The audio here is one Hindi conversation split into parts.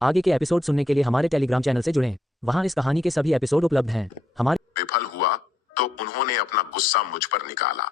आगे के एपिसोड सुनने के लिए हमारे टेलीग्राम चैनल से जुड़ें। वहां इस कहानी के सभी एपिसोड उपलब्ध हैं। हमारे विफल हुआ तो उन्होंने अपना गुस्सा मुझ पर निकाला।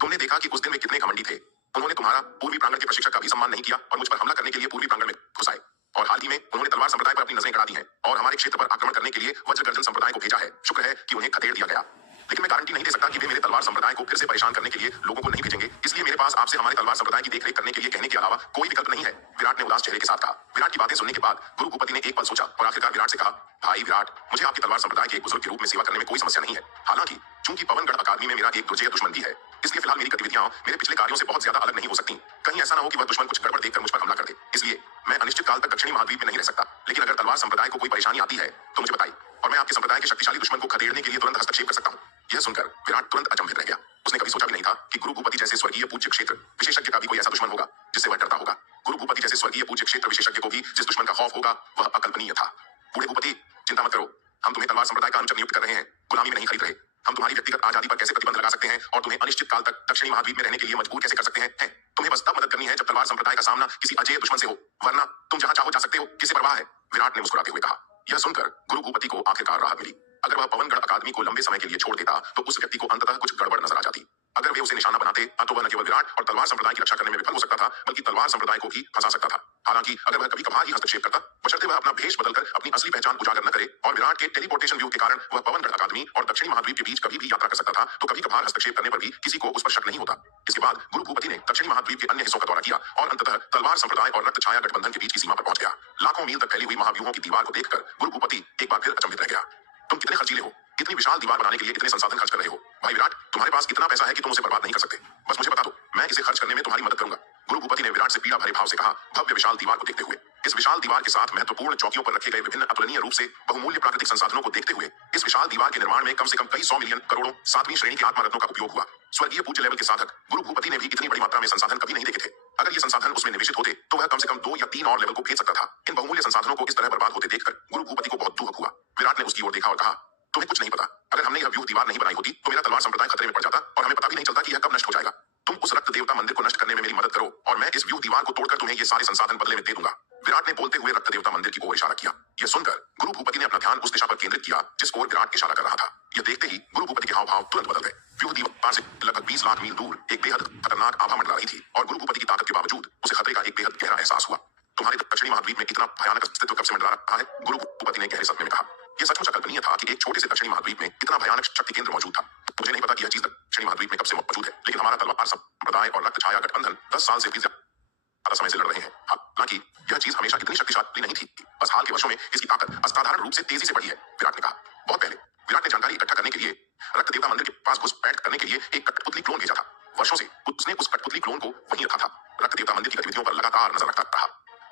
तुमने देखा कि उस दिन वे कितने घमंडी थे। उन्होंने तुम्हारा पूर्वी प्रांगण के प्रशिक्षक का भी सम्मान नहीं किया और मुझ पर हमला करने के लिए पूर्वी प्रांगण में घुस आए। और हाल ही में उन्होंने तलवार संप्रदाय पर अपनी नजरें गड़ा दी हैं और हमारे क्षेत्र पर आक्रमण करने के लिए वज्रगर्जन संप्रदाय को भेजा है। शुक्र है कि उन्हें खदेड़ दिया गया, लेकिन मैं गारंटी नहीं दे सकता कि वे मेरे तलवार संप्रदाय को फिर से परेशान करने के लिए लोगों को नहीं भेजेंगे। इसलिए मेरे पास आपसे हमारे तलवार संप्रदाय की देखरेख करने के लिए कहने के अलावा कोई विकल्प नहीं है। विराट ने उदास चेहरे के साथ कहा। विराट की बातें सुनने के बाद गुरु भूपति ने एक पल सोचा और आखिरकार विराट से कहा, भाई विराट, मुझे आपकी तलवार संप्रदाय के एक बुजुर्ग के रूप में सेवा करने में कोई समस्या नहीं है। हालांकि चूंकि पवनगढ़ अकादमी में मेरा एक दुर्जय दुश्मन भी है, इसलिए फिलहाल मेरी गतिविधियां मेरे पिछले कार्यों से बहुत ज्यादा अलग नहीं हो सकती। कहीं ऐसा ना हो कि वह दुश्मन कुछ गड़बड़ देखकर मुझ पर हमला कर दे। इसलिए मैं अनिश्चित काल तक दक्षिणी महाद्वीप में नहीं रह सकता। लेकिन अगर तलवार संप्रदाय को कोई परेशानी आती है तो मुझे बताइए और मैं आपके संप्रदाय के शक्तिशाली दुश्मन को खदेड़ने के लिए तुरंत हस्तक्षेप कर सकता हूँ। यह सुनकर विराट तुरंत अचंभित रह गया। उसने कभी सोचा भी नहीं था कि गुरु भूपति जैसे स्वर्गीय पूज्य क्षेत्र विशेषज्ञ का भी कोई ऐसा दुश्मन होगा जिससे वह डरता होगा। गुरु भूपति जैसे स्वर्गीय पूज्य क्षेत्र विशेषज्ञ को भी जिस दुश्मन का खौफ होगा वह अकल्पनीय था। बूढ़े भूपति, चिंता मत करो, हम तुम्हें तलवार संप्रदाय का अनुचर नियुक्त कर रहे हैं, गुलामी में नहीं खरीद रहे। हम तुम्हारी व्यक्तिगत आजादी पर कैसे प्रतिबंध लगा सकते हैं और तुम्हें अनिश्चित काल तक दक्षिणी महाद्वीप में रहने के लिए मजबूर कैसे कर सकते हैं। तुम्हें बस तब मदद करनी है जब तलवार संप्रदाय का सामना किसी अजय दुश्मन से हो, वरना तुम जहां चाहो जा सकते हो, किसे परवाह है। विराट ने मुस्कुराते हुए कहा। यह सुनकर गुरु भूपति को आखिरकार राहत मिली। अगर वह पवनगढ़ अकादमी को लंबे समय के लिए छोड़ देता तो उस व्यक्ति को अंततः कुछ गड़बड़ नजर आ जाती। अगर वे उसे निशाना बनाते तो वह न केवल विराट और तलवार संप्रदाय की रक्षा करने में विफल हो सकता था, बल्कि तलवार संप्रदाय को भी फंसा सकता था। हालांकि अगर वह कभी कभार ही हस्तक्षेप करता, बशर्ते वह अपना भेष बदलकर अपनी असली पहचान उजागर न करे और विराट के टेलीपोर्टेशन व्यू के कारण वह पवनगढ़ अकादमी और दक्षिणी महाद्वीप के बीच कभी भी यात्रा कर सकता था, तो कभी कभार हस्तक्षेप करने पर भी किसी को उस पर शक नहीं होता। इसके बाद गुरु भूपति ने दक्षिणी महाद्वीप के अन्य हिस्सों का दौरा किया और अंततः तलवार संप्रदाय और रक्त छाया गठबंधन के बीच की सीमा पर पहुंच गया। लाखों मील तक फैली हुई महाव्यूहों की दीवार को देखकर गुरु भूपति एक बार फिर अचंभित रह गया। तुम कितने खर्चीले हो, कितनी विशाल दीवार बनाने के लिए कितने संसाधन खर्च कर रहे हो। भाई विराट, तुम्हारे पास इतना पैसा है कि तुम उसे बर्बाद नहीं कर सकते। बस मुझे बता दो, मैं इसे खर्च करने में तुम्हारी मदद करूंगा। गुरु भूपति ने विराट से पीड़ा भरे भाव से कहा, भव्य विशाल दीवार को देखते हुए, इस विशाल दीवार के साथ महत्वपूर्ण चौकियों पर रखे गए विभिन्न अतुलनीय रूप से बहुमूल्य प्राकृतिक संसाधनों को देखते हुए, इस विशाल दीवार के निर्माण में कम से कम कई 100 मिलियन करोड़ों 7वीं श्रेणी के आत्मा रत्नों का उपयोग हुआ। स्वर्गीय पूज्य लेवल के साधक गुरु भूपति ने भी इतनी बड़ी मात्रा में संसाधन कभी नहीं देखे थे। अगर ये संसाधन उसमें निवेशित होते तो वह कम से कम 2 या 3 और लेवल को भेज सकता था। इन बहुमूल्य संसाधनों को इस तरह बर्बाद होते देखकर गुरु भूपति को बहुत दुख हुआ। विराट ने उसकी ओर देखा और कहा, तुम्हें कुछ नहीं पता। अगर हमने यह व्यूह दीवार नहीं बनाई होती तो मेरा तलवार संप्रदाय खतरे में पड़ जाता और हमें पता भी नहीं चलता कि यह कब नष्ट हो जाएगा। तुम उस रक्त देवता मंदिर को नष्ट करने में मेरी मदद करो और मैं इस व्यूह दीवार को तोड़कर तुम्हें ये सारे संसाधन बदले में दे दूंगा। विराट ने बोलते हुए रक्त देवता मंदिर की ओर इशारा किया। यह सुनकर गुरु भूपति ने अपना ध्यान उस दिशा पर केंद्रित किया जिस ओर विराट इशारा कर रहा था। यह देखते ही गुरु भूपति के हाव भाव तुरंत बदल गए। व्यूह दीवार से लगभग 20 लाख मील दूर एक बेहद खतरनाक आभा मंडरा रही थी और गुरु भूपति की ताकत के बावजूद उसे खतरे का एक बेहद गहरा एहसास हुआ। तुम्हारे दक्षिणी महाद्वीप में इतना भयानक अस्तित्व कब से मंडरा रहा है? गुरु भूपति ने गहरे सदमे में कहा। यह सचमुच अकल्पनीय था कि एक छोटे से दक्षिणी महाद्वीप में इतना भयानक शक्ति केंद्र मौजूद था। मुझे नहीं पता कि यह चीज दक्षिणी महाद्वीप में कब से मौजूद है, लेकिन हमारा तलवार संप्रदाय और रक्त छाया गठबंधन 10 साल से भी ज्यादा समय से लड़ रहे हैं। हालांकि यह चीज हमेशा इतनी शक्तिशाली नहीं थी, बस हाल के वर्षों में इसकी ताकत असाधारण रूप से तेजी से बढ़ी है। विराट ने कहा। बहुत पहले विराट ने जानकारी इकट्ठा करने के लिए रक्त देवता मंदिर के पास घुसपैठ करने के लिए एक कठपुतली क्लोन भेजा था। वर्षों से उसने उस कठपुतली क्लोन को वहीं रखा था। रक्त देवता मंदिर की गतिविधियों पर लगातार नजर रखता रहा।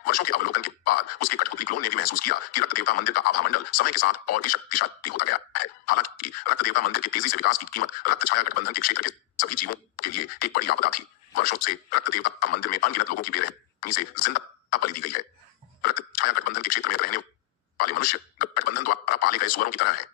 वर्षों के अवलोकन के बाद उसके कठपुतली क्लोन ने भी महसूस किया कि रक्त देवता मंदिर का आभा मंडल समय के साथ और भी शक्तिशाली होता गया है। हालांकि रक्त देवता मंदिर के तेजी से विकास की कीमत रक्त छाया गठबंधन के क्षेत्र के सभी जीवों के लिए एक बड़ी आपदा थी। वर्षों से रक्त देवता मंदिर में अनगिनत लोगों की बेरहमी से जिंदा बलि दी गई है। रक्त छाया गठबंधन के क्षेत्र में रहने वाले मनुष्य गठबंधन द्वारा पाले गए सुअरों की तरह है।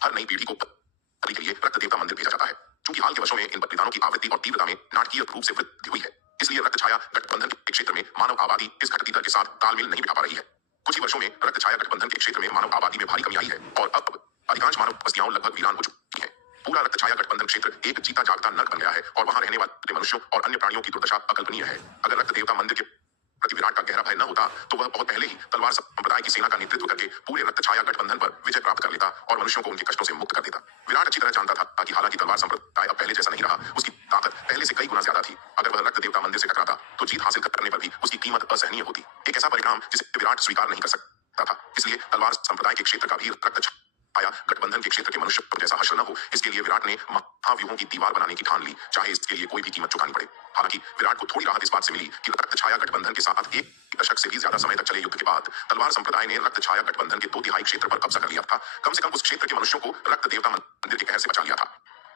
हर नई पीढ़ी को बलि के लिए रक्त देवता मंदिर भेजा जाता है। क्योंकि हाल के वर्षों में इन बलिदानों की आवृत्ति और तीव्रता में नाटकीय रूप से वृद्धि हुई है, इसलिए रक्त छाया गठबंधन के क्षेत्र में मानव आबादी इस घटती दर के साथ तालमेल नहीं बिठा पा रही है। कुछ ही वर्षों में रक्त छाया गठबंधन के क्षेत्र में मानव आबादी में भारी कमी आई है और अब अधिकांश मानव बस्तियां लगभग वीरान हो चुकी हैं। पूरा रक्त छाया गठबंधन क्षेत्र एक जीता जागता नर्क बन गया है और वहां रहने वाले मनुष्यों और अन्य प्राणियों की दुर्दशा अकल्पनीय है। अगर रक्त देवता मंदिर के प्रति विराट का गहरा भय न होता तो वह बहुत पहले ही तलवार संप्रदाय की सेना का नेतृत्व करके पूरे रक्त छाया गठबंधन पर विजय प्राप्त कर लेता और मनुष्यों को उनके कष्टों से मुक्त कर देता। विराट अच्छी तरह जानता था कि हालांकि तलवार संप्रदाय अब पहले जैसा नहीं रहा, उसकी ताकत पहले से कई गुना ज्यादा थी। अगर वह रक्त देवता मंदिर से टकराता तो जीत हासिल करने पर भी उसकी कीमत असहनीय होती, एक ऐसा परिणाम जिसे विराट स्वीकार नहीं कर सकता था। इसलिए तलवार संप्रदाय के क्षेत्र का भी रक्त छाया गठबंधन के क्षेत्र के मनुष्य जैसा हश्र न हो, इसके लिए विराट ने महाव्यूहों की दीवार बनाने की ठान ली, चाहे इसके लिए कोई भी कीमत चुकानी पड़े। हालांकि विराट को थोड़ी राहत इस बात से मिली कि रक्त छाया गठबंधन के साथ एक दशक से भी ज्यादा समय तक चले युद्ध के बाद तलवार संप्रदाय ने रक्त छाया गठबंधन के 2/3 क्षेत्र पर कब्जा कर लिया था। कम से कम उस क्षेत्र के मनुष्यों को रक्त देवता मंदिर के कहर से बचा लिया था।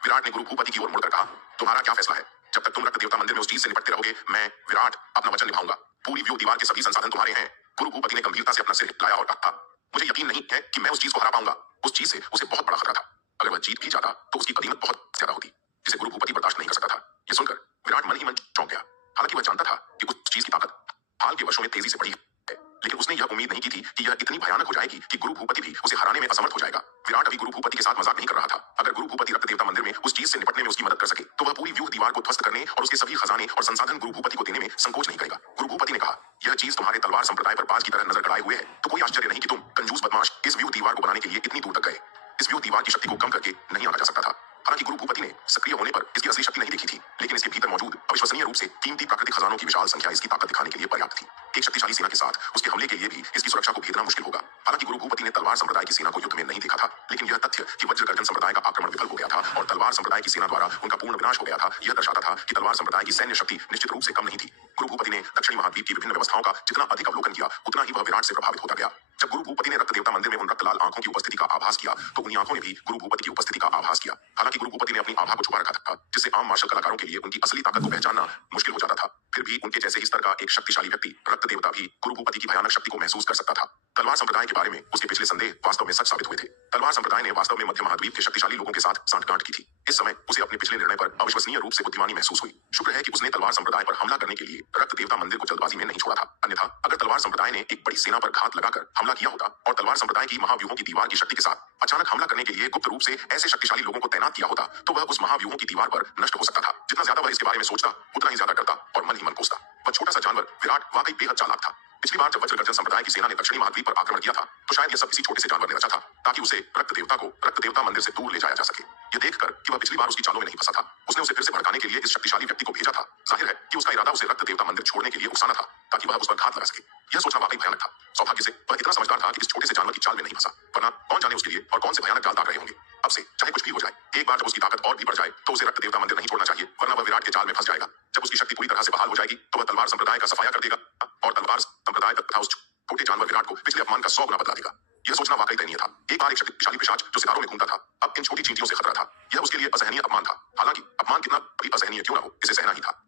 विराट ने गुरु भूपति की ओर मुड़कर कहा, तुम्हारा क्या फैसला है? जब तक तुम रक्त देवता मंदिर में उस चीज से निपटते रहोगे, मैं विराट अपना वचन निभाऊंगा। पूरी व्यूह दीवार के सभी संसाधन तुम्हारे हैं। गुरु भूपति ने गंभीरता से अपना सिर हिलाया और कहा, मुझे यकीन नहीं है कि मैं उस चीज को हरा पाऊंगा। उस चीज से उसे बहुत बड़ा खतरा था। अगर वह जीत भी जाता तो उसकी कीमत बहुत ज्यादा होती, जिसे गुरु भूपति बर्दाश्त नहीं कर सकता था। यह सुनकर विराट मन ही मन चौंक गया। हालांकि वह जानता था कि उस चीज की ताकत हाल के वर्षों में तेजी से बढ़ी है, लेकिन उसने यह उम्मीद नहीं की थी कि यह इतनी भयानक हो जाएगी कि गुरु भूपति भी उसे हराने में असमर्थ हो जाएगा। विराट अभी गुरु भूपति के साथ मजाक नहीं कर रहा था। अगर गुरु भूपति रक्त देवता मंदिर में उस चीज से निपटने में उसकी मदद कर सके तो वह पूरी व्यूह दीवार को ध्वस्त करने और उसके सभी खजाने और संसाधन गुरु भूपति को देने में संकोच नहीं करेगा। गुरु भूपति ने कहा, यह चीज तुम्हारे तलवार संप्रदाय पर बाज की तरह नजर गड़ाए हुए है, तो कोई आश्चर्य नहीं कि तुम कंजूस बदमाश इस व्यूह दीवार को बनाने के लिए इतनी दूर तक गए। इस व्यूह दीवार की शक्ति को कम करके नहीं आना जा सकता था। हालांकि गुरु भूपति ने सक्रिय होने पर इसकी असली शक्ति नहीं देखी थी, लेकिन इसके भीतर मौजूद अविश्वसनीय रूप से कीमती प्राकृतिक खजानों की विशाल संख्या इसकी ताकत दिखाने के लिए पर्याप्त थी। एक शक्तिशाली सेना के साथ उसके हमले के लिए भी इसकी सुरक्षा को भेदना मुश्किल होगा। हालांकि गुरु भूपति ने तलवार संप्रदाय की सेना को युद्ध में नहीं देखा था, लेकिन यह तथ्य कि वज्रगर्जन संप्रदाय का आक्रमण विफल हो गया था और तलवार संप्रदाय की सेना द्वारा उनका पूर्ण विनाश हो गया था, यह दर्शाता था कि तलवार संप्रदाय की सैन्य शक्ति निश्चित रूप से कम नहीं थी। गुरु भूपति ने दक्षिणी महाद्वीप की विभिन्न व्यवस्थाओं का जितना अधिक अवलोकन किया, उतना ही वह विराट से प्रभावित होता गया। जब गुरु भूपति ने रक्त देवता मंदिर में उन रक्तलाल आंखों की उपस्थिति का आभास किया, तो उन्हीं आंखों ने भी गुरु भूपति की उपस्थिति का आभास किया। हालांकि गुरु भूपति ने अपनी आभा को छुपा रखा था, जिससे आम मार्शल कलाकारों के लिए उनकी असली ताकत को पहचानना मुश्किल हो जाता था। फिर भी उनके जैसे ही स्तर का एक शक्तिशाली व्यक्ति रक्त देवता भी गुरु भूपति की भयानक शक्ति को महसूस कर सकता था। तलवार संप्रदाय के बारे में उसके पिछले संदेह वास्तव में सच साबित हुए थे। तलवार संप्रदाय ने वास्तव में मध्य महाद्वीप के शक्तिशाली लोगों के साथ सांठगांठ की थी। इस समय उसे अपने पिछले निर्णय पर अविश्वसनीय रूप से बुद्धिमानी महसूस हुई। शुक्र है कि उसने तलवार संप्रदाय पर हमला करने के लिए रक्त देवता मंदिर को जल्दबाजी में नहीं छोड़ा था। अन्यथा अगर तलवार संप्रदाय ने एक बड़ी सेना पर घात लगाकर हमला किया होता और तलवार संप्रदाय की महाव्यूहों की दीवार की शक्ति के साथ अचानक हमला करने के लिए गुप्त रूप से ऐसे शक्तिशाली लोगों को तैनात किया होता, तो वह उस महाव्यूहों की दीवार पर नष्ट हो सकता था। जितना ज्यादा वह इसके बारे में सोचता, उतना ही ज्यादा डरता और मन ही मन कोसता। वह छोटा सा जानवर विराट वाकई बेहद चालाक था। पिछली बार जब वज्रगर्जन संप्रदाय की सेना ने दक्षिणी महाद्वीप पर आक्रमण किया था, तो शायद यह सब इसी छोटे से जानवर ने रचा था, ताकि उसे रक्त देवता को रक्त देवता मंदिर से दूर ले जाया जा सके। यह देखकर कि वह पिछली बार उसकी चालों में नहीं फंसा था, उसने उसे फिर से भड़काने के लिए इस शक्तिशाली व्यक्ति को भेजा था। जाहिर है कि उसका इरादा उसे रक्त देवता मंदिर छोड़ने के लिए उकसाना था, ताकि वह उस पर घात लगा सके। यह सोचना वाकई भयानक था। सौभाग्य से वह इतना समझदार था कि इस छोटे से जानवर की चाल में नहीं फंसा, वरना कौन जाने उसके लिए और कौन से भयानक जाल दाग रहे होंगे। अब से चाहे कुछ भी हो जाए, एक बार जब उसकी ताकत और भी बढ़ जाए, तो उसे रक्त देवता मंदिर नहीं छोड़ना चाहिए, वरना वह विराट के जाल में फंस जाएगा। जब उसकी शक्ति पूरी तरह से बहाल हो जाएगी, तो वह तलवार संप्रदाय का सफाया कर देगा और तलवार संप्रदाय तथा उस छोटे जानवर विराट को पिछले अपमान का 100 गुना बदला देगा। यह सोचना वाकई दयनीय था। एक बार एक शक्तिशाली पिशाच जो सितारों में घूमता था, अब इन छोटी चींटियों से खतरा था। यह उसके लिए असहनीय अपमान था। हालांकि अपमान कितना भी असहनीय क्यों न हो, इसे सहना ही था।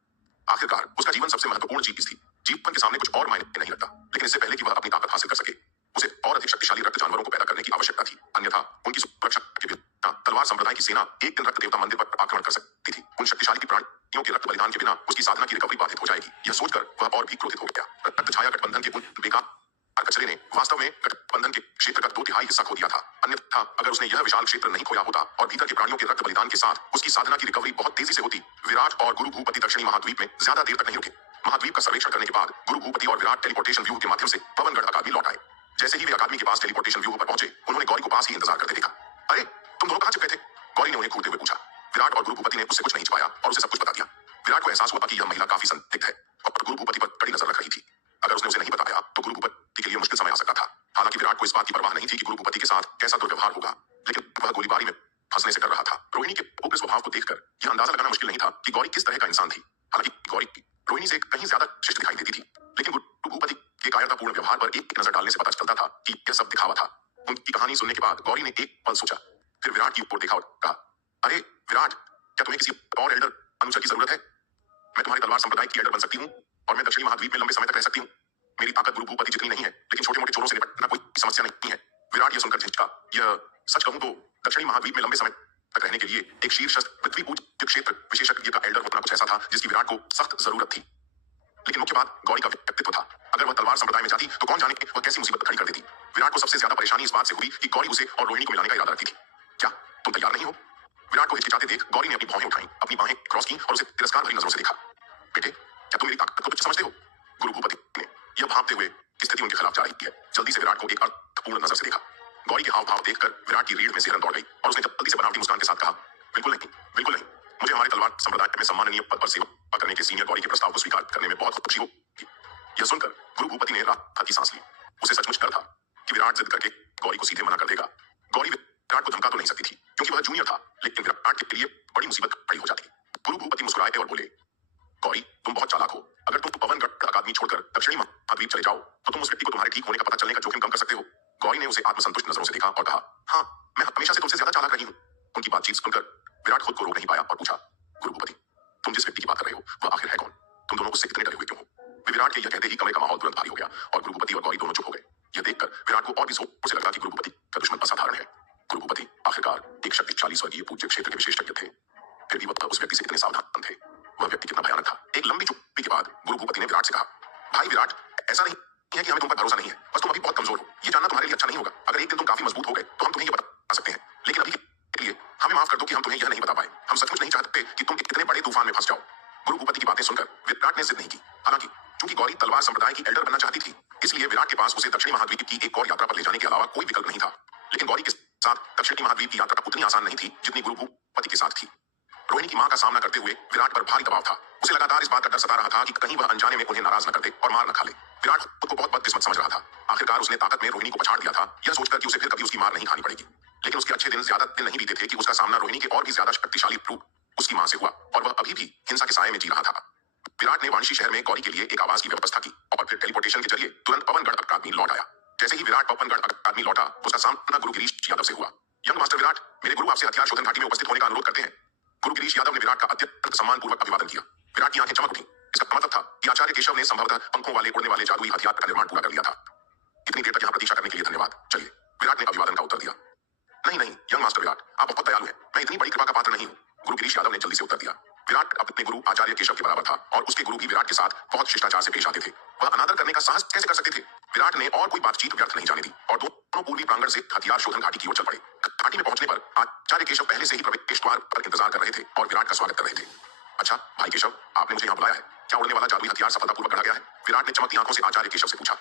आखिरकार उसका जीवन सबसे महत्वपूर्ण चीज थी। जीवन के सामने कुछ और मायने नहीं रखता, लेकिन इससे पहले कि वह अपनी ताकत हासिल कर सके, उसे और अधिक शक्तिशाली रक्त जानवरों को पैदा करने की आवश्यकता थी। अन्यथा उनकी सुरक्षा के बिना तलवार संप्रदाय की सेना एक दिन रक्त देवता मंदिर पर आक्रमण कर सकती थी। उन शक्तिशाली प्राणियों के रक्त बलिदान के बिना उसकी साधना की रिकवरी बाधित हो जाएगी। यह सोचकर वह और भी क्रोधित हो गया। रक्त छाया गठबंधन के उन बेकार कचरे ने वास्तव में गठबंधन के क्षेत्र का 2/3 हिस्सा खो दिया था। अन्यथा अगर उसने यह विशाल क्षेत्र नहीं खोया होता और भीतर के प्राणियों के रक्त बलिदान के साथ उसकी साधना की रिकवरी बहुत तेजी से होती, विराट और गुरु भूपति दक्षिणी महाद्वीप में ज्यादा देर तक नहीं रुके। महाद्वीप का सर्वेक्षण करने के बाद गुरु भूपति और विराट टेलीपोर्टेशन व्यू के माध्यम से पवनगढ़ अकादमी लौट आए। जैसे ही वे अकादमी के पास टेलीपोर्टेशन व्यू पर पहुंचे, उन्होंने गौरी को पास ही इंतजार करते देखा। अरे तुम दोनों कहां चुके थे? गौरी ने उन्हें घूरते हुए पूछा। विराट और गुरु भूपति ने उससे कुछ नहीं छिपाया और उसे सब कुछ बता दिया। विराट को एहसास हुआ कि यह महिला काफी संदिग्ध है और गुरु भूपति पर कड़ी नजर रख रही थी। अगर उसने उसे नहीं बताया तो गुरु भूपति के लिए मुश्किल समय आ सकता था। हालांकि विराट को इस बात की परवाह नहीं थी कि गुरु भूपति के साथ कैसा दुर्व्यवहार होगा, लेकिन वह गोलीबारी में फंसने से डर रहा था। रोहिणी के उग्र स्वभाव को देखकर यह अंदाजा लगाना मुश्किल नहीं था कि गौरी किस तरह का इंसान थी। हालांकि गौरी रोहिणी से कहीं ज्यादा शिष्ट दिखाई देती थी, लेकिन गुरु भूपति के कायरतापूर्ण व्यवहार पर एक नजर डालने से पता चलता था कि यह सब दिखावा था। उनकी कहानी सुनने के बाद गौरी ने एक पल सोचा, फिर विराट की ओर देखा और कहा, अरे विराट, क्या तुम्हें किसी और एल्डर अनुचर की जरूरत है? मैं तुम्हारी तलवार संप्रदाय की एल्डर बन सकती हूँ और मैं दक्षिणी महाद्वीप में लंबे समय तक रह सकती हूँ। मेरी ताकत गुरु भूपति जितनी नहीं है, लेकिन छोटे मोटे चोरों से निपटना कोई समस्या नहीं है। विराट यह सुनकर झिझका। यह सच कहूं तो दक्षिणी महाद्वीप में लंबे समय तक रहने के लिए एक शीर्षस्थ पृथ्वी पूज्य क्षेत्र विशेषज्ञ का एल्डर होना कुछ ऐसा था जिसकी विराट को सख्त जरूरत थी। लेकिन मुख्य बात गौरी का व्यक्तित्व था। अगर वह तलवार संप्रदाय में जाती तो कौन जाने वह कैसी मुसीबत खड़ी कर देती। विराट को सबसे ज्यादा परेशानी इस बात से हुई कि गौरी उसे और रोहिणी को मिलाने का इरादा रखती थी। क्या तुम तैयार नहीं हो? विराट को हिचकिचाते देख गौरी ने अपनी भौहें उठाई, अपनी बाहें क्रॉस की और उसे तिरस्कार भरी नजरों से देखा। बेटे, क्या तुम मेरी ताकत को तुच्छ समझते हो? गुरु भूपति ने यह भांपते हुए स्थिति उनके खिलाफ जा रही है, जल्दी से विराट को एक अर्थपूर्ण नजर से देखा। गौरी के हाव भाव देखकर विराट की रीढ़ में सिहरन दौड़ गई और उसने जल्दी से बनावटी मुस्कान के साथ कहा, बिल्कुल नहीं, बिल्कुल नहीं। मुझे हमारे तलवार संप्रदाय में सम्माननीय पद पर सेवा करने के सीनियर गौरी के प्रस्ताव को स्वीकार करने में बहुत खुशी होगी। यह सुनकर गुरु भूपति ने राहत की सांस ली। उसे सचमुच डर था कि विराट जिद करके गौरी को सीधे मना कर देगा। गौरी विराट को धमका तो नहीं सकती थी क्योंकि वह जूनियर था, लेकिन विराट के लिए बड़ी मुसीबत खड़ी हो जाती। गुरु भूपति मुस्कुराए और बोले, गौरी तुम बहुत चालाक हो। अगर तुम पवनगढ़ अकादमी छोड़कर दक्षिणी महाद्वीप चले जाओ तो तुम उस व्यक्ति को तुम्हारे ठीक होने का पता चलने का जोखिम कम कर सकते हो। गौरी ने उसे आत्मसंतुष्ट नजरों से देखा और कहा, हाँ, मैं हमेशा से तुमसे ज्यादा चालाक रही हूँ। उनकी बातचीत सुनकर विराट खुद को रोक नहीं पाया और पूछा, गुरु भूपति, तुम जिस व्यक्ति की बात कर रहे हो वह आखिर है कौन? तुम दोनों उससे इतने डरे हुए क्यों हो? विराट के यह कहते ही कमरे का माहौल तुरंत भारी हो गया और गुरु भूपति और गौरी दोनों चुप हो गए। यह देखकर विराट को और भी जोर से लगा कि गुरु भूपति का दुश्मन असाधारण है। गुरु भूपति आखिरकार एक शक्तिशाली स्वर्गीय पूज्य क्षेत्र के विशेषज्ञ थे, फिर भी वह उस व्यक्ति से इतने सावधान थे। वह व्यक्ति कितना भयानक था। एक लंबी चुप्पी के बाद गुरु भूपति ने विराट से कहा, भाई विराट, ऐसा नहीं है कि हमें तुम पर भरोसा नहीं है, ये जानना तुम्हारे लिए अच्छा नहीं होगा। अगर एक दिन तुम काफी मजबूत हो गए तो हम तुम्हें ये बता सकते हैं, लेकिन अभी के लिए हमें माफ कर दो कि हम तुम्हें यह नहीं बता पाए। हम सचमुच नहीं चाहते कि तुम इतने बड़े तूफान में फंस जाओ। गुरु भूपति की बातें सुनकर विराट ने जिद नहीं की। हालांकि चूंकि गौरी तलवार संप्रदाय की एल्डर बनना चाहती थी, इसलिए विराट के पास उसे दक्षिणी महाद्वीप की एक और यात्रा पर ले जाने के अलावा कोई विकल्प नहीं था। लेकिन गौरी के साथ दक्षिणी महाद्वीप की यात्रा उतनी आसान नहीं थी जितनी गुरु भूपति के साथ थी। रोहिणी की मां का सामना करते हुए विराट पर भारी दबाव था। उसे लगातार इस बात का डर सता रहा था कि कहीं वह अनजाने में उन्हें नाराज न कर दे और मार न खा ले। विराट खुद को बहुत बदकिस्मत समझ रहा था। आखिरकार उसने ताकत में रोहिणी को पछाड़ दिया था, यह सोचकर कि उसे फिर कभी उसकी मार नहीं खानी पड़ेगी। लेकिन उसके अच्छे दिन ज्यादा दिन नहीं बीते थे कि उसका सामना रोहिणी के और भी ज्यादा शक्तिशाली रूप उसकी मां से हुआ, और वह अभी भी हिंसा के साये में जी रहा था। विराट ने वांशी शहर में गौरी के लिए एक आवास की व्यवस्था की और फिर टेलीपोर्टेशन के जरिए तुरंत पवनगढ़ अकादमी लौट आया। जैसे ही विराट पवनगढ़ अकादमी लौटा, उसका सामना गुरु गिरीश यादव से हुआ। यंग मास्टर विराट, मेरे गुरु आपसे हथियार शोधन घाटी में उपस्थित होने का अनुरोध करते हैं। गुरु गिरीश यादव ने विराट का अत्यंत सम्मानपूर्वक अभिवादन किया। विराट की आंखें चमक उठी। इसका मतलब था कि आचार्य केशव ने संभवतः पंखों वाले उड़ने वाले जादुई हथियार का निर्माण पूरा कर लिया था। इतनी देर तक यहाँ प्रतीक्षा करने के लिए धन्यवाद। चलिए, विराट ने अभिवादन का उत्तर दिया। नहीं नहीं यंग मास्टर विराट, आप बहुत दयालु हैं। मैं इतनी बड़ी कृपा का पात्र नहीं हूँ, गुरु गिरीश यादव ने जल्दी से उत्तर दिया। विराट अपने गुरु आचार्य केशव के बराबर था और उसके गुरु भी विराट के साथ बहुत शिष्टाचार से पेश आते थे। वह अनादर करने का साहस कैसे कर सकते थे? विराट ने और कोई बातचीत व्यर्थ नहीं जाने दी और दोनों पूर्वी प्रांगण से हथियार शोधन घाटी की ओर चल पड़े। घाटी में पहुंचने पर आचार्य केशव पहले से ही प्रवेश द्वार पर इंतजार कर रहे थे और विराट का स्वागत कर रहे थे। अच्छा भाई केशव, आपने मुझे यहाँ बुलाया है, क्या उड़ने वाला जादुई हथियार सफलतापूर्वक गढ़ा गया है? विराट ने चमकती आंखों से आचार्य केशव से पूछा।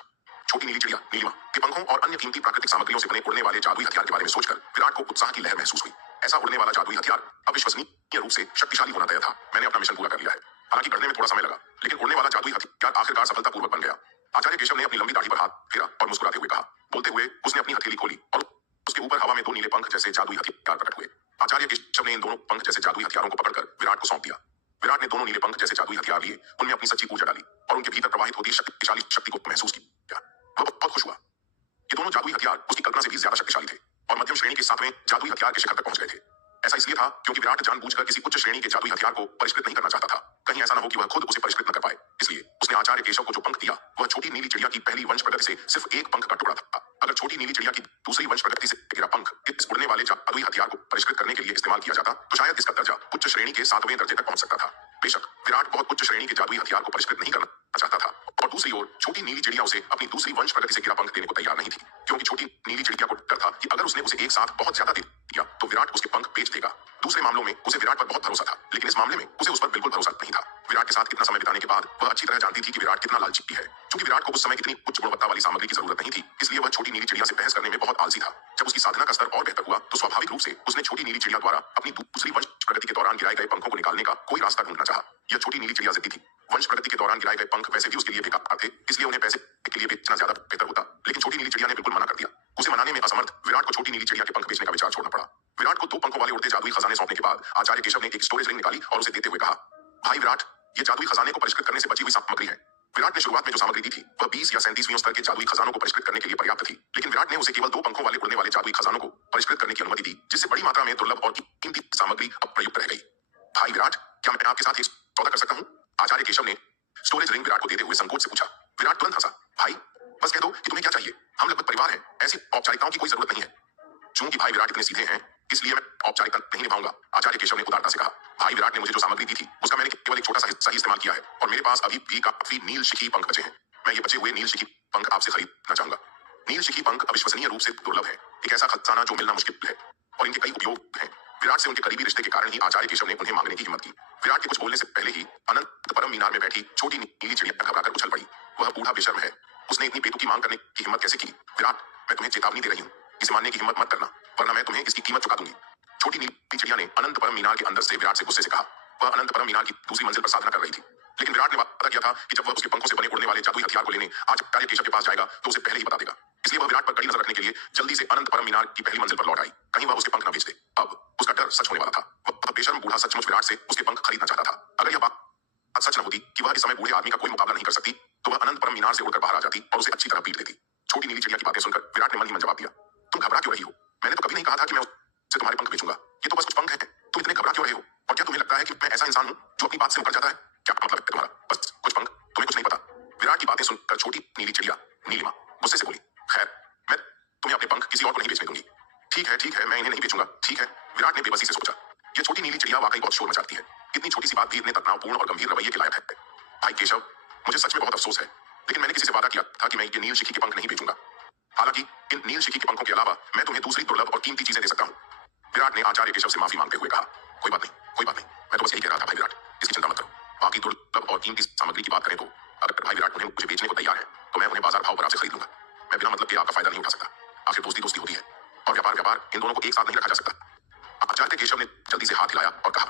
छोटी नीली चिड़िया नीलिमा के पंखों और अन्य कीमती प्राकृतिक सामग्रियों से बने उड़ने वाले जादुई हथियार के बारे में सोचकर विराट को उत्साह की लहर महसूस हुई। ऐसा उड़ने वाला जादुई हथियार अविश्वसनीय रूप से शक्तिशाली होना तय था। मैंने अपना मिशन पूरा कर लिया है। हालांकि गढ़ने में थोड़ा समय लगा, लेकिन उड़ने वाला जादुई हथियार आखिरकार सफलतापूर्वक बन गया। आचार्य केशव ने अपनी लंबी दाढ़ी पर हाथ फेरा और मुस्कुराते हुए कहा। बोलते हुए उसने अपनी हथेली खोली और उसके ऊपर हवा में दो नीले पंख जैसे जादुई हथियार प्रकट हुए। आचार्य केशव ने इन दोनों पंख जैसे जादुई हथियारों को पकड़कर विराट को सौंप दिया। विराट ने दोनों नीले पंख जैसे जादुई हथियार लिए, उनमें अपनी सच्ची ऊर्जा डाली और उनके भीतर प्रवाहित होती शक्तिशाली शक्ति को महसूस किया। वह बहुत खुश हुआ। ये दोनों जादुई हथियार उसकी कल्पना से भी ज्यादा शक्तिशाली थे और मध्यम श्रेणी के 7वें जादुई हथियार के शिखर तक पहुंच गए थे। ऐसा इसलिए था क्योंकि विराट जानबूझकर किसी उच्च श्रेणी के जादुई हथियार को परिष्कृत नहीं करना चाहता था। कहीं ऐसा न हो कि वह खुद उसे परिष्कृत न कर पाए। इसलिए उसने आचार्य केशव को जो पंख दिया, वह छोटी नीली चिड़िया की पहली वंश प्रगति से सिर्फ एक पंख का टुकड़ा था। अगर छोटी नीली चिड़िया की दूसरी वंश प्रगति से गिरा पंख इस उड़ने वाले जादुई हथियार को परिष्कृत करने के लिए इस्तेमाल किया जाता, तो शायद इसका दर्जा उच्च श्रेणी के 7वें दर्जे तक पहुंच सकता था। बेशक विराट बहुत उच्च श्रेणी के जादुई हथियार को परिष्कृत नहीं करना चाहता था, और दूसरी ओर छोटी नीली चिड़िया उसे अपनी दूसरी वंश प्रगति से गिरा पंख देने को तैयार नहीं थी, क्योंकि छोटी नीली चिड़िया को डर था कि अगर उसने उसे एक साथ बहुत ज्यादा दे दिया तो विराट उसके पंख बेच देगा। दूसरे मामलों में उसे विराट पर बहुत भरोसा था, लेकिन इस मामले में उसे उस पर बिल्कुल भरोसा नहीं था। विराट के साथ इतना समय बिताने के बाद वह अच्छी तरह जानती थी कि विराट कितना लालची है। क्योंकि विराट को उस समय इतनी उच्च गुणवत्ता वाली सामग्री की जरूरत नहीं थी, इसलिए वह छोटी नीली चिड़िया से बहस करने में बहुत आलसी था। जब उसकी साधना का स्तर और बेहतर हुआ तो स्वाभाविक रूप से उसने छोटी नीली चिड़िया द्वारा अपनी दूसरी वंश प्रगति के दौरान गिराए गए पंखों को निकालने का कोई रास्ता ढूंढना चाहा। यह छोटी नीली चिड़िया जिद्दी थी। वंश प्रगति के दौरान गिराए गए पंख वैसे भी उसके लिए बेकार थे, इसलिए उन्हें पैसे के लिए बेचना ज्यादा बेहतर होता, लेकिन छोटी नीली चिड़िया ने बिल्कुल मना कर दिया। उसे मनाने में असमर्थ विराट को छोटी नीली चिड़िया के पंख बेचने का विचार छोड़ना पड़ा। विराट को 2 पंखों वाले उड़ते जादुई खजाने सौंपने के बाद आचार्य केशव ने एक स्टोरेज रिंग निकाली और उसे देते हुए कहा, भाई विराट, ये जादुई खजाने को परिष्कृत करने से बची हुई सामग्री है। विराट ने शुरुआत में जो सामग्री दी थी वह 20 या 37वीं स्तर के जादुई खजानों को परिष्कृत करने के लिए पर्याप्त थी, लेकिन विराट ने उसे केवल 2 पंखों वाले उड़ने वाले जादुई खजानों को परिष्कृत करने की अनुमति दी, जिससे बड़ी मात्रा में दुर्लभ और कीमती सामग्री अप्रयुक्त रह गई। भाई विराट, क्या मैं आपके साथ एक सौदा कर सकता हूँ? आचार्य केशव ने स्टोरेज रिंग विराट को देते हुए संकोच से पूछा। विराट तुरंत हंसा। भाई बस कह दो कि तुम्हें क्या चाहिए, हम लगभग परिवार हैं, ऐसी औपचारिकताओं की कोई जरूरत नहीं है। चूंकि भाई विराट इतने सीधे हैं, इसलिए मैं औपचारिकता नहीं निभाऊंगा, आचार्य केशव ने उदारता से कहा। भाई विराट ने मुझे जो सामग्री दी थी उसका मैंने केवल एक छोटा सा हिस्सा ही इस्तेमाल किया है और मेरे पास अभी भी काफी नील शिखी पंख बचे हैं। मैं ये बचे हुए नील शिखी पंख आपसे खरीदना चाहूंगा। नील शिखी पंख अविश्वसनीय रूप से दुर्लभ है, एक ऐसा खजाना जो मिलना मुश्किल है और इनके कई उपयोग हैं। विराट से उनके करीबी रिश्ते के कारण ही आचार्य केशव ने उन्हें मांगने की हिम्मत की। विराट के कुछ बोलने से पहले ही अनंत परम मीनार में बैठी छोटी नीली चिड़िया घबराकर उछल पड़ी। वह बूढ़ा बेशर्म है, उसने इतनी बेतुकी मांग करने की हिम्मत कैसे की? विराट, मैं तुम्हें चेतावनी दे रही हूँ, इसे मानने की हिम्मत मत करना, वरना मैं तुम्हें इसकी कीमत चुका दूंगी। छोटी नीली चिड़िया ने अनंत परम मीनार के अंदर से विराट से गुस्से से कहा। वह अनंत परम मीनार की दूसरी मंजिल पर साधना कर रही थी, लेकिन विराट ने वादा किया था कि जब वह उसके पंखों से बने उड़ने वाले जादुई हथियार को लेने आचार्य केशव के पास जाएगा तो उसे पहले ही बता देगा। इसलिए वह विराट पर कड़ी नजर रखने के लिए जल्दी से अनंत परम मीनार की पहली मंजिल पर लौट आई, कहीं वह उसके पंख न बेच दे। अब उसका डर सच होने वाला था। वह बेशर्म बूढ़ा सचमुच विराट से उसके पंख खरीदना चाहता था। अगर यह बात सच न होती कि वह इस समय बूढ़े आदमी का कोई मुकाबला नहीं कर सकती, तो वह अनंत परम मीनार से उड़कर बाहर आ जाती और उसे अच्छी तरह पीट देती। छोटी नीली चिड़िया की बातें सुनकर विराट ने मन ही मन जवाब दिया। तुम घबरा क्यों रही हो? मैंने तो कभी नहीं कहा था कि मैं उससे तुम्हारे पंख बेचूंगा। ये तो बस कुछ पंख हैं, तुम इतने घबरा क्यों रहे हो? और क्या तुम्हें लगता है कि मैं ऐसा इंसान हूं जो अपनी बात से मुकर जाता है? क्या मतलब है तुम्हारा? बस कुछ पंख, तुम्हें कुछ नहीं पता। विराट की बातें सुनकर छोटी नीली चिड़िया नीलिमा गुस्से से बोली। खैर, मैं तुम्हें अपने पंख किसी और को नहीं बेचने दूंगी। ठीक है, मैं इन्हें नहीं बेचूंगा। ठीक है, विराट ने बेबसी से सोचा। यह छोटी नीली चिड़िया वाकई बहुत शोर मचाती है। इतनी छोटी सी बात भी इतने तनावपूर्ण और गंभीर रवैये के लायक है। भाई केशव, मुझे सच में बहुत अफसोस है, लेकिन मैंने किसी से वादा किया था कि मैं ये नील शिखी के पंख नहीं बेचूंगा। हालांकि इन नील शिकी के पंखों के अलावा मैं तुम्हें दूसरी दुर्लभ और कीमती चीजें दे सकता हूँ। विराट ने आचार्य केशव से माफी मांगते हुए कहा, कोई बात नहीं, कोई बात नहीं, मैं तो बस यही कह रहा था भाई विराट, इसकी चिंता मत करो। बाकी दुर्लभ और कीमती सामग्री की बात करें तो अगर भाई विराट उन्हें मुझे बेचने को तैयार है तो मैं उन्हें बाजार भाव पर आपसे खरीद लूंगा। मैं बिना मतलब के आपका फायदा नहीं उठा सकता। आखिर दोस्ती दोस्ती होती है और व्यापार व्यापार, इन दोनों को एक साथ नहीं रखा जा सकता। आचार्य केशव ने जल्दी से हाथ हिलाया और कहा,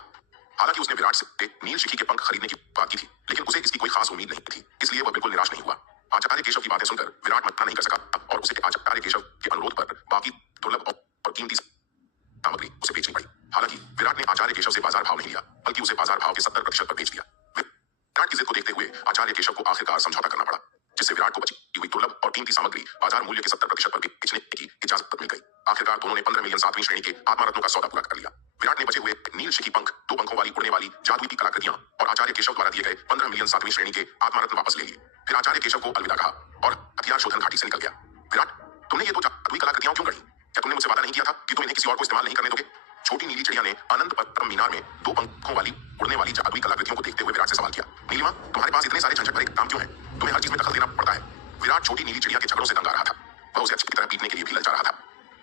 हालांकि उसने विराट से नील शिखी के पंख खरीदने की बात की थी, लेकिन उसे इसकी कोई खास उम्मीद नहीं थी, इसलिए वह बिल्कुल निराश नहीं हुआ। आचार्य केशव की बातें सुनकर विराट मना नहीं कर सका और उसे आचार्य केशव के अनुरोध पर बाकी दुर्लभ और कीमती सामग्री उसे बेचनी पड़ी। हालांकि विराट ने आचार्य केशव से बाजार भाव नहीं लिया, बल्कि उसे बाजार भाव के 70% पर बेच दिया। विराट की जिद को देखते हुए आचार्य केशव को आखिरकार समझौता करना पड़ा, जिससे विराट को बची हुई दुर्लभ और कीमती सामग्री बाजार मूल्य के 70% पर बेचने की इजाजत मिल गई। आखिरकार दोनों ने 15 मिलियन 7वीं श्रेणी के आत्मारत्नों का सौदा पूरा कर लिया। विराट ने बचे हुए नील शिखी पंख, 2 पंखों वाली उड़ने वाली जादुई की कलाकृतियां और आचार्य केशव द्वारा दिए गए 15 मिलियन 7वीं श्रेणी के आत्मारत्न वापस ले लिए। फिर आचार्य केशव को अलविदा कहा और हथियार शोधन घाटी से निकल गया। विराट, तुमने ये 2 जादुई कलाकृतियां क्यों गढ़ी? क्या तुमने मुझसे वादा नहीं किया था कि तुम इन्हें किसी और को इस्तेमाल नहीं करने दोगे? छोटी नीली चिड़िया ने अनंत परम मीनार में 2 पंखों वाली उड़ने वाली जादुई कलाकृतियों को देखते हुए विराट से सवाल किया, नीलिमा, तुम्हारे पास इतने सारे झंझट भरे काम क्यों है? तुम्हें हर चीज में दखल देना पड़ता है। विराट छोटी नीली चिड़िया के झगड़ों से तंग आ रहा था। वह उसे अच्छी तरह पीटने के लिए भी ललचा रहा था।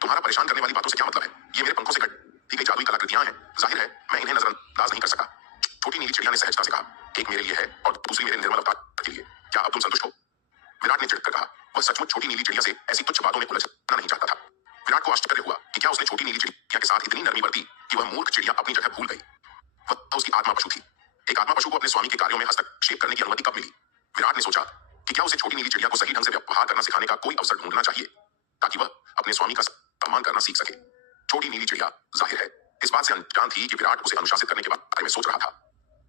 तुम्हारा परेशान करने वाली बातों से क्या मतलब है? ये मेरे पंखों से कटी गई जादुई कलाकृतियां हैं, जाहिर है मैं इन्हें नजरअंदाज नहीं कर सका। छोटी नीली चिड़िया ने सहजता से कहा, एक मेरे लिए है और दूसरी मेरे निर्मल अवतार के लिए। क्या अब तुम संतुष्ट हो? विराट ने चिढ़कर कहा। वह सचमुच छोटी नीली चिड़िया से ऐसी तुच्छ बातों में उलझना नहीं चाहता था। विराट को आश्चर्य हुआ कि क्या उसने छोटी नीली चिड़िया के साथ इतनी नरमी बरती कि वह मूर्ख चिड़िया अपनी जगह भूल गई। वह तो उसकी आत्मा पशु थी। एक आत्मा पशु को अपने स्वामी के कार्यों में हस्तक्षेप करने की अनुमति कब मिली? विराट ने सोचा कि क्या उसे छोटी नीली चिड़िया को सही ढंग से व्यवहार करना सिखाने का कोई अवसर ढूंढना चाहिए, ताकि वह अपने स्वामी का सम्मान करना सीख सके। छोटी नीली चिड़िया जाहिर है इस बात से अनजान थी कि विराट उसे अनुशासित करने के बारे में सोच रहा था।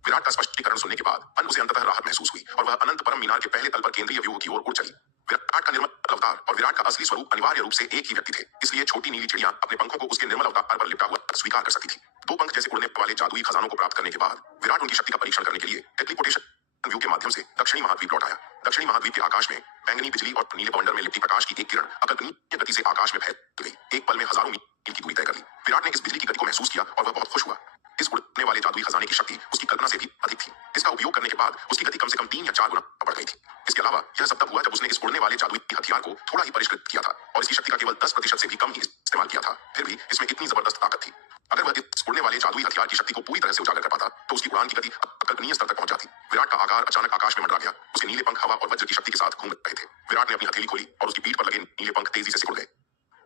विराट का स्पष्टीकरण सुनने के बाद उसे अंततः राहत महसूस हुई और वह अनंत परम मीनार के पहले तल पर केंद्रीय व्यू की ओर उड़ चली। विराट का निर्मल अवतार और विराट का असली स्वरूप अनिवार्य रूप से एक ही व्यक्ति थे, इसलिए छोटी नीली चिड़िया अपने पंखों को उसके निर्मल अवतार पर लिपटा हुआ स्वीकार कर सकती थी। 2 पंख जैसे उड़ने वाले जादुई खजानों को प्राप्त करने के बाद विराट उनकी शक्ति का परीक्षण करने के लिए टेलीपोर्टेशन व्यू के माध्यम से दक्षिणी महाद्वीप लौट आया। दक्षिणी महाद्वीप के आकाश में बैंगनी बिजली और नीले बवंडर में लिपटी प्रकाश की एक किरण अकल्पनीय गति से आकाश में फैल गई। एक पल में हजारों मील की दूरी तय कर ली। विराट ने इस बिजली की गति को महसूस किया और वह बहुत खुश हुआ। इस उड़ने वाले जादुई खजाने की शक्ति उसकी कल्पना से भी अधिक थी। इसका उपयोग करने के बाद उसकी गति कम से कम 3 या 4 गुना बढ़ गई थी। इसके अलावा यह सब तब हुआ जब उसने इस उड़ने वाले जादुई हथियार को थोड़ा ही परिष्कृत किया था और इसकी शक्ति का केवल 10% से भी कम ही इस्तेमाल किया था। फिर भी इसमें इतनी जबरदस्त ताकत थी। अगर वह इस उड़ने वाले जादुई हथियार की शक्ति को पूरी तरह से उजागर कर पाता तो उसकी उड़ान की गति अकल्पनीय स्तर तक पहुंच जाती। विराट का आकार अचानक आकाश में मंडरा गया। उसे नीले पंख हवा और वज्र की शक्ति के साथ घूम रहे थे। विराट ने अपनी हथेली खोली और उसकी पीठ पर लगे नीले पंख तेजी से सिकुड़ गए।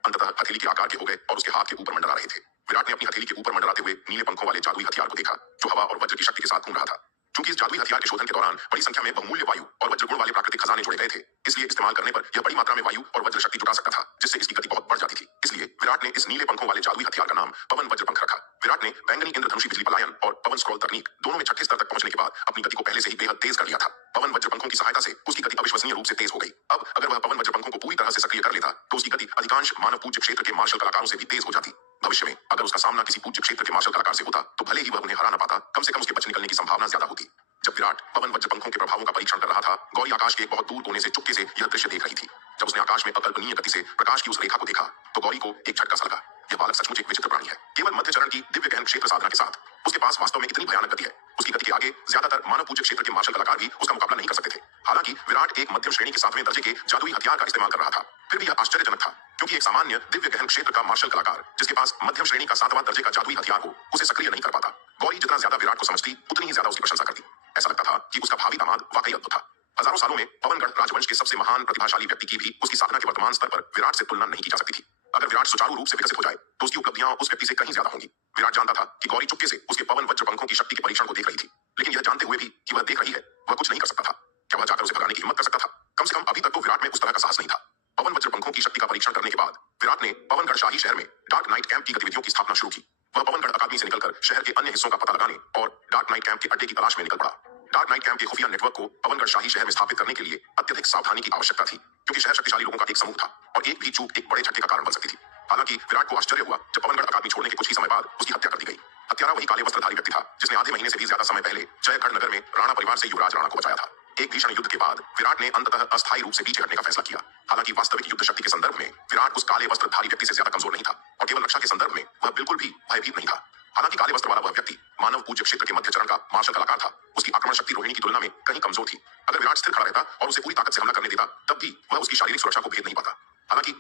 अंततः हथेली के आकार के हो गए और उसके हाथ के ऊपर मंडरा रहे थे। विराट ने अपनी हथेली के ऊपर मंडराते हुए नीले पंखों वाले जादुई हथियार को देखा, जो हवा और वज्र की शक्ति के साथ घूम रहा था। चूंकि इस जादुई हथियार के शोधन के दौरान बड़ी संख्या में बहुमूल्य वायु और वज्र गुण वाले प्राकृतिक खजाने जोड़े गए थे, इसलिए इस्तेमाल करने पर यह बड़ी मात्रा में वायु और वज्र शक्ति जुटा सकता था, जिससे इसकी गति बहुत बढ़ जाती थी। इसलिए विराट ने इस नीले पंखों वाले जादुई हथियार का नाम पवन वज्र पंख रखा। विराट ने बैंगनी इंद्रधनुषी बिजली पलायन और पवन स्क्रॉल तकनीक दोनों में छठे स्तर तक पहुंचने के बाद अपनी गति को पहले से ही बेहद तेज कर लिया था। पवन वज्र पंखों की सहायता से उसकी गति अविश्वसनीय रूप से तेज हो गई। अब अगर वह पवन वज्र पंखों को पूरी तरह से सक्रिय कर लेता तो उसकी गति अधिकांश मानव पूज्य क्षेत्र के मार्शल कलाकारों से भी तेज हो जाती। भविष्य में अगर उसका सामना किसी पूज्य क्षेत्र के मार्शल कलाकार से होता तो भले ही वह उन्हें हरा न पाता, कम से कम उसके बच निकलने की संभावना ज्यादा होती। जब विराट पवन वज्र पंखों के प्रभावों का परीक्षण कर रहा था, गौरी आकाश के एक बहुत दूर कोने से चुपके से यह दृश्य देख रही थी। जब उसने आकाश में अकल्पनीय गति से प्रकाश की उस रेखा को देखा तो गौरी को एक झटका सा लगा। यह बालक सचमुच एक विचित्र प्राणी है। केवल मध्य चरण की दिव्य गहन क्षेत्र साधना के साथ उसके पास वास्तव में इतनी भयानक गति है। उसकी गति के आगे ज्यादातर मानव पूज्य क्षेत्र के मार्शल कलाकार भी उसका मुकाबला नहीं कर सकते थे। हालांकि विराट एक मध्यम श्रेणी के 7वें दर्जे के जादुई हथियार का इस्तेमाल कर रहा था। फिर भी यह आश्चर्यजनक था, क्योंकि एक सामान्य दिव्य गहन क्षेत्र का मार्शल कलाकार जिसके पास मध्यम श्रेणी का 7वां दर्जे का जादुई हथियार हो, उसे सक्रिय नहीं कर पाता। गौरी जितना ज्यादा विराट को समझती उतनी ही ज्यादा उसकी प्रशंसा करती। ऐसा लगता था कि उसका भावी दामाद वाकई अद्भुत था। हजारों सालों में पवनगढ़ राजवंश के सबसे महान प्रतिभाशाली व्यक्ति की भी उसकी साधना के वर्तमान स्तर पर विराट से तुलना नहीं की जा सकती थी। अगर विराट सुचारू रूप से विकसित हो जाए तो उसकी उपलब्धियां उस व्यक्ति से कहीं ज्यादा होंगी। विराट जानता था कि गौरी चुपके से उसके पवन वज्र पंखों की शक्ति के परीक्षण को देख रही थी, लेकिन यह जानते हुए भी कि वह देख रही है, वह कुछ नहीं कर सकता था। क्या वह जाकर उसे भगाने की हिम्मत कर सकता था? कम से कम अभी तक तो विराट में उस तरह का साहस नहीं था। पवन वज्र पंखों की शक्ति का परीक्षण करने के बाद विराट ने पवनगढ़ शाही शहर में डार्क नाइट कैंप की गतिविधियों की स्थापना शुरू की। वह पवनगढ़ अकादमी से निकलकर शहर के अन्य हिस्सों का पता लगाने और डार्क नाइट कैंप के अड्डे की तलाश में निकल पड़ा। डार्क नाइट कैंप के खुफिया नेटवर्क को पवनगढ़ शाही शहर में स्थापित करने के लिए अत्यधिक सावधानी की आवश्यकता थी, क्योंकि शहर शक्तिशाली लोगों का एक समूह था और एक भी चूक एक बड़े झटके का कारण बन सकती थी। हालांकि विराट को आश्चर्य हुआ जब पवनगढ़ अकादमी छोड़ने के कुछ ही समय बाद उसकी हत्या कर दी गई। हत्यारा वही काले वस्त्रधारी व्यक्ति था जिसने आधे महीने से भी ज्यादा समय पहले जयगढ़ नगर में राणा परिवार से युवराज राणा को बचाया था। एक भीषण युद्ध के बाद विराट ने अंततः अस्थायी रूप से पीछे हटने का फैसला किया। हालांकि वास्तविक युद्ध शक्ति के संदर्भ में विराट उस काले वस्त्रधारी व्यक्ति से ज्यादा कमजोर नहीं था और केवल रक्षा के संदर्भ में वह बिल्कुल भी भयभीत नहीं था। हालांकि काले वस्त्र वाला वह व्यक्ति मानव पूज्य क्षेत्र के मध्य चरण का मार्शल कलाकार था। उसकी आक्रमण शक्ति रोहिणी की तुलना में कहीं कमजोर थी। अगर विराट स्थिर खड़ा रहता और उसे पूरी ताकत से हमला करने देता तब भी वह उसकी शारीरिक सुरक्षा को भेद नहीं पाता। हालांकि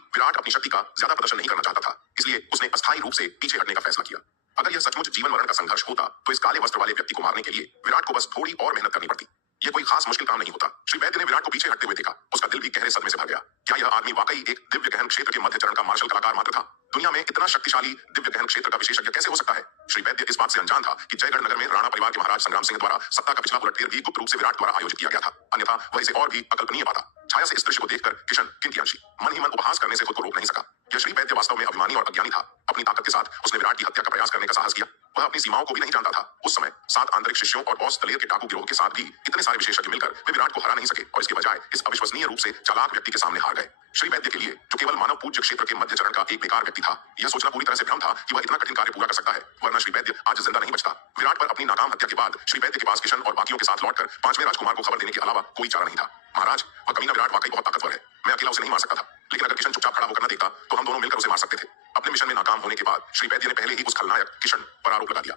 अपनी शक्ति का ज्यादा प्रदर्शन नहीं करना चाहता था, इसलिए उसने अस्थायी रूप से पीछे हटने का फैसला किया। अगर यह सचमुच जीवन मरण का संघर्ष होता तो इस काले वस्त्र वाले व्यक्ति को मारने के लिए विराट को बस थोड़ी और मेहनत करनी पड़ती। यह कोई खास मुश्किल काम नहीं होता। श्री वैद्य ने विराट को पीछे हटते हुए देखा। उसका दिल भी गहरे सदमे से भर गया। क्या यह आदमी वाकई एक दिव्य गहन क्षेत्र के मध्य चरण का मार्शल कलाकार मात्र था? दुनिया में इतना शक्तिशाली दिव्य गहन क्षेत्र का विशेषज्ञ कैसे हो सकता है? श्री वैद्य इस बात से अनजान था कि जयगढ़ नगर में राणा परिवार के महाराज संग्राम सिंह द्वारा सत्ता का पिछला उलटफेर भी गुप्त रूप से विराट द्वारा आयोजित किया गया था, अन्यथा वह इसे और भी अकल्पनीय पाता। छाया से इस दृश्य को देखकर किशन किंतियांशी मन ही मन उपहास करने से खुद को रोक नहीं सका। यह श्री वैद्य वास्तव में अभिमानी और अज्ञानी था। अपनी ताकत के साथ उसने विराट की हत्या का प्रयास करने का साहस किया। वह अपनी सीमाओं को भी नहीं जानता था। उस समय 7 आंतरिक शिष्यों और बॉस दलेर के डाकू गिरोह के साथ भी इतने सारे विशेषज्ञ मिलकर वे विराट को हरा नहीं सके और इसके बजाय इस अविश्वसनीय रूप से चालाक व्यक्ति के सामने हार गए। श्री वैद्य के लिए, जो केवल मानव पूज्य क्षेत्र के मध्य चरण का एक बेकार व्यक्ति था, यह सोचना पूरी तरह से भ्रम था कि वह इतना कठिन कार्य पूरा कर सकता है, वरना श्री वैद्य आज जिंदा नहीं बचता। विराट पर अपनी नाकाम हत्या के बाद श्री वैद्य के पास किशन और बाकियों के साथ लौटकर 5वें राजकुमार को खबर देने के अलावा कोई चारा नहीं था। महाराज, वह कमीना विराट वाकई बहुत ताकतवर है। मैं अकेला उसे नहीं मार सकता था, लेकिन अगर किशन चुपचाप खड़ा होकर न देखता तो हम दोनों मिलकर उसे मार सकते थे। अपने मिशन में नाकाम होने के बाद श्री वैद्य ने पहले ही उस खलनायक किशन पर आरोप लगा दिया।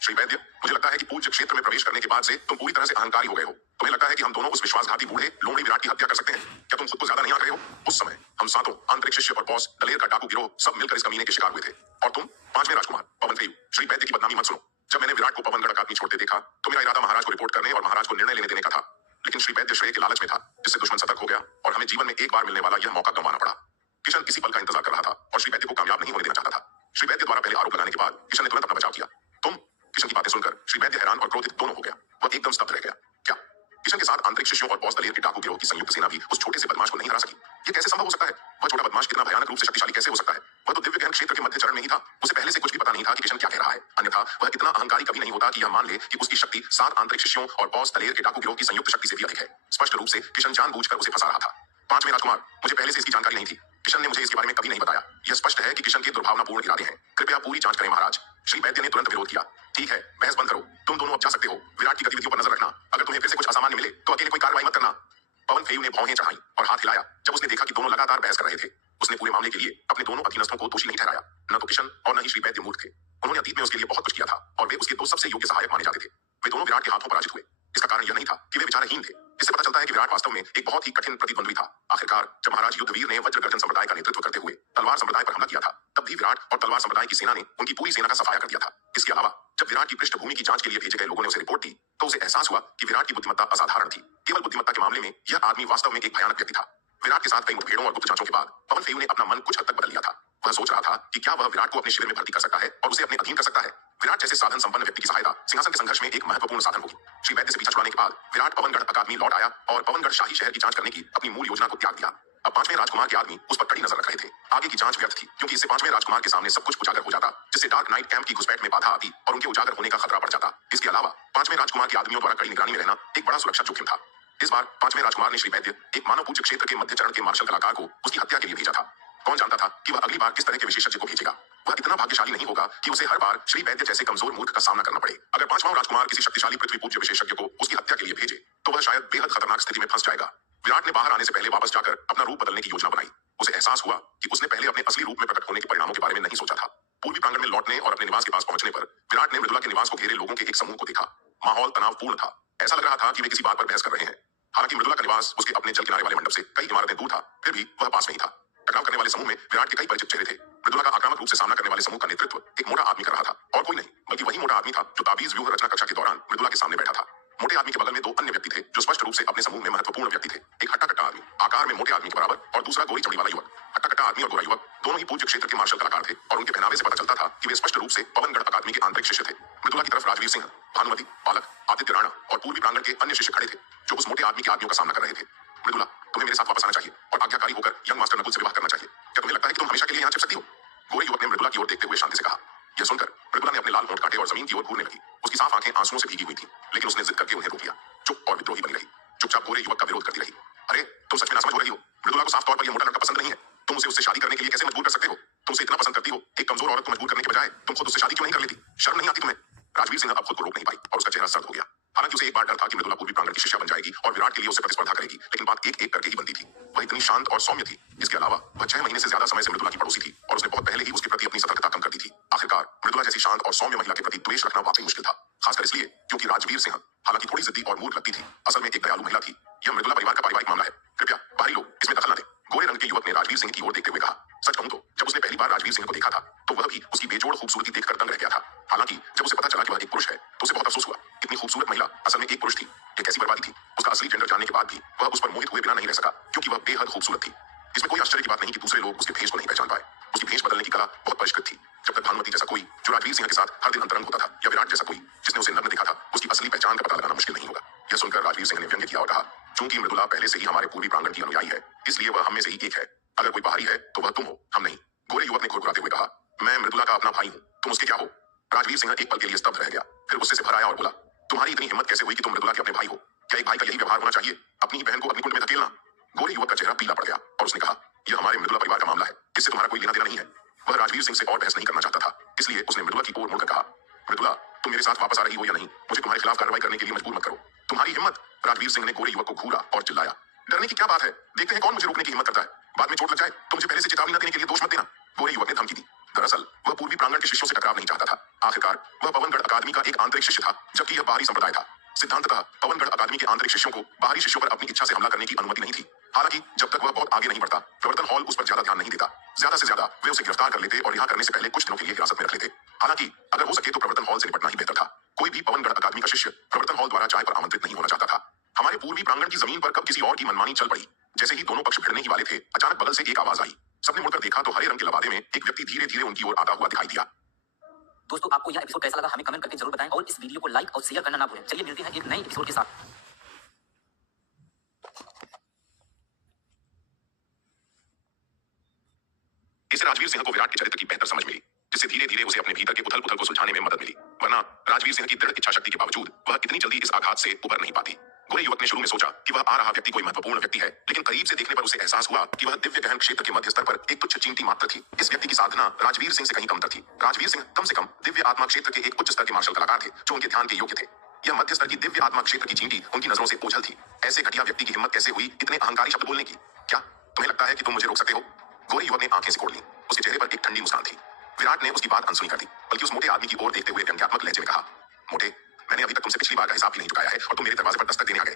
श्री वैद्य, मुझे लगता है कि पूज्य क्षेत्र में प्रवेश करने के बाद से तुम पूरी तरह से अहंकारी हो गए हो। तुम्हें लगता है कि हम दोनों उस विश्वासघाती बूढ़े लोमड़ी विराट की हत्या कर सकते हैं? क्या तुम खुद को ज्यादा नहीं आंक रहे हो? उस समय हम 7 आंतरिक शिष्य और बॉस दलेर का डाकू गिरोह सब मिलकर इस कमीने के शिकार हुए थे, और तुम 5वें राजकुमार पवन फेयू। श्री वैद्य की बदनामी मत सुनो। जब मैंने विराट को पवनगढ़ अकादमी छोड़ते देखा तो मेरा इरादा महाराज को रिपोर्ट करने और महाराज को निर्णय लेने देने का था, लेकिन श्री वैद्य श्रेय के लालच में था, जिससे दुश्मन सतर्क हो गया और हमें जीवन में एक बार मिलने वाला यह मौका गंवाना पड़ा। किशन इसी पल का इंतजार कर रहा था और श्री वैद्य को कामयाब नहीं होने देना चाहता था। श्री वैद्य द्वारा पहले आरोप लगाने के बाद किशन ने तुरंत अपना बचाव किया। तुम? किशन की बातें सुनकर श्री वैद्य हैरान और क्रोधित दोनों हो गया। वह एकदम स्तब्ध रह गया। क्या किशन के साथ आंतरिक शिष्यों और बॉस दलेर के डाकू गिरोह की संयुक्त सेना भी उस छोटे से बदमाश को नहीं हरा सकी? यह कैसे संभव हो सकता है? वह छोटा बदमाश कितना भयानक रूप से शक्तिशाली कैसे हो सकता है? वह तो दिव्य गहन क्षेत्र के मध्य चरण में ही था। उसे पहले से कुछ भी पता नहीं था कि किशन क्या कह रहा है, अन्यथा वह इतना अहंकारी कभी नहीं होता कि यह मान ले कि उसकी शक्ति 7 आंतरिक शिष्यों और बॉस दलेर के डाकू गिरोह की संयुक्त शक्ति से भी अधिक है। स्पष्ट रूप से किशन जानबूझकर उसे फंसा रहा था। 5वें राजकुमार, मुझे पहले से इसकी जानकारी नहीं थी। किशन ने मुझे इसके बारे में कभी नहीं बताया। यह स्पष्ट है कि किशन के दुर्भावनापूर्ण इरादे हैं। कृपया पूरी जांच करें महाराज। श्री वैद्य ने तुरंत विरोध किया। ठीक है, बहस बंद करो। तुम दोनों अब जा सकते हो। विराट की गतिविधियों पर नजर रखना। अगर तुम्हें फिर से कुछ असामान्य मिले तो अकेले कोई कार्रवाई मत करना। पवन फेयू ने भौहें चढ़ाई और हाथ हिलाया जब उसने देखा कि दोनों लगातार बहस कर रहे थे। उसने पूरे मामले के लिए अपने दोनों अधीनस्थों को दोषी नहीं ठहराया। न तो किशन और न ही श्री वैद्य मूर्ख थे। उन्होंने अतीत में उसके लिए बहुत कुछ किया था और वे उसके 2 सबसे योग्य सहायक माने जाते थे। वे दोनों विराट के हाथों पराजित हुए। इसका कारण यह नहीं था कि वे विचारहीन थे। इससे पता चलता है कि विराट वास्तव में एक बहुत ही कठिन प्रतिद्वंद्वी था। आखिरकार जब महाराज युद्धवीर ने वज्रगर्जन संप्रदाय का नेतृत्व करते हुए तलवार संप्रदाय पर हमला किया था, तब भी विराट और तलवार संप्रदाय की सेना ने उनकी पूरी सेना का सफाया कर दिया था। इसके अलावा जब विराट की पृष्ठभूमि की जांच के लिए भेजे गए लोगों ने उसे रिपोर्ट दी तो उसे एहसास हुआ कि विराट की बुद्धिमत्ता असाधारण थी। केवल बुद्धिमत्ता के मामले में यह आदमी वास्तव में एक भयानक व्यक्ति था। विराट के साथ कई मुठभेड़ों और गुप्त जांचों के बाद पवन फेयू ने अपना मन कुछ हद तक बदल लिया था। वह सोच रहा था कि क्या वह विराट को अपने शिविर में भर्ती कर सकता है और उसे अपने अधीन कर सकता है। विराट जैसे साधन संपन्न व्यक्ति की सहायता सिंहासन के संघर्ष में एक महत्वपूर्ण साधन होगी। श्री वैद्य से पीछा छुड़ाने के बाद विराट पवनगढ़ अकादमी लौट आया और पवनगढ़ शाही शहर की जांच करने की अपनी मूल योजना को त्याग दिया। अब 5वें राजकुमार के आदमी उस पर कड़ी नजर रख रहे थे। आगे की जांच व्यर्थ थी, क्योंकि इससे 5वें राजकुमार के सामने सब कुछ उजागर हो जाता, जिससे डार्क नाइट कैंप की घुसपैठ में बाधा आती और उनके उजागर होने का खतरा बढ़ जाता। इसके अलावा 5वें राजकुमार के आदमियों द्वारा कड़ी निगरानी में रहना एक बड़ा सुरक्षा जोखिम था। इस बार 5वें राजकुमार ने श्री वैद्य, एक मानव पूज्य क्षेत्र के मध्य चरण के मार्शल कलाकार को उसकी हत्या के लिए भेजा था। कौन जानता था कि वह अगली बार किस तरह के विशेषज्ञ को भेजेगा? वह इतना भाग्यशाली नहीं होगा कि उसे हर बार श्री वैद्य जैसे कमजोर मूर्ख का सामना करना पड़े। अगर 5वां राजकुमार किसी शक्तिशाली पृथ्वी पूज्य विशेषज्ञ को उसकी हत्या के लिए भेजे तो वह शायद बेहद खतरनाक स्थिति में फंस जाएगा। विराट ने बाहर आने से पहले वापस जाकर अपना रूप बदलने की योजना बनाई। उसे एहसास हुआ कि उसने पहले अपने असली रूप में प्रकट होने के परिणामों के बारे में नहीं सोचा था। पूर्वी प्रांगण में लौटने और अपने निवास के पास पहुंचने पर विराट ने मृदुला के निवास को घेरे लोगों के एक समूह को देखा। माहौल तनावपूर्ण था। ऐसा लग रहा था कि वे किसी बात पर बहस कर रहे हैं। हालांकि मृदुला का निवास उसके अपने जल किनारे वाले मंडप से कई इमारतें दूर था, फिर भी वह पास नहीं था। टकराव करने वाले समूह में विराट के कई परिचित चेहरे थे। मृदुला का आक्रामक रूप से सामना करने वाले समूह का नेतृत्व एक मोटा आदमी कर रहा था, और कोई नहीं बल्कि वही मोटा आदमी था जो ताबीज व्यूह रचना कक्षा के दौरान मृदुला के सामने बैठा था। मोटे आदमी के बगल में 2 अन्य व्यक्ति थे जो स्पष्ट रूप से अपने समूह में महत्वपूर्ण व्यक्ति थे। एक हट्टा कट्टा आदमी, आकार में मोटे आदमी के बराबर, और दूसरा गोरी चमड़ी वाला युवक। हट्टा कट्टा आदमी और गोरा युवक दोनों ही पूज्य क्षेत्र के मार्शल कलाकार थे और उनके पहनावे से पता चलता था कि वे स्पष्ट रूप से पवनगढ़ अकादमी के आंतरिक शिष्य थे। मृदुला की तरफ राजवीर सिंह, भानुमति, पालक, आदित्य राणा और पूर्वी प्रांगण के अन्य शिष्य खड़े थे जो उस मोटे आदमी के आदमियों का सामना कर रहे थे। मृदुला, तुम्हें मेरे साथ वापस आना चाहिए और आज्ञाकारी होकर यंग मास्टर नकुल से विवाह करना चाहिए। क्या तुम्हें लगता है कि तुम हमेशा के लिए यहाँ छिप सकती हो? गोरे युवक ने मृदुला की ओर देखते हुए शांति से कहा। यह सुनकर मृदुला ने अपने लाल होंठ काटे और जमीन की ओर घूरने लगी। उसकी साफ आंखें आंसुओं से भीगी हुई थी, लेकिन उसने जिद करके उन्हें रोक लिया। चुप और विद्रोही बनी रही। चुपचाप गोरे युवक का विरोध करती रही। अरे, तुम सच में नासमझ हो रही हो। मृदुला को साफ तौर पर यह मोटा लड़का पसंद नहीं है। तुम उसे उससे शादी करने के लिए कैसे मजबूर कर सकते हो? तुम उसे इतना पसंद करती हो, एक कमजोर औरत को मजबूर करने के बजाय तुम खुद उससे शादी क्यों नहीं कर लेती? शर्म नहीं आती तुम्हें? राजवीर सिंह अब खुद को रोक नहीं पाई और उसका चेहरा सर्द हो गया। हालांकि उसे एक बार डर था कि मृदुला पूर्वी प्रांगण की शिष्या बन जाएगी और विराट के लिए उसे प्रतिस्पर्धा करेगी, लेकिन बात एक एक करके ही बनती थी। वह इतनी शांत और सौम्य थी। इसके अलावा वह 6 महीने से ज्यादा समय से मृदुला की पड़ोसी थी और उसने बहुत पहले ही उसके प्रति अपनी सतर्कता कम कर दी थी। आखिरकार मृदुला जैसी शांत और सौम्य महिला के प्रति द्वेष रखना वाकई मुश्किल था, खासकर इसलिए क्योंकि राजवीर सिंह, हालांकि थोड़ी जिद्दी और मूर्ख लगती थी, असल में एक दयालु महिला थी। यह मृदुला परिवार का पारिवारिक मामला है। कृपया बाहरी लोग इसमें दखल न दें। गोरे रंग के युवक ने राजवीर सिंह की ओर देखते हुए कहा। सच और खूबसूरती देखकर दंग रह गया था। हालांकि जब उसे पता चला कि वह एक पुरुष है तो उसे बहुत अफसोस हुआ। इतनी खूबसूरत महिला असल में एक पुरुष थी। ये कैसी बर्बादी थी। उसका असली जेंडर जानने के बाद भी वह उस पर मोहित हुए बिना नहीं रह सका, क्योंकि वह बेहद खूबसूरत थी। इसमें कोई आश्चर्य की बात नहीं कि दूसरे लोग उसके भेष को नहीं पहचान पाए। उसकी भेष बदलने की कला बहुत परिष्कृत थी। जब तक भानुमति जैसा कोई जो राजवीर सिंह के साथ हर दिन अंतरंग होता था, या विराट जैसा कोई जिसने उसे नग्न देखा था, उसकी असली पहचान का पता लगाना मुश्किल नहीं होगा। यह सुनकर राजवीर सिंह ने व्यंग्य किया और कहा, चूंकि मृदुला पहले से ही हमारे पूर्वी प्रांगण की अनुयायी है, इसलिए वह हम में से ही एक है। अगर कोई बाहरी है तो वह तुम हो, हम नहीं। गोरे युवक ने घुरघुराते हुए कहा, मैं मृदुला का अपना भाई हूँ, तुम उसके क्या हो? राजवीर सिंह एक पल के लिए स्तब्ध रह गया, फिर गुस्से से भर आया और बोला, तुम्हारी इतनी हिम्मत कैसे हुई कि तुम मृदुला के अपने भाई हो? क्या एक भाई का यही व्यवहार होना चाहिए, अपनी ही बहन को अग्निकुंड में धकेलना? गोरे युवक का चेहरा पीला पड़ गया और उसने कहा, यह हमारे मृदुला परिवार का मामला है, इससे तुम्हारा कोई लेना देना नहीं है। वह राजवीर सिंह से और बहस नहीं करना चाहता था, इसलिए उसने मृदुला की ओर मुड़कर कहा, मृदुला, तुम मेरे साथ वापस आ रही हो या नहीं? मुझे तुम्हारे खिलाफ कार्रवाई करने के लिए मजबूर मत करो। तुम्हारी हिम्मत! राजवीर सिंह ने गोरे युवक को घूरा और चिल्लाया, डरने की क्या बात है? देखते हैं कौन मुझे रोकने की हिम्मत करता है। बाद में चोट लग जाए तो मुझे पहले से चेतावनी न देने के लिए दोष मत देना। गोरे युवक ने धमकी दी। दरअसल वह पूर्वी प्रांगण के शिष्यों से टकराव नहीं चाहता था। आखिरकार वह पवनगढ़ अकादमी का एक आंतरिक शिष्य था, जबकि यह बाहरी संप्रदाय था। सिद्धांततः पवनगढ़ अकादमी के आंतरिक शिष्यों को बाहरी शिष्यों पर अपनी इच्छा से हमला करने की अनुमति नहीं थी। हालांकि जब तक वह बहुत आगे नहीं बढ़ता, प्रवर्तन हॉल उस पर ज्यादा ध्यान नहीं देता। ज्यादा से ज्यादा वे उसे गिरफ्तार कर लेते और रिहा करने से पहले कुछ दिनों के लिए हिरासत में रख लेते। हालांकि अगर हो सके तो प्रवर्तन हॉल से निपटना ही बेहतर था। कोई भी पवनगढ़ अकादमी का शिष्य प्रवर्तन हॉल द्वारा चाय पर आमंत्रित नहीं होना चाहता था। हमारे पूर्वी प्रांगण की जमीन पर कब किसी और की मनमानी चल पड़ी। जैसे ही दोनों पक्ष भिड़ने ही वाले थे, अचानक बगल से एक आवाज आई। सबने मुड़कर देखा तो हरे रंग के लबादे में एक व्यक्ति धीरे धीरे उनकी ओर आता हुआ दिखाई दिया। दोस्तों, आपको यह एपिसोड कैसा लगा हमें कमेंट करके जरूर बताएं और इस वीडियो को लाइक और शेयर करना ना भूलें। चलिए मिलते हैं एक नए एपिसोड के साथ। इसे राजवीर सिंह को विराट के चरित्र की बेहतर समझ मिली, जिससे धीरे धीरे उसे अपने भीतर के उथल पुथल को सुलझाने में मदद मिली। वरना राजवीर सिंह की दृढ़ इच्छा शक्ति के बावजूद वह इतनी जल्दी इस आघात से उबर नहीं पाती। गोरे युवक ने शुरू में सोचा कि वह आ रहा व्यक्ति कोई महत्वपूर्ण व्यक्ति है, लेकिन करीब से देखने पर उसे एहसास हुआ कि वह दिव्य गहन क्षेत्र के मध्य स्तर पर एक तुच्छ चींटी मात्र थी। इस व्यक्ति की साधना राजवीर सिंह से कहीं कमतर थी। राजवीर सिंह कम से कम दिव्य आत्मा क्षेत्र के एक उच्च स्तर के मार्शल कलाकार थे, जो उनके ध्यान के योग्य थे। यह मध्य स्तर की दिव्य आत्मा क्षेत्र की चींटी उनकी नजरों से ओझल थी। ऐसे घटिया व्यक्ति की हिम्मत कैसे हुई इतने अहंकारी शब्द बोलने की? क्या तुम्हें लगता है कि तुम मुझे रोक सकते हो? गोरे युवक ने आंखें सिकोड़ ली। उसके चेहरे पर एक ठंडी मुस्कान थी। विराट ने उसकी बात अनसुनी कर दी, बल्कि उस मोटे आदमी की ओर देखते हुए व्यंग्यात्मक लहजे में कहा, मोटे, मैंने अभी तक तुमसे पिछली बार का हिसाब भी नहीं चुकाया है और तुम मेरे दरवाजे पर दस्तक देने आ गए।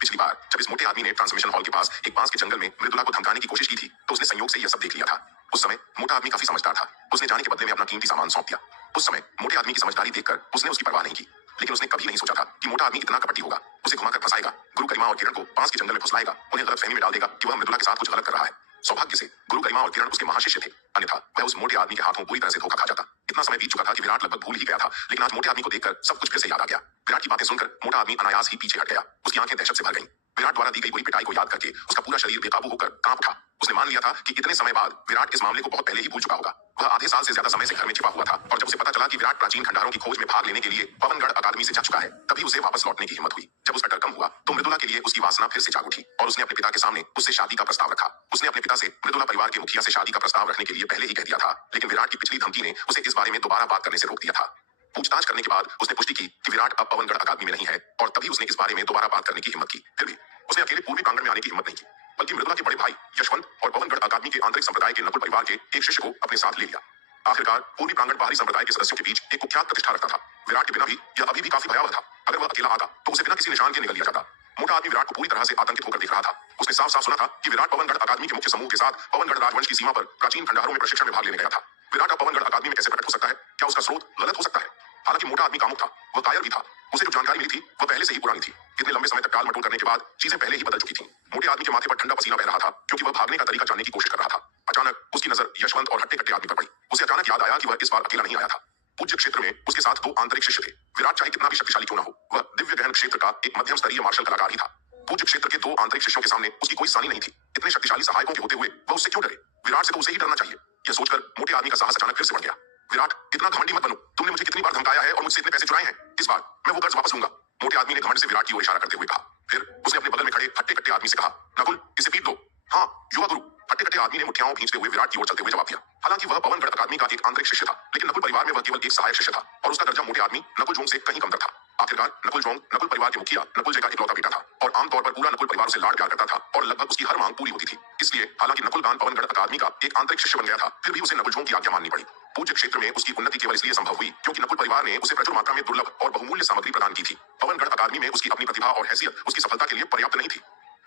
पिछली बार जब इस मोटे आदमी ने ट्रांसमिशन हॉल के पास एक बांस के जंगल में मृदुला को धमकाने की कोशिश की थी, तो उसने संयोग से यह सब देख लिया था। उस समय मोटा आदमी काफी समझदार था। उसने जाने के बदले में अपना कीमती सामान सौंप दिया। उस समय मोटे आदमी की समझदारी देखकर उसने उसकी परवाह नहीं की, लेकिन उसने कभी नहीं सोचा था कि मोटा आदमी इतना कपटी होगा। उसे घुमाकर फंसाएगा, गुरु गरिमा और किरण को बांस के जंगल में फुसलाएगा, उन्हें गलतफहमी में डाल देगा कि वह मृदुला के साथ कुछ गलत कर रहा है। सौभाग्य से गुरु गरिमा और किरण उसके महाशिष्य थे, अन्यथा वह उस मोटे आदमी के हाथों पूरी तरह से धोखा खा जाता। इतना समय बीत चुका था कि विराट लगभग भूल ही गया था, लेकिन आज मोटे आदमी को देखकर सब कुछ फिर से याद आ गया। विराट की बातें सुनकर मोटा आदमी अनायास ही पीछे हट गया। उसकी आंखें दहशत से भर गईं। विराट द्वारा दी गई बुरी पिटाई को याद करके उसका पूरा शरीर बेकाबू होकर कांप उठा। उसने मान लिया था कि इतने समय बाद विराट इस मामले को बहुत पहले ही भूल चुका होगा। वह आधे साल से ज्यादा समय से घर में छिपा हुआ था, और जब उसे पता चला कि विराट प्राचीन खंडारों की खोज में भाग लेने के लिए पवनगढ़ अकादमी से जा चुका है, तभी उसे वापस लौटने की हिम्मत हुई। जब उसका डर कम हुआ तो मृदुला के लिए उसकी वासना फिर से जाग उठी और उसने अपने पिता के सामने उससे शादी का प्रस्ताव रखा। उसने अपने पिता से मृदुला परिवार के मुखिया से शादी का प्रस्ताव रखने के लिए पहले ही कह दिया था, लेकिन विराट की पिछली धमकी ने उसे इस बारे में दोबारा बात करने से रोक दिया था। पूछताछ करने के बाद उसने पुष्टि की कि विराट अब पवनगढ़ अकादमी में नहीं है, और तभी उसने इस बारे में दोबारा बात करने की हिम्मत की। फिर भी उसने अकेले पूर्वी प्रांगण में आने की हिम्मत नहीं की, बल्कि मृदुला के बड़े भाई यशवंत और पवनगढ़ अकादमी के आंतरिक संप्रदाय के नकुल परिवार के एक शिष्य को अपने साथ ले लिया। आखिरकार पूर्वी प्रांगण बाहरी संप्रदाय के सदस्यों के बीच एक कुख्यात प्रतिष्ठा रखता था। विराट के बिना भी यह अभी भी काफी भयावह था। अगर वह अकेला आता तो उसे बिना किसी निशान के निगल लिया जाता। मोटा आदमी विराट को पूरी तरह से आतंकित होकर देख रहा था। उसने साफ साफ सुना था कि विराट पवनगढ़ अकादमी के मुख्य समूह के साथ पवनगढ़ राजवंश की सीमा पर प्राचीन खंडहरों में प्रशिक्षण में भाग लेने गया था। विराट अब पवनगढ़ अकादमी में कैसे प्रकट हो सकता है? क्या उसका स्रोत गलत हो सकता है? हालांकि मोटा आदमी कामुक था, वह कायर भी था। उसे जो जानकारी मिली थी वह पहले से ही पुरानी थी। इतने लंबे समय तक टाल मटोल करने के बाद चीजें पहले ही बदल चुकी थीं। मोटे आदमी के माथे पर ठंडा पसीना बह रहा था, क्योंकि वह भागने का तरीका जानने की कोशिश कर रहा था। अचानक उसकी नजर यशवंत और हट्टे कट्टे आदमी पर पड़ी। उसे अचानक याद आया कि वह इस बार अकेला नहीं आया था। पूज्य क्षेत्र में उसके साथ दो आंतरिक शिष्य थे। विराट चाहे कितना भी शक्तिशाली क्यों न हो, वह दिव्य गहन क्षेत्र का एक मध्यम स्तरीय मार्शल कलाकार ही था। पूज्य क्षेत्र के दो आंतरिक शिष्यों के सामने उसकी कोई सानी नहीं थी। इतने शक्तिशाली सहायकों के होते हुए वह उससे क्यों डरे? विराट से तो उसे ही डरना चाहिए। यह सोचकर मोटे आदमी का साहस अचानक फिर से बढ़ गया। विराट, इतना घमंडी मत बनो। तुमने मुझे कितनी बार धमकाया है और मुझसे इतने पैसे चुराए हैं। इस बार मैं वो कर्ज वापस लूंगा। मोटे आदमी ने घमंड से विराट की ओर इशारा करते हुए कहा। फिर उसने अपने बगल में खड़े हट्टे कट्टे आदमी से कहा, नकुल, इसे पीट दो। हाँ युवा गुरु, हट्टे कट्टे आदमी ने मुठ्ठियाओं भींचते हुए विराट की ओर चलते हुए जवाब दिया। हालांकि वह पवनगढ़ अकादमी का एक आंतरिक शिष्य था, लेकिन नकुल परिवार में वह केवल एक सहायक शिष्य था, और उसका दर्जा मोटे आदमी नकुल जोंग से कहीं कमतर था। आखिरकार नकुल जोंग नकुल परिवार के मुखिया नकुल जय का इकलौता बेटा था, और आमतौर पर पूरा नकुल परिवार उसे लाड प्यार करता था, और लगभग उसकी हर मांग पूरी होती थी। इसलिए हालांकि नकुल गान पवनगढ़ अकादमी का एक आंतरिक शिष्य बन गया था, फिर भी उसे नकुल जोंग की आज्ञा माननी पड़ी। पूज्य क्षेत्र में उसकी उन्नति केवल इसलिए संभव हुई क्योंकि नकुल परिवार ने उसे प्रचुर मात्रा में दुर्लभ और बहुमूल्य सामग्री प्रदान की थी। पवनगढ़ अकादमी में उसकी अपनी प्रतिभा और हैसियत उसकी सफलता के लिए पर्याप्त नहीं थी।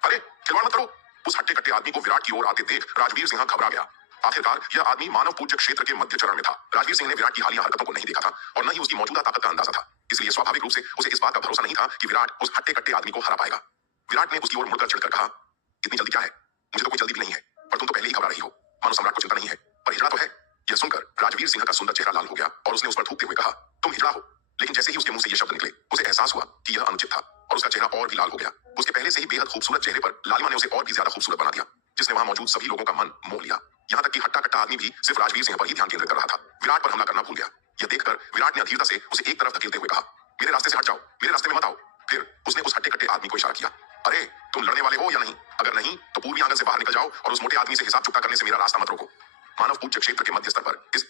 अरे खिलवाड़ मत करो! उस हट्टे कट्टे आदमी को विराट की ओर आते देख राजवीर सिंह घबरा गया। आखिरकार यह आदमी मानव पूज्य क्षेत्र के मध्य चरण में था। राजवीर सिंह ने विराट की हालिया हरकतों को नहीं देखा था और न ही उसकी मौजूदा ताकत का अंदाजा था, इसलिए स्वाभाविक रूप से उसे इस बात का भरोसा नहीं था कि विराट उस हट्टे कट्टे आदमी को हरा पाएगा। विराट ने उसकी ओर मुड़कर चिढ़कर कहा, इतनी जल्दी क्या है? मुझे तो कोई जल्दी भी नहीं है, पर तुम तो पहले ही घबरा रही हो, मानो सम्राट को चिंता नहीं है, पर हिजड़ा तो है। यह सुनकर राजवीर सिंह का सुंदर चेहरा लाल हो गया और उसने उस पर थूकते हुए कहा, तुम हिजड़ा हो। लेकिन जैसे ही उसके मुंह से ये शब्द निकले, उसे एहसास हुआ कि यह अनुचित था और उसका चेहरा और भी लाल हो गया। उसके पहले से ही बेहद खूबसूरत चेहरे पर लालिमा ने उसे और भी ज्यादा खूबसूरत बना दिया, जिसने वहां मौजूद सभी लोगों का मन मोह लिया। यहाँ तक कि हट्टा कट्टा आदमी भी सिर्फ राजवीर सिंह पर ही ध्यान केंद्रित कर रहा था। विराट पर हमला करना भूल गया। यह देखकर विराट ने अधीरता से उसे एक तरफ धकेलते हुए कहा, मेरे रास्ते से हट जाओ, मेरे रास्ते में मत आओ। फिर उसने उस हट्टे कट्टे आदमी को इशारा किया, अरे तुम लड़ने वाले हो या नहीं? अगर नहीं तो पूर्वी आंगन से बाहर निकल जाओ और उस मोटे आदमी से हिसाब चुकता करने से मेरा रास्ता मत रोको। मानव पूज्य क्षेत्र के मध्य स्तर पर इस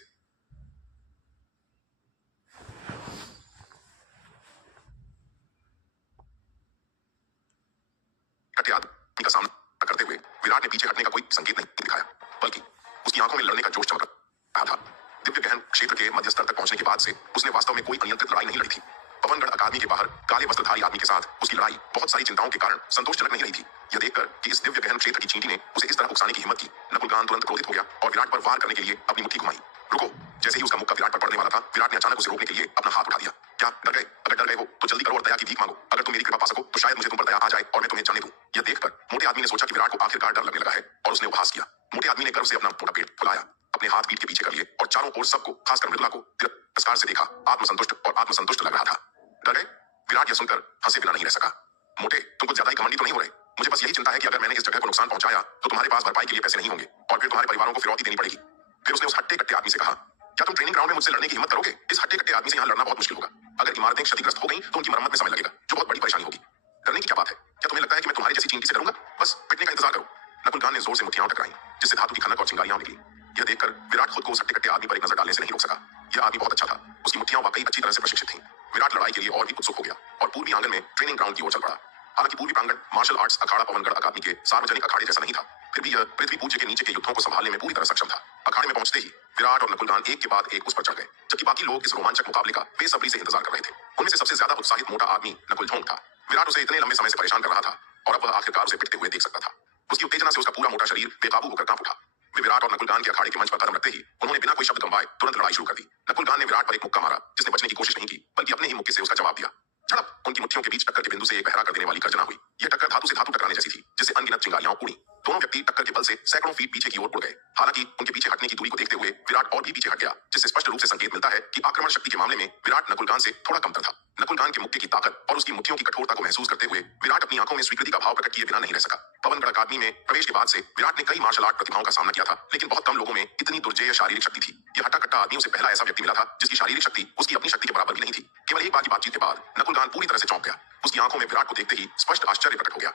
कट्टे आदमी का सामना करते हुए विराट ने पीछे हटने का कोई संकेत नहीं दिखाया, बल्कि उसकी आंखों में लड़ने का जोश चमक रहा था। दिव्य गहन क्षेत्र के मध्य स्तर तक पहुंचने के बाद से उसने वास्तव में कोई अनियंत्रित लड़ाई नहीं लड़ी थी। पवनगढ़ अकादमी के बाहर काले वस्त्रधारी आदमी के साथ उसकी लड़ाई बहुत सारी चिंताओं के कारण संतोषजनक नहीं रही थी। यह देखकर कि इस दिव्य गहन क्षेत्र की चींटी ने उसे इस तरह उकसाने की हिम्मत की, नकुलगान तुरंत क्रोधित हो गया और विराट पर वार करने के लिए अपनी मुट्ठी घुमाई। रुको! जैसे ही उसका मुक्का विराट पर पड़ने वाला था, विराट ने अचानक उसे रोकने के लिए अपना हाथ उठा दिया। क्या डर गए? अगर डर गए हो तो जल्दी करो और दया की भीख मांगो। अगर तुम मेरी कृपा पा सको तो शायद मुझे तुम पर दया आ जाए और मैं तुम्हें जाने दूं। यह देखकर मोटे आदमी ने सोचा कि विराट को आखिरकार डर लगने लगा है और उसने उपहास किया। मोटे आदमी ने गर्व से अपना मोटा पेट फुलाया, अपने हाथ पीठ के पीछे कर लिए और चारों ओर सबको, खासकर मृदुला को तिरस्कार से देखा। आत्मसंतुष्ट लग रहा था। डर गए? विराट यह सुनकर हंसे बिना नहीं रह सका। मोटे, तुम कुछ ज्यादा ही घमंडी तो नहीं हो रहे? मुझे बस यही चिंता है कि अगर मैंने इस जगह को नुकसान पहुंचाया तो तुम्हारे पास भरपाई के लिए पैसे नहीं होंगे और फिर तुम्हारे परिवारों को फिरौती देनी पड़ेगी। फिर उसने उस हट्टे कट्टे आदमी से कहा, क्या तुम ट्रेनिंग ग्राउंड में मुझसे लड़ने की हिम्मत करोगे? इस हट्टे कट्टे आदमी से यहाँ लड़ना बहुत मुश्किल होगा। अगर इमारतें क्षतिग्रस्त हो गई तो उनकी मरम्मत में समय लगेगा, जो बहुत बड़ी परेशानी होगी। डरने की क्या बात है? क्या तुम्हें लगता है कि मैं तुम्हारी जैसी चींटी से डरूंगा? बस पिटने का इंतजार करो। नकुलगान ने जोर से मुट्ठियां टकराई, जिससे धातु की खनक और चिंगारियां निकली। यह देखकर विराट खुद को उस हट्टे कट्टे आदमी पर एक नजर डालने से नहीं रोक सका। यह आदमी बहुत अच्छा था, उसकी मुट्ठियां वाकई अच्छी तरह से प्रशिक्षित थीं। विराट लड़ाई के लिए और भी उत्सुक हो गया और पूर्वी आंगन में ट्रेनिंग ग्राउंड की ओर चल पड़ा। हालांकि पूर्वी प्रांगण मार्शल आर्ट्स अखाड़ा पवनगढ़ अकादमी के सार्वजनिक अखाड़े जैसा नहीं था, फिर भी यह पृथ्वी पूज्य के नीचे के युद्धों को संभालने में पूरी तरह सक्षम था। अखाड़े में पहुंचते ही विराट और नकुलगान एक के बाद एक उस पर चढ़ गए, जबकि बाकी लोग इस रोमांचक मुकाबले का बेसब्री से इंतजार कर रहे थे। उनमें से सबसे ज्यादा उत्साहित मोटा आदमी नकुलझोंक था। विराट उसे इतने लंबे समय से परेशान कर रहा था और अब वह आखिरकार उसे पिटते हुए देख सकता था। उसकी उत्तेजना से उसका पूरा मोटा शरीर बेकाबू होकर कांप उठा। वे विराट और नकुलगान के अखाड़े के मंच पर कदम रखते ही उन्होंने बिना कोई शब्द गंवाए तुरंत लड़ाई शुरू कर दी। नकुलगान ने विराट पर एक मुक्का मारा, जिसने बचने की कोशिश नहीं की, बल्कि अपने ही मुक्के से उसका जवाब दिया। झड़प! उनकी मुट्ठियों के बीच टक्कर के बिंदु से एक बहरा कर देने वाली गर्जना हुई। यह टक्कर धातु से धातु टकराने जैसी थी, जिससे अनगिनत चिंगारियां उड़ी। दोनों व्यक्ति टक्कर के बल से सैकड़ों फीट पीछे की ओर उड़ गए। हालांकि उनके पीछे हटने की दूरी को देखते हुए विराट और भी पीछे हट गया, जिससे स्पष्ट रूप से संकेत मिलता है कि आक्रमण शक्ति के मामले में विराट नकुलगान से थोड़ा कमतर था। नकुलगान के मुक्के की ताकत और उसकी मुट्ठियों की कठोरता को महसूस करते हुए विराट अपनी आंखों में स्वीकृति का भाव प्रकट किए बिना नहीं रह सका। पवनगढ़ अकादमी में प्रवेश के बाद से विराट ने कई मार्शल आर्ट प्रतिभाओं का सामना किया था, लेकिन बहुत कम लोगों में इतनी दुर्जेय शारीरिक शक्ति थी। यह हट्टा कट्टा आदमी उसे पहला ऐसा व्यक्ति मिला था जिसकी शारीरिक शक्ति उसकी अपनी शक्ति के बराबर भी नहीं थी। केवल एक बार की बातचीत के बाद नकुलगान पूरी तरह से चौंक गया। उसकी आंखों में विराट को देखते ही स्पष्ट आश्चर्य प्रकट हो गया।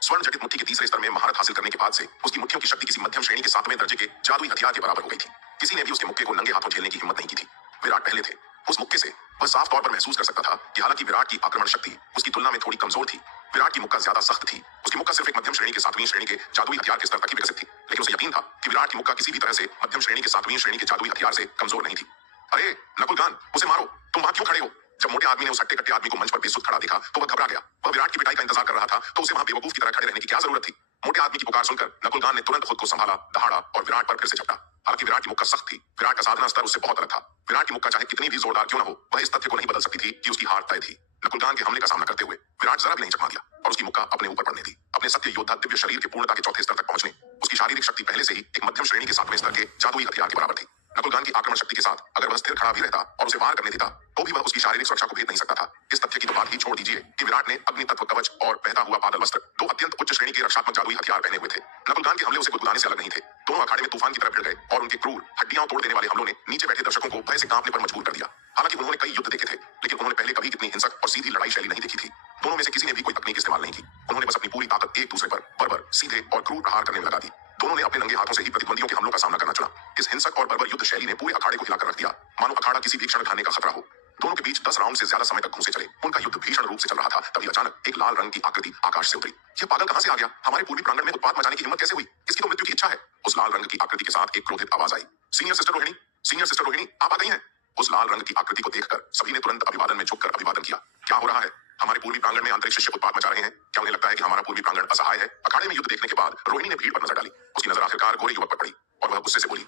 स्वर्ण जटित मुट्ठी के तीसरे स्तर में महारत हासिल करने के बाद से उसकी मुट्ठियों की शक्ति किसी मध्यम श्रेणी के 7वें दर्जे के जादुई हथियार के बराबर हो गई थी। किसी ने भी उसके मुक्के को नंगे हाथों झेलने की हिम्मत नहीं की थी। विराट पहले थे। उस मुक्के से वह साफ तौर पर महसूस कर सकता था कि हालांकि विराट की आक्रमण शक्ति उसकी तुलना में थोड़ी कमजोर थी, विराट की मुक्का ज्यादा सख्त थी। उसकी मुक्का सिर्फ एक मध्यम श्रेणी के 7वीं श्रेणी के जादुई हथियार के स्तर तक ही विकसित थी, लेकिन उसे यकीन था कि विराट की मुक्का किसी भी तरह से मध्यम श्रेणी के 7वीं श्रेणी के जादुई हथियार से कमजोर नहीं थी। अरे नकुलगान, उसे मारो! तुम वहां क्यों खड़े हो? जब मोटे आदमी ने उस हट्टे कट्टे आदमी को मंच पर बेसुध खड़ा देखा तो वह घबरा गया। वह विराट की पिटाई का इंतजार कर रहा था, तो उसे वहां बेवकूफ की तरह खड़े रहने की क्या जरूरत थी? मोटे आदमी की पुकार सुनकर नकुलगान ने तुरंत खुद को संभाला, दहाड़ा और विराट पर फिर से झपटा। हालांकि विराट की मुक्का सख्त थी, विराट का साधना स्तर उससे बहुत अलग था। विराट की मुक्का चाहे कितनी भी जोरदार क्यों न हो, वह इस तथ्य को नहीं बदल सकती थी कि उसकी हार तय थी। नकुलगान के हमले का सामना करते हुए विराट जरा भी नहीं चकमा दिया और उसकी मुक्का अपने ऊपर पड़ने दी। अपने सत्य योद्धा दिव्य शरीर के पूर्णता के चौथे स्तर तक पहुंचने उसकी शारीरिक शक्ति पहले से ही एक मध्यम श्रेणी के 7वें स्तर के जादुई हथियार के बराबर थी। नकुलगान की आक्रमण शक्ति के साथ अगर वह स्थिर खड़ा भी रहता और उसे वार करने देता तो भी वह उसकी शारीरिक सुरक्षा को भेद नहीं सकता था। इस तथ्य की तो बात ही छोड़ दीजिए कि विराट ने अग्नि तत्व कवच और बहता हुआ बादल वस्त्र, दो अत्यंत उच्च श्रेणी के रक्षात्मक जादुई हथियार पहने हुए थे। नकुलगान के हमले उसे गुदगुदाने से अलग नहीं थे। दोनों अखाड़े में तूफान की तरह भिड़ गए और उनके क्रूर हड्डियां तोड़ देने वाले हमलों ने नीचे बैठे दर्शकों को भय से कांपने पर मजबूर कर दिया। हालांकि उन्होंने कई युद्ध देखे थे, लेकिन उन्होंने पहले कभी इतनी हिंसक और सीधी लड़ाई शैली नहीं देखी थी। दोनों में से किसी ने भी कोई तकनीक इस्तेमाल नहीं की। उन्होंने बस अपनी पूरी ताकत एक दूसरे पर बर्बर, सीधे और क्रूर प्रहार करने में लगा दी। दोनों ने अपने नंगे हाथों से ही प्रतिद्वंदियों के हमलों का सामना करना चुना। इस हिंसक और बर्बर युद्ध शैली ने पूरे अखाड़े को हिलाकर रख दिया, मानो अखाड़ा किसी भी क्षण ढहने का खतरा हो। दोनों के बीच 10 राउंड से ज्यादा समय तक घूंसे चले। उनका युद्ध भीषण रूप से चल रहा था, तभी अचानक एक लाल रंग की आकृति आकाश से उतरी। यह पागल कहां से आ गया? हमारे पूर्वी प्रांगण में उत्पात मचाने की हिम्मत कैसे हुई? इसकी तो मृत्यु की इच्छा है। उस लाल रंग की आकृति के साथ एक क्रोधित आवाज आई, senior sister Rohini, senior sister Rohini, आप आ गई हैं। उस लाल रंग की आकृति को देखकर सभी ने तुरंत अभिवादन में झुककर अभिवादन किया। क्या हो रहा है? हमारे पूर्वी प्रांगण में अंतरिक्ष शिष्य उत्पात मचा रहे हैं। क्या उन्हें लगता है कि हमारा पूर्वी प्रांगण असहाय है? अखाड़े में युद्ध देखने के बाद रोहिणी ने भीड़ पर नजर डाली। उसकी नजर आखिरकार गोरे युवक पर पड़ी। और वह गुस्से से बोली।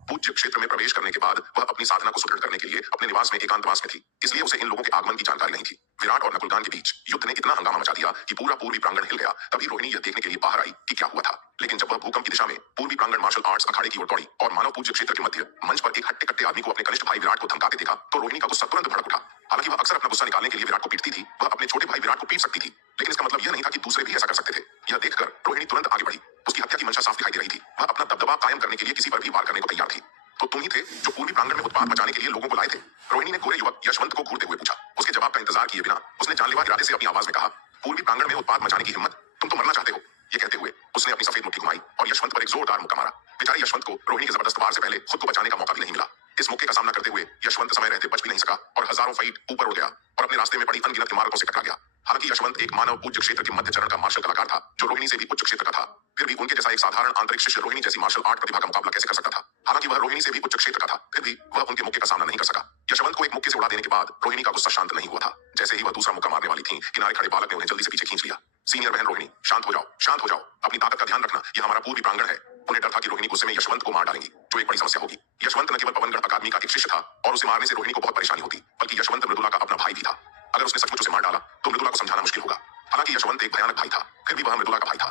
पूज्य क्षेत्र में प्रवेश करने के बाद वह अपनी साधना को सुदृढ़ करने के लिए अपने निवास में एकांतवास में थी, इसलिए उसे इन लोगों के आगमन की जानकारी नहीं थी। विराट और नकुलगान के बीच युद्ध ने इतना हंगामा मचा दिया कि पूरा पूर्वी प्रांगण हिल गया। तभी रोहिणी यह देखने के लिए बाहर आई कि क्या हुआ था। लेकिन जब वह भूकंप की दिशा में पूर्वी प्रांगण मार्शल आर्ट्स अखाड़े की ओर दौड़ी और मानव पूज्य क्षेत्र के मध्य मंच पर एक हट्टे कट्टे आदमी को अपने कनिष्ठ भाई विराट को धमकाते देखा तो रोहिणी का गुस्सा तुरंत भड़क उठा। हालांकि वह अक्सर अपना गुस्सा निकालने के लिए विराट को पीटती थी, वह अपने छोटे भाई विराट को पीट सकती थी, लेकिन इसका मतलब यह नहीं था कि दूसरे भी ऐसा कर सकते थे। यह देखकर रोहिणी तुरंत आगे बढ़ी। उसकी हत्या की मंशा साफ दिखाई दे रही थी। वह अपना दबदबा कायम करने के लिए किसी पर भी वार करने को तैयार थी। तो तुम ही थे जो पूर्वी प्रांगण में उत्पात मचाने के लिए लोगों को लाए थे? रोहिणी ने गोरे युवक यशवंत को घूरते हुए पूछा। उसके जवाब का इंतजार किए बिना उसने जानलेवा इरादे से अपनी आवाज में कहा, पूर्वी प्रांगण में उत्पात मचाने की हिम्मत? तुम तो मरना चाहते हो। ये कहते हुए उसने अपनी सफेद मुट्ठी घुमाई और यशवंत पर एक जोरदार मुक्का मारा। बेचारे यशवंत को रोहिणी के जबरदस्त वार से पहले खुद को बचाने का मौका भी नहीं मिला। इस मौके का सामना करते हुए यशवंत समय रहते बच भी नहीं सका और हजारों फीट ऊपर उड़ गया और अपने रास्ते में पड़ी अनगिनत इमारतों से टकरा गया। हालांकि यशवंत एक मानव पूज्य क्षेत्र के मध्य चरण का मार्शल कलाकार था जो रोहिणी से भी उच्च क्षेत्र का था, फिर भी उनके जैसा एक साधारण आंतरिक शिष्य रोहिणी जैसी मार्शल आर्ट प्रतिभा का मुकाबला कैसे कर सकता था? हालांकि वह रोहिणी से भी उच्च क्षेत्र का था, फिर भी वह उनके मुक्के का सामना नहीं कर सका। यशवंत को एक मुक्के से उड़ा देने के बाद रोहिणी का गुस्सा शांत नहीं हुआ था। जैसे ही वह दूसरा मुक्का मारने वाली थी, किनारे खड़े बालक ने उन्हें जल्दी से पीछे खींच लिया। सीनियर बहन रोहिणी, शांत हो जाओ, शांत हो जाओ, अपनी ताकत का ध्यान रखना, यह हमारा पूर्वी प्रांगण है। उन्हें डर था कि रोहिणी गुस्से में यशवंत को मार डालेंगी, जो एक बड़ी समस्या होगी। यशवंत न केवल पवनगढ़ अकादमी का एक शिष्य था और उसे मारने से रोहिणी को बहुत परेशानी होती, बल्कि यशवंत मृदुला का अपना भाई भी था। अगर उसने सचमुच उसे मार डाला तो मृदुला को समझाना मुश्किल होगा। हालांकि यशवंत एक भयानक भाई था, फिर भी वह मृदुला का भाई था।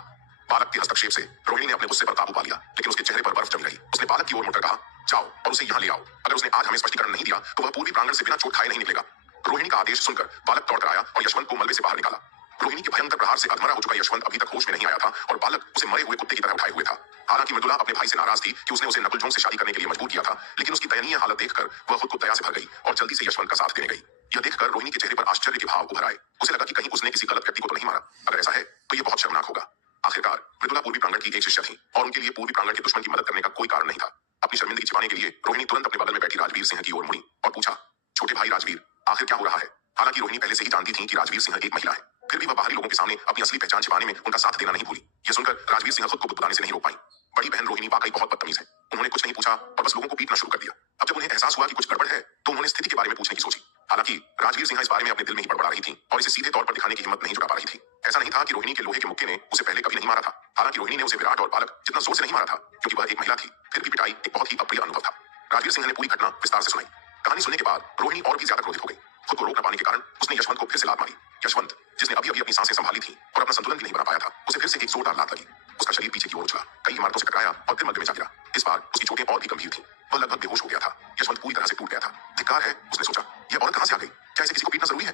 बालक के हस्तक्षेप से रोहिणी ने अपने गुस्से पर काबू पा लिया, लेकिन उसके चेहरे पर बर्फ जम गई। उसने बालक की ओर मुड़कर कहा, जाओ और उसे यहाँ ले आओ। अगर उसने आज हमें स्पष्टीकरण नहीं दिया तो वह पूर्वी प्रांगण से बिना चोट खाए नहीं निकलेगा। रोहिणी का आदेश सुनकर बालक दौड़कर आया और यशवंत को मलबे से बाहर निकाला। रोहिणी के भयंकर प्रहार से अधमरा हो चुका यशवंत अभी तक होश में नहीं आया था और बालक उसे मरे हुए कुत्ते की तरह उठाए हुए था। हालांकि मृदुला अपने भाई से नाराज थी कि उसने उसे नकुलजोंग से शादी करने के लिए मजबूर किया था, लेकिन उसकी दयनीय हालत देखकर वह खुद को दया से भर गई और जल्दी से यशवंत का साथ देने गई। यह देखकर रोहिणी के चेहरे पर आश्चर्य के भाव उभर आए। उसे लगा कि कहीं उसने किसी गलत व्यक्ति को तो नहीं मारा। अगर ऐसा है तो यह बहुत शर्मनाक होगा। आखिरकार मृदुला पूर्वी प्रांगण की एक शिष्य थी और उनके लिए पूर्वी प्रांगण के दुश्मन की मदद करने का कोई कारण नहीं था। अपनी शर्मिंदगी छिपाने के लिए रोहिणी तुरंत अपने बगल में बैठी राजवीर सिंह की ओर मुड़ी और पूछा, छोटे भाई राजवीर, आखिर क्या हो रहा है? हालांकि रोहिणी पहले से ही जानती थी कि राजवीर सिंह एक महिला है, फिर भी वह बाहरी लोगों के सामने अपनी असली पहचान छिपाने में उनका साथ देना नहीं भूली। यह सुनकर राजवीर सिंह खुद को बुदबुदाने से नहीं रोक पाई। बड़ी बहन रोहिणी वाकई बहुत बदतमीज है। उन्होंने कुछ नहीं पूछा और बस लोगों को पीटना शुरू कर दिया। अब जब उन्हें एहसास हुआ कि कुछ गड़बड़ है तो उन्होंने स्थिति के बारे में पूछने की सोची। हालांकि राजवीर सिंह इस बारे में अपने दिल में ही बड़बड़ा रही थी और इसे सीधे तौर पर दिखाने की हिम्मत नहीं जुटा पा रही थी। ऐसा नहीं था कि रोहिणी के लोहे के मुक्के ने उसे पहले कभी नहीं मारा था। हालांकि रोहिणी ने उसे विराट और बालक जितना जोर से नहीं मारा था, क्योंकि वह एक महिला थी, फिर भी पिटाई एक बहुत ही अप्रिय अनुभव था। राजवीर सिंह ने पूरी घटना विस्तार से सुनाई। कहानी सुनने के बाद रोहिणी और भी ज्यादा क्रोधित हो गई। खुद को रोक न पाने के कारण उसने यशवंत को फिर से लात मारी। यशवंत, जिसने अभी अभी अपनी सांसें संभाली थी और अपना संतुलन भी नहीं बना पाया था, उसे फिर से एक जोरदार लात लगी। उसका शरीर पीछे की ओर उछला, कई इमारतों से टकराया और फिर मध्य में जा गिरा। इस बार उसकी चोटें और भी गंभीर थीं। वह लगभग बेहोश हो गया था। यशवंत पूरी तरह से टूट गया था। धिक्कार है, उसने सोचा, यह औरत कहां से आ गई? क्या इसे किसी को पीटना जरूरी है?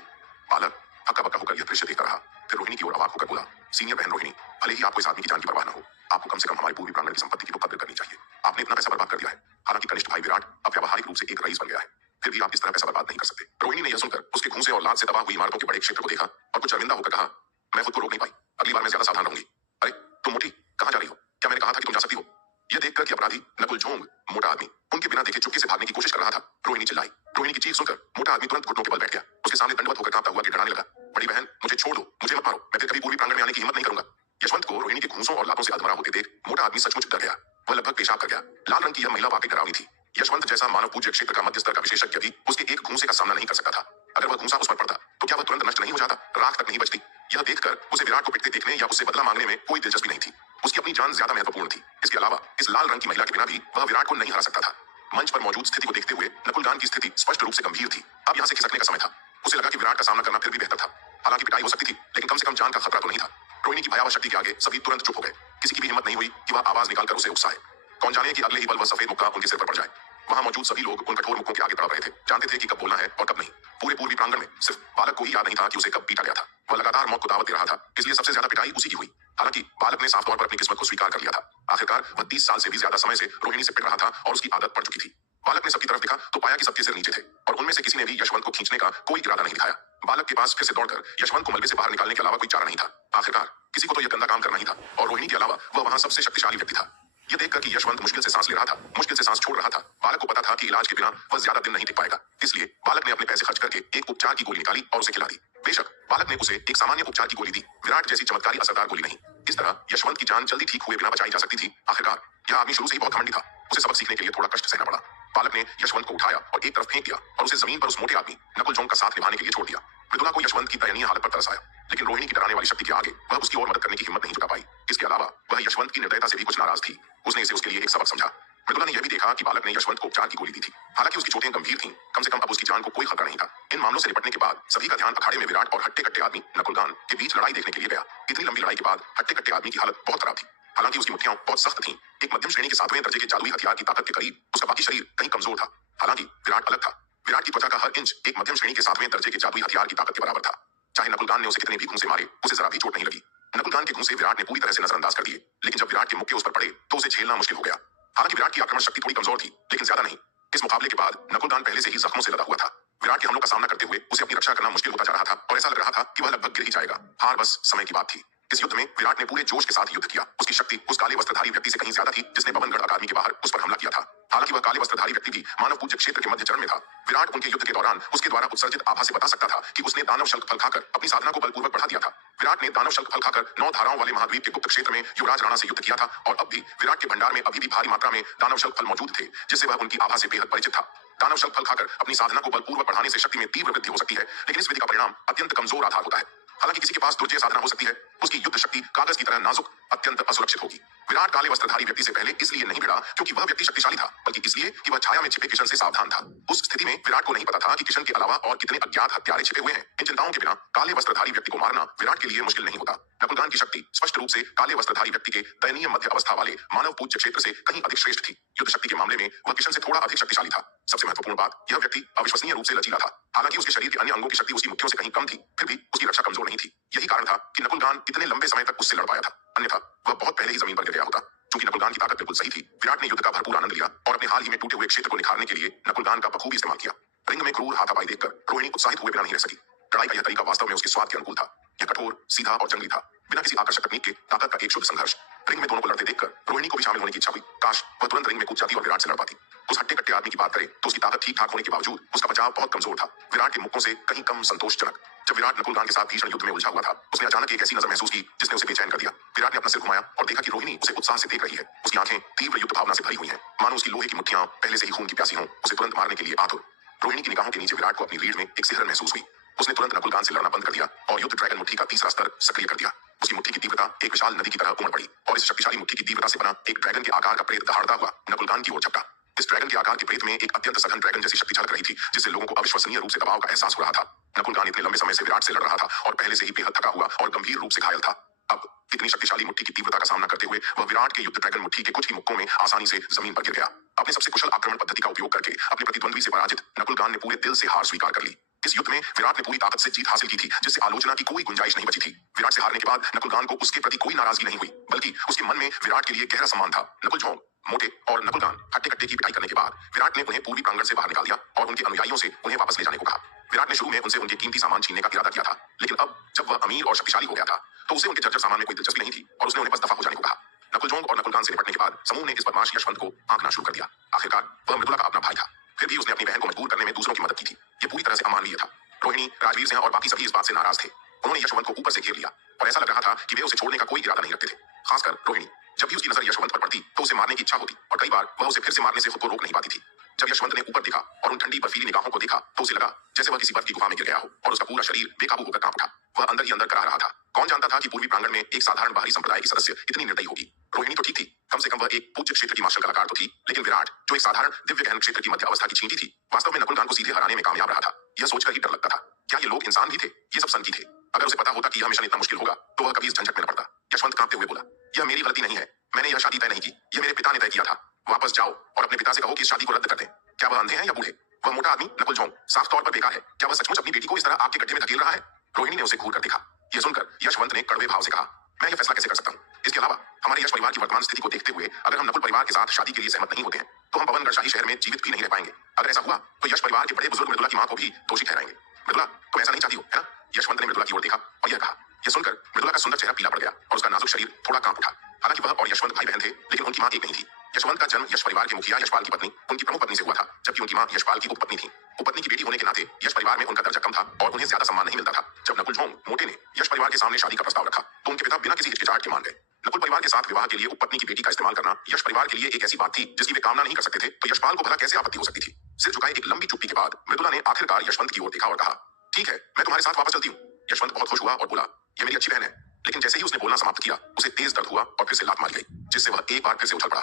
बालक हक्का बक्का होकर यह दृश्य देखता रहा, फिर रोहिणी की ओर अवाक होकर बोला, सीनियर बहन रोहिणी, भले ही आपको इस आदमी की जान की परवाह न हो, आपको कम से कम हमारे पूर्वी प्रांगण की संपत्ति की तो कदर करनी चाहिए। आपने इतना पैसा बर्बाद कर दिया है। हालांकि कनिष्ठ भाई विराट अब व्यावहारिक रूप से एक रईस बन गया है, फिर भी आप इस तरह पैसा बर्बाद नहीं कर सकते। रोहिणी ने यह सुनकर उसके घूंसे और लात से तबाह हुई इमारतों के बड़े क्षेत्र को देखा और कुछ शर्मिंदा होकर कहा, मैं खुद को रोक नहीं पाई। अगली बार मैं ज्यादा सावधान रहूंगी। अरे तुम मोटी, कहां जा रही हो? क्या मैंने कहा था कि तुम जा सकती हो? यह देखकर कि अपराधी नकुलजोंग, मोटा आदमी, उनके बिना देखे चुपके से भागने की कोशिश कर रहा था, रोहिणी चिल्लाई। रोहिणी की चीख सुनकर मोटा आदमी तुरंत घुटनों के बल बैठ गया। उसके सामने दंडवत होकर कांपता हुआ गिड़गिड़ाने लगा, बड़ी बहन, मुझे छोड़ दो, मुझे मत मारो, मैं फिर कभी पूर्वी प्रांगण में आने की हिम्मत नहीं करूंगा। यशवंत को रोहिणी के घूंसों और लातों से अधमरा होते देख मोटा आदमी सचमुच डर गया। वह लगभग पेशाब कर गया। लाल रंग की यह महिला वाकई डरावनी थी। यशवंत जैसा मानव पूज्य क्षेत्र का मध्य स्तर का विशेषज्ञ भी उसके एक घूंसे का सामना नहीं कर सकता था। अगर वह घूंसा उस पर पड़ता तो क्या वह तुरंत नष्ट नहीं हो जाता? राख तक नहीं बचती। यह देखकर उसे विराट को पिटते देखने या उससे बदला मांगने में कोई दिलचस्पी नहीं थी। उसकी अपनी जान ज्यादा महत्वपूर्ण थी। इसके अलावा इस लाल रंग की महिला के बिना भी वह विराट को नहीं हरा सकता था। मंच पर मौजूद स्थिति को देखते हुए नकुलगान की स्थिति स्पष्ट रूप से गंभीर थी। अब यहाँ से खिसकने का समय था। उसे लगा कि विराट का सामना करना फिर भी बेहतर था। हालांकि पिटाई हो सकती थी, लेकिन कम से कम जान का खतरा तो नहीं था। रोहिणी की भयावह शक्ति के आगे सभी तुरंत चुप हो गए। किसी की भी हिम्मत नहीं हुई कि वह आवाज निकालकर उसे उकसाए। कौन जाने कि अगले ही पल वह सफेद मुक्का उनके सिर पर पड़ जाए। वहां मौजूद सभी लोग उन कठोर मुक्कों के आगे तड़प रहे थे, जानते थे कि कब बोलना है और कब नहीं। पूरे पूर्वी प्रांगण में सिर्फ बालक को ही याद नहीं था कि उसे कब पीटा गया था। वह लगातार मौत को दावत दे रहा था, इसलिए सबसे ज्यादा पिटाई उसी की हुई। हालांकि बालक ने साफ तौर पर अपनी किस्मत को स्वीकार कर लिया था। आखिरकार वह 30 साल से भी ज्यादा समय से रोहिणी से पिट रहा था और उसकी आदत पड़ चुकी थी। बालक ने सबकी तरफ देखा तो पाया कि सबके सिर नीचे थे और उनमें से किसी ने भी यशवंत को खींचने का कोई इरादा नहीं दिखाया। बालक के पास फिर से दौड़कर यशवंत को मलबे से बाहर निकालने के अलावा कोई चारा नहीं था। आखिरकार किसी को तो यह गंदा काम करना ही था और रोहिणी के अलावा वह वहां सबसे शक्तिशाली व्यक्ति था। यह देखकर कि यशवंत मुश्किल से सांस ले रहा था, मुश्किल से सांस छोड़ रहा था, बालक को पता था कि इलाज के बिना वह ज्यादा दिन नहीं टिक पाएगा। इसलिए बालक ने अपने पैसे खर्च करके एक उपचार की गोली निकाली और उसे खिला दी। बेशक बालक ने उसे एक सामान्य उपचार की गोली दी, विराट जैसी चमत्कारी असरदार गोली नहीं। इस तरह यशवंत की जान जल्दी ठीक हुए बिना बचाई जा सकती थी। आखिरकार यह आदमी शुरू से ही बहुत घमंडी था। उसे सबक सीखने के लिए थोड़ा कष्ट सहना पड़ा। बालक ने यशवंत को उठाया और एक तरफ फेंक दिया और उसे जमीन पर उस मोटे आदमी नकुल जोंग का साथ निभाने के लिए छोड़ दिया। मृदुला को यशवंत की दयनीय हालत पर तरस आया, लेकिन रोहिणी की डराने वाली शक्ति के आगे वह उसकी ओर मदद करने की हिम्मत नहीं जुटा पाई। इसके अलावा वह यशवंत की निर्दयता से भी कुछ नाराज थी। उसने इसे उसके लिए एक सबक समझा। मृदुला ने यह भी देखा कि बालक ने यशवंत को उपचार की गोली दी थी। हालांकि उसकी चोटें गंभीर थीं, कम से कम अब उसकी जान को कोई खतरा नहीं था। इन मामलों से निपटने के बाद सभी का ध्यान अखाड़े में विराट और हट्टे कट्टे आदमी नकुलगान के बीच लड़ाई देखने के लिए गया। इतनी लंबी लड़ाई के बाद हट्टे कट्टे आदमी की हालत बहुत खराब थी। हालांकि उसकी मुट्ठियां बहुत सख्त थीं। एक मध्यम श्रेणी के 7वें दर्जे के जादुई हथियार की ताकत के करीब उसका बाकी शरीर कहीं कमजोर था। हालांकि विराट अलग था। विराट की त्वचा का हर इंच एक मध्यम श्रेणी के 7वें दर्जे के जादुई हथियार की ताकत के बराबर था। चाहे नकुलगान ने उसे कितने भी घूंसे मारे, उसे जरा भी चोट नहीं लगी। नकुलगान के घूंसे विराट ने पूरी तरह से नजरअंदाज कर दिए, लेकिन जब विराट के मुक्के उस पर पड़े तो उसे झेलना मुश्किल हो गया। हालांकि विराट की आक्रमण शक्ति थोड़ी कमजोर थी, लेकिन ज्यादा नहीं। इस मुकाबले के बाद नकुलगान पहले से ही जख्मों से लदा हुआ था। विराट के हमलों का सामना करते हुए उसे अपनी रक्षा करना मुश्किल होता जा रहा था और ऐसा लग रहा था कि वह लगभग गिर ही जाएगा। हार बस समय की बात थी। इस युद्ध में विराट ने पूरे जोश के साथ युद्ध किया। उसकी शक्ति उस काले वस्त्रधारी व्यक्ति से कहीं ज्यादा थी जिसने पवनगढ़ अकादमी के बाहर उस पर हमला किया था। हालांकि वह काले वस्त्रधारी व्यक्ति भी मानव पूज्य क्षेत्र के मध्य चरण में था। विराट उनके युद्ध के दौरान उसके द्वारा उत्सर्जित आभा से बता सकता था कि उसने दानव शल्क फल खाकर अपनी साधना को बलपूर्वक बढ़ा दिया था। विराट ने दानव शल्क फल खाकर 9 धाराओं वाले महाद्वीप के गुप्त क्षेत्र में युवराज राणा से युद्ध किया था और अब भी विराट के भंडार में अभी भी भारी मात्रा में दानव शल्क फल मौजूद थे, जिससे वह उनकी आभा से बेहद परिचित था। दानव शल्क फल खाकर अपनी साधना को बलपूर्वक बढ़ाने से शक्ति में तीव्र वृद्धि हो सकती है, लेकिन इस विधि का परिणाम अत्यंत कमजोर आधार होता है। हालांकि किसी के पास दुर्जय साधना हो सकती है, उसकी युद्ध शक्ति कागज की तरह नाजुक, अत्यंत असुरक्षित होगी। विराट काले वस्त्रधारी व्यक्ति से पहले इसलिए नहीं भिड़ा क्योंकि वह व्यक्ति शक्तिशाली था, बल्कि इसलिए कि वह छाया में छिपे किशन से सावधान था। उस स्थिति में विराट को नहीं पता था कि किशन के अलावा और कितने अज्ञात हत्यारे छिपे हुए हैं। इन चिंताओं के बिना काले वस्त्रधारी व्यक्ति को मारना विराट के लिए मुश्किल नहीं होता। नकुलगान की शक्ति स्पष्ट रूप से काले वस्त्रधारी व्यक्ति के दयनीय मध्य अवस्था वाले मानव पूज्य क्षेत्र से कहीं अधिक श्रेष्ठ थी। युद्ध शक्ति के मामले में वह किशन से थोड़ा अधिक शक्तिशाली था। सबसे महत्वपूर्ण बात, यह व्यक्ति अविश्वसनीय रूप से लचीला था। हालांकि उसके शरीर के अन्य अंगों की शक्ति उसकी मुट्ठियों से कहीं कम थी, फिर भी उसकी रक्षा कमजोर नहीं थी। यही कारण था कि नकुलगान इतने लंबे समय तक उससे लड़ पाया था, अन्यथा वह बहुत पहले ही जमीन पर गिर गया होता। क्योंकि नकुलगान की ताकत बिल्कुल सही थी, विराट ने युद्ध का भरपूर आनंद लिया और अपने हाल ही में टूटे हुए क्षेत्र को निखारने के लिए नकुलगान का बखूबी इस्तेमाल किया। रिंग में क्रूर हाथापाई देखकर रोहिणी उत्साहित हुए बिना नहीं रह सकी। लड़ाई का यह तरीका वास्तव में उसके स्वाद के अनुकूल था। यह कठोर, सीधा और जंगली था, बिना किसी आकर्षक तकनीक के ताकत का एक शुद्ध संघर्ष। रिंग में दोनों को लड़ते देखकर रोहिणी को भी शामिल होने की इच्छा हुई। काश वह तुरंत रिंग में कूद जाती और विराट से लड़ पाती। उस हट्टे कट्टे आदमी की बात करें तो उसकी ताकत ठीक ठाक होने के बावजूद उसका बचाव बहुत कमजोर था। विराट के मुक्कों से कहीं कम संतोषजनक। जब विराट नकुलगान के साथ भीषण युद्ध में उलझा हुआ था, उसने अचानक एक ऐसी नजर महसूस की जिसने उसे बेचैन कर दिया। विराट ने अपना सिर घुमाया और देखा कि रोहिणी उसे उत्साह से देख रही है। उसकी आंखें तीव्र युद्ध भावना से भरी हुई हैं, मानो उसकी लोहे की मुट्ठियां पहले से ही खून की प्यासी हों, उसे तुरंत मारने के लिए आतुर। रोहिणी की निगाहों के नीचे विराट को अपनी रीढ़ में एक सिहरन महसूस हुई। उसने तुरंत नकुलगान से लड़ना बंद कर दिया और युद्ध ड्रैगन मुट्ठी का तीसरा स्तर सक्रिय कर दिया। उसकी मुट्ठी की तीव्रता एक विशाल नदी की तरह उमड़ पड़ी और इस शक्तिशाली मुट्ठी की तीव्रता से बना एक ड्रैगन के आकार का प्रेत दहाड़ता हुआ नकुलगान की ओर झपटा। इस ड्रैगन के आकार के प्रेत में एक अत्यंत सघन ड्रैगन जैसी शक्ति झलक रही थी, जिससे लोगों को अविश्वसनीय रूप से दबाव का एहसास हो रहा था। नकुलगान इतने लंबे समय से विराट से लड़ रहा था और पहले से ही बेहद थका हुआ और गंभीर रूप से घायल था। अब इतनी शक्तिशाली मुट्ठी की तीव्रता का सामना करते हुए वह विराट के युद्ध ड्रैगन मुट्ठी के कुछ ही मुक्कों में आसानी से जमीन पर गिर गया। अपने सबसे कुशल आक्रमण पद्धति का उपयोग करके अपने प्रतिद्वंद्वी से पराजित नकुलगान ने पूरे दिल से हार स्वीकार कर ली। इस युद्ध में विराट ने पूरी ताकत से जीत हासिल की थी, जिससे आलोचना की कोई गुंजाइश नहीं बची थी। विराट से हारने के बाद नकुलगान को उसके प्रति कोई नाराजगी नहीं हुई, बल्कि उसके मन में विराट के लिए गहरा सम्मान था। नकुलझोंग, मोटे और नकुलगान हट्टे कट्टे की पिटाई करने के बाद विराट ने उन्हें पूर्वी प्रांगण से बाहर निकाल दिया और उनके अनुयायियों से उन्हें वापस ले जाने को कहा। विराट ने शुरू में उनसे उनके कीमती सामान छीनने का इरादा किया था, लेकिन अब जब वह अमीर और शक्तिशाली हो गया था तो उसे उनके जर्जर सामान में कोई दिलचस्पी नहीं थी और उसने उन्हें बस दफा हो जाने को कहा। नकुलझोंग और नकुलगान से निपटने के बाद समूह ने इस बदमाश यशवंत को आंकना शुरू कर दिया। आखिरकार वह मृदुला का अपना भाई था, फिर भी उसने अपनी बहन को मजबूर करने में दूसरों की मदद की थी। यह पूरी तरह से अमानवीय था। रोहिणी, राजवीर सिंह और बाकी सभी इस बात से नाराज थे। उन्होंने यशवंत को ऊपर से घेर लिया और ऐसा लग रहा था कि वे उसे छोड़ने का कोई इरादा नहीं रखते थे। खासकर रोहिणी, जब भी उसकी नजर यशवंत पर पड़ती तो उसे मारने की इच्छा होती और कई बार वह उसे फिर से मारने से खुद को रोक नहीं पाती थी। जब यशवंत ने ऊपर देखा और उन ठंडी बर्फीली निगाहों को देखा तो उसे लगा जैसे वह किसी बर्फ की गुफा में गिर गया हो और उसका पूरा शरीर बेकाबू होकर कांप उठा। वह अंदर ही अंदर कराह रहा था। कौन जानता था कि पूर्वी प्रांगण में एक साधारण बाहरी संप्रदाय की सदस्य इतनी निर्दयी होगी। रोहिणी तो ठीक थी, कम से कम वह एक पूज्य क्षेत्र की मार्शल कलाकार तो थी, लेकिन विराट जो एक साधारण दिव्य गहन क्षेत्र की मध्य अवस्था की चींटी थी, वास्तव में नकुलगान को सीधे हराने में कामयाब रहा था। यह सोचकर ही डर लगता था, क्या ये लोग इंसान भी थे? ये सब संकी थे। अगर उसे पता होता कि यह मिशन इतना मुश्किल होगा तो वह कभी इस झंझट में न पड़ता। यशवंत कांपते हुए बोला, यह मेरी गलती नहीं है, मैंने यह शादी तय नहीं की, यह मेरे पिता ने तय किया था। वापस जाओ और अपने पिता से कहो कि इस शादी को रद्द कर दें। क्या वह अंधे हैं या बूढ़े? वह मोटा आदमी नकुलझोंग साफ तौर पर बेकार है। क्या वह सचमुच अपनी बेटी को इस तरह आपके गड्ढे में धकेल रहा है? रोहिणी ने उसे घूर कर देखा। यह सुनकर यशवंत ने कड़वे भाव से कहा, मैं यह फैसला कैसे कर सकता हूँ? इसके अलावा हमारे यश परिवार की वर्तमान स्थिति को देखते हुए अगर हम नकुल परिवार के साथ शादी के लिए सहमत नहीं होते हैं तो हम पवनगढ़ शाही शहर में जीवित भी नहीं रह पाएंगे। अगर ऐसा हुआ तो यश परिवार के बड़े बुजुर्ग मृदुला की मां को भी दोषी ठहराएंगे। मृदुला, तुम ऐसा नहीं चाहती हो, है ना? यशवंत ने मृदुला की ओर देखा और यह कहा। यह सुनकर मृदुला का सुंदर चेहरा पीला पड़ गया और उसका नाजुक शरीर थोड़ा कांप उठा। हालांकि वह और यशवंत भाई बहन थे, लेकिन उनकी मां एक नहीं थी। यशवंत का जन्म यश परिवार के मुखिया यशपाल की पत्नी, उनकी प्रमुख पत्नी से हुआ था, जबकि उनकी मां यशपाल की उपपत्नी थी। उपपत्नी की बेटी होने के नाते यश परिवार में उनका दर्जा कम था और उन्हें ज्यादा सम्मान नहीं मिलता था। जब नकुलझोंग, मोटे ने यश परिवार के सामने शादी का प्रस्ताव रखा तो उनके पिता बिना किसी हिचकिचाहट के मान गए। नकुल परिवार के साथ विवाह के लिए उपपत्नी की बेटी का इस्तेमाल करना यश परिवार के लिए एक ऐसी बात थी जिसकी वे कामना नहीं कर सकते थे, तो यशपाल को भला कैसे आपत्ति हो सकती थी। सिर झुकाए एक लंबी चुप्पी के बाद मृदुला ने आखिरकार यशवंत की ओर देखा और कहा, ठीक है, मैं तुम्हारे साथ वापस चलती हूँ। यशवंत बहुत खुश हुआ और बोला, ये मेरी अच्छी बहन है। लेकिन जैसे ही उसने बोलना समाप्त किया, उसे तेज दर्द हुआ और फिर से लात मारी गई, जिससे वह एक बार फिर से उछल पड़ा।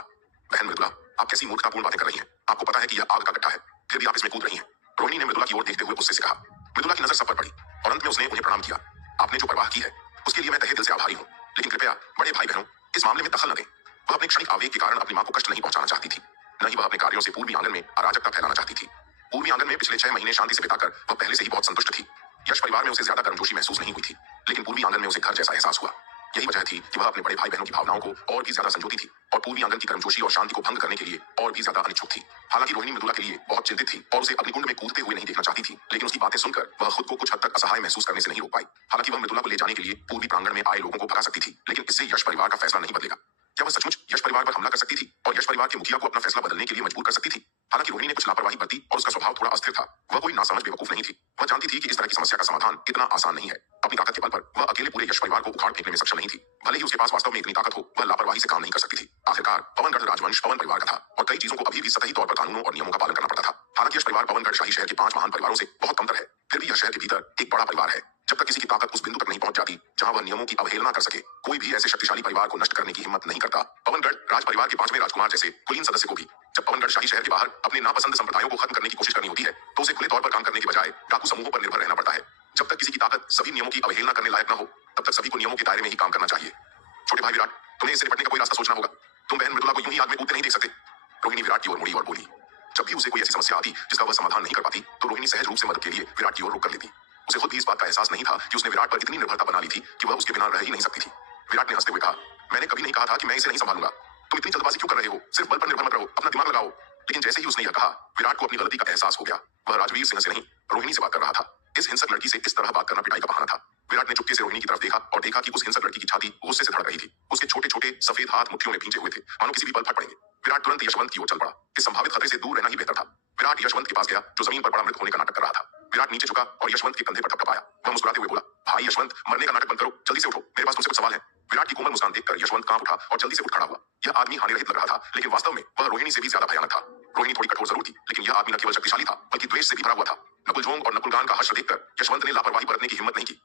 बहन मृदुला, आप कैसी मूर्खतापूर्ण बातें कर रही हैं? आपको पता है कि यह आग का गड्ढा है, फिर भी आप इसमें कूद रही हैं। रोहिणी ने मृदुला की ओर देखते हुए गुस्से से कहा। मृदुला की नजर सब पर पड़ी और अंत में उसने उन्हें प्रणाम किया। आपने जो परवाह की है उसके लिए मैं तहे दिल से आभारी हूँ, लेकिन कृपया बड़े भाई बहनों इस मामले में दखल न दें। वह अपने क्षणिक आवेग के कारण अपनी मां को कष्ट नहीं पहुंचाना चाहती थी, न ही वह अपने कार्यों से पूर्वी आंगन में अराजकता फैलाना चाहती थी। पूर्वी आंगन में पिछले 6 महीने शांति से बिताकर वह पहले से ही बहुत संतुष्ट थी। यश परिवार में उसे ज्यादा गर्मजोशी महसूस नहीं हुई थी, लेकिन पूर्वी आंगन में उसे घर जैसा एहसास हुआ। यही वजह थी कि वह अपने बड़े भाई बहनों की भावनाओं को और भी ज्यादा संजोती थी और पूर्वी आंगन की गर्मजोशी और शांति को भंग करने के लिए और भी ज्यादा अनिच्छुक थी। हालांकि रोहिणी मृदुला के लिए बहुत चिंतित थी और उसे अग्निकुंड में कूदते हुए नहीं देखना चाहती थी, लेकिन उसकी बातें सुनकर वह खुद को कुछ हद तक असहाय महसूस करने से नहीं रोक पाई। हालांकि वह मृदुला को ले जाने के लिए पूर्वी प्रांगण में आए लोगों को भगा सकती थी, लेकिन इससे यश परिवार का फैसला नहीं बदलेगा। क्या वह सचमुच यश परिवार पर हमला कर सकती थी और यश परिवार के मुखिया को अपना फैसला बदलने के लिए मजबूर कर सकती थी? हालांकि रोहिणी ने कुछ लापरवाही बरती और उसका स्वभाव थोड़ा अस्थिर था। वह कोई नासमझ बेवकूफ नहीं थी। वह जानती थी कि इस तरह की समस्या का समाधान इतना आसान नहीं है। अपनी ताकत के बल पर वह अकेले पूरे यश परिवार को उखाड़ फेंकने में सक्षम नहीं थी। भले ही उसके पास वास्तव में इतनी ताकत हो, वह लापरवाही से काम नहीं कर सकती थी। आखिरकार पवनगढ़ राजवंश पवन परिवार का था और कई चीजों को अभी भी सतही तौर पर कानूनों और नियमों का पालन करना पड़ता था। हालांकि यश परिवार पवनगढ़ शाही शहर के 5 महान परिवारों से बहुत कमतर है, फिर भी यह शहर के भीतर एक बड़ा परिवार है। जब तक किसी की ताकत उस बिंदु तक नहीं पहुंच जाती जहां वह नियमों की अवहेलना कर सके, कोई भी ऐसे शक्तिशाली परिवार को नष्ट करने की हिम्मत नहीं करता। पवनगढ़ राज परिवार के 5वें राजकुमार जैसे कुलीन सदस्य को भी जब पवनगढ़ शाही शहर के बाहर अपने नापसंद संप्रदायों को खत्म करने की कोशिश करनी होती है, तो उसे खुले तौर पर काम करने के बजाय डाकू समूहों पर निर्भर रहना पड़ता है। जब तक किसी की ताकत सभी नियमों की अवहेलना करने लायक न हो, तब तक सभी को नियमों के दायरे में ही काम करना चाहिए। छोटे भाई विराट, तुम्हें इससे निपटने का कोई रास्ता सोचना होगा। तुम बहन मृदुला को यूं ही आग में कूदते नहीं देख सकते। रोहिणी विराट की ओर मुड़ी और बोली। जब भी उसे कोई ऐसी समस्या आती जिसका वह समाधान नहीं कर पाती, तो रोहिणी सहज रूप से मदद के लिए विराट की ओर रुक कर लेती। उसे खुद भी इस बात का एहसास नहीं था कि उसने विराट पर इतनी निर्भरता बना ली थी कि वह उसके बिना रह ही नहीं सकती थी। विराट ने हंसते हुए कहा, मैंने कभी नहीं कहा था कि मैं इसे नहीं संभालूंगा। तुम इतनी जल्दबाजी क्यों कर रहे हो? सिर्फ बल पर निर्भर मत रहो, अपना दिमाग लगाओ। लेकिन जैसे ही उसने यह कहा, विराट को अपनी गलती का एहसास हो गया। वह राजवीर सिंह से नहीं, रोहिणी से बात कर रहा था। इस हिंसक लड़की से इस तरह बात करना पिटाई का बहाना था। विराट ने चुपके से रोहिणी की तरफ देखा और देखा कि उस हिंसक लड़की की छाती गुस्से से धड़क रही थी। उसके छोटे छोटे सफेद हाथ मुट्ठियों में भींचे हुए थे, मानो किसी भी पल फट पड़ेंगे। विराट तुरंत यशवंत की ओर चल पड़ा। इस संभावित खतरे से दूर रहना ही बेहतर था। विराट यशवंत के पास गया, जो जमीन पर पड़ा मृत होने का नाटक कर रहा था। विराट नीचे झुका और यशवंत के कंधे पर थपथपाया। वह मुस्कुराते हुए बोला, भाई यशवंत, मरने का नाटक बंद करो, जल्दी से उठो, मेरे पास तुमसे कुछ सवाल है। विराट की कोमल मुस्कान देखकर यशवंत कांप उठा और जल्दी से उठ खड़ा हुआ। यह आदमी हानि रहित लग रहा था, लेकिन वास्तव में वह रोहिणी से भी ज्यादा भयानक था। रोहिणी थोड़ी कठोर जरूर थी, लेकिन यह आदमी न केवल शक्तिशाली था, बल्कि द्वेष से भी भरा हुआ था। नकुलजोंग और नकुलगान का हश्र देखकर यशवंत ने लापरवाही बरतने की हिम्मत नहीं की।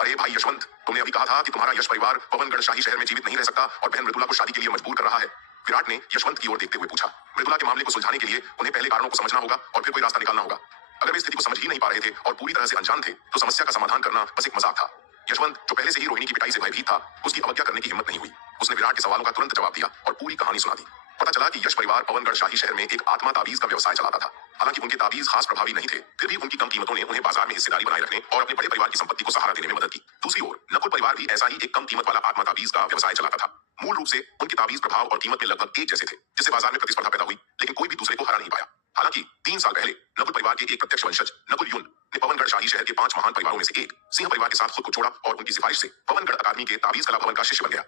अरे भाई यशवंत, तुमने अभी कहा था कि तुम्हारा यश परिवार पवनगढ़ शाही शहर में जीवित नहीं रह सकता और बहन मृदुला को शादी के लिए मजबूर कर रहा है। विराट ने यशवंत की ओर देखते हुए पूछा। मृदुला के मामले को सुलझाने के लिए उन्हें पहले कारणों को समझना होगा और फिर कोई रास्ता निकालना होगा। अगर वे स्थिति को समझ ही नहीं पा रहे थे और पूरी तरह से अनजान थे, तो समस्या का समाधान करना बस एक मजाक था। यशवंत, जो पहले से ही रोहिणी की पिटाई से भयभीत था, उसकी अवज्ञा करने की हिम्मत नहीं हुई। उसने विराट के सवालों का तुरंत जवाब दिया और पूरी कहानी सुना दी। पता चला कि यश परिवार पवनगढ़ शाही शहर में एक आत्मा ताबीज का व्यवसाय चलाता था। हालांकि उनके ताबीज खास प्रभावी नहीं थे, फिर भी उनकी कम कीमतों ने उन्हें बाजार में हिस्सेदारी बनाए रखने और अपने बड़े परिवार की संपत्ति को सहारा देने में मदद की। दूसरी ओर नकुल परिवार भी ऐसा ही एक कम कीमत वाला आत्मा ताबीज का व्यवसाय चलाता था। मूल रूप से उनके ताबीज प्रभाव और कीमत में लगभग एक जैसे थे, जिससे बाजार में प्रतिस्पर्धा पैदा हुई, लेकिन कोई भी दूसरे को हरा नहीं पाया। हालांकि 3 साल पहले नकुल परिवार के एक प्रत्यक्ष वंशज नकुल युन ने पवनगढ़ शाही शहर के 5 महान परिवारों में से एक सिंह परिवार के साथ खुद को जोड़ा और उनकी सिफारिश से पवनगढ़ अकादमी के ताबीज कला भवन का शिष्य बन गया।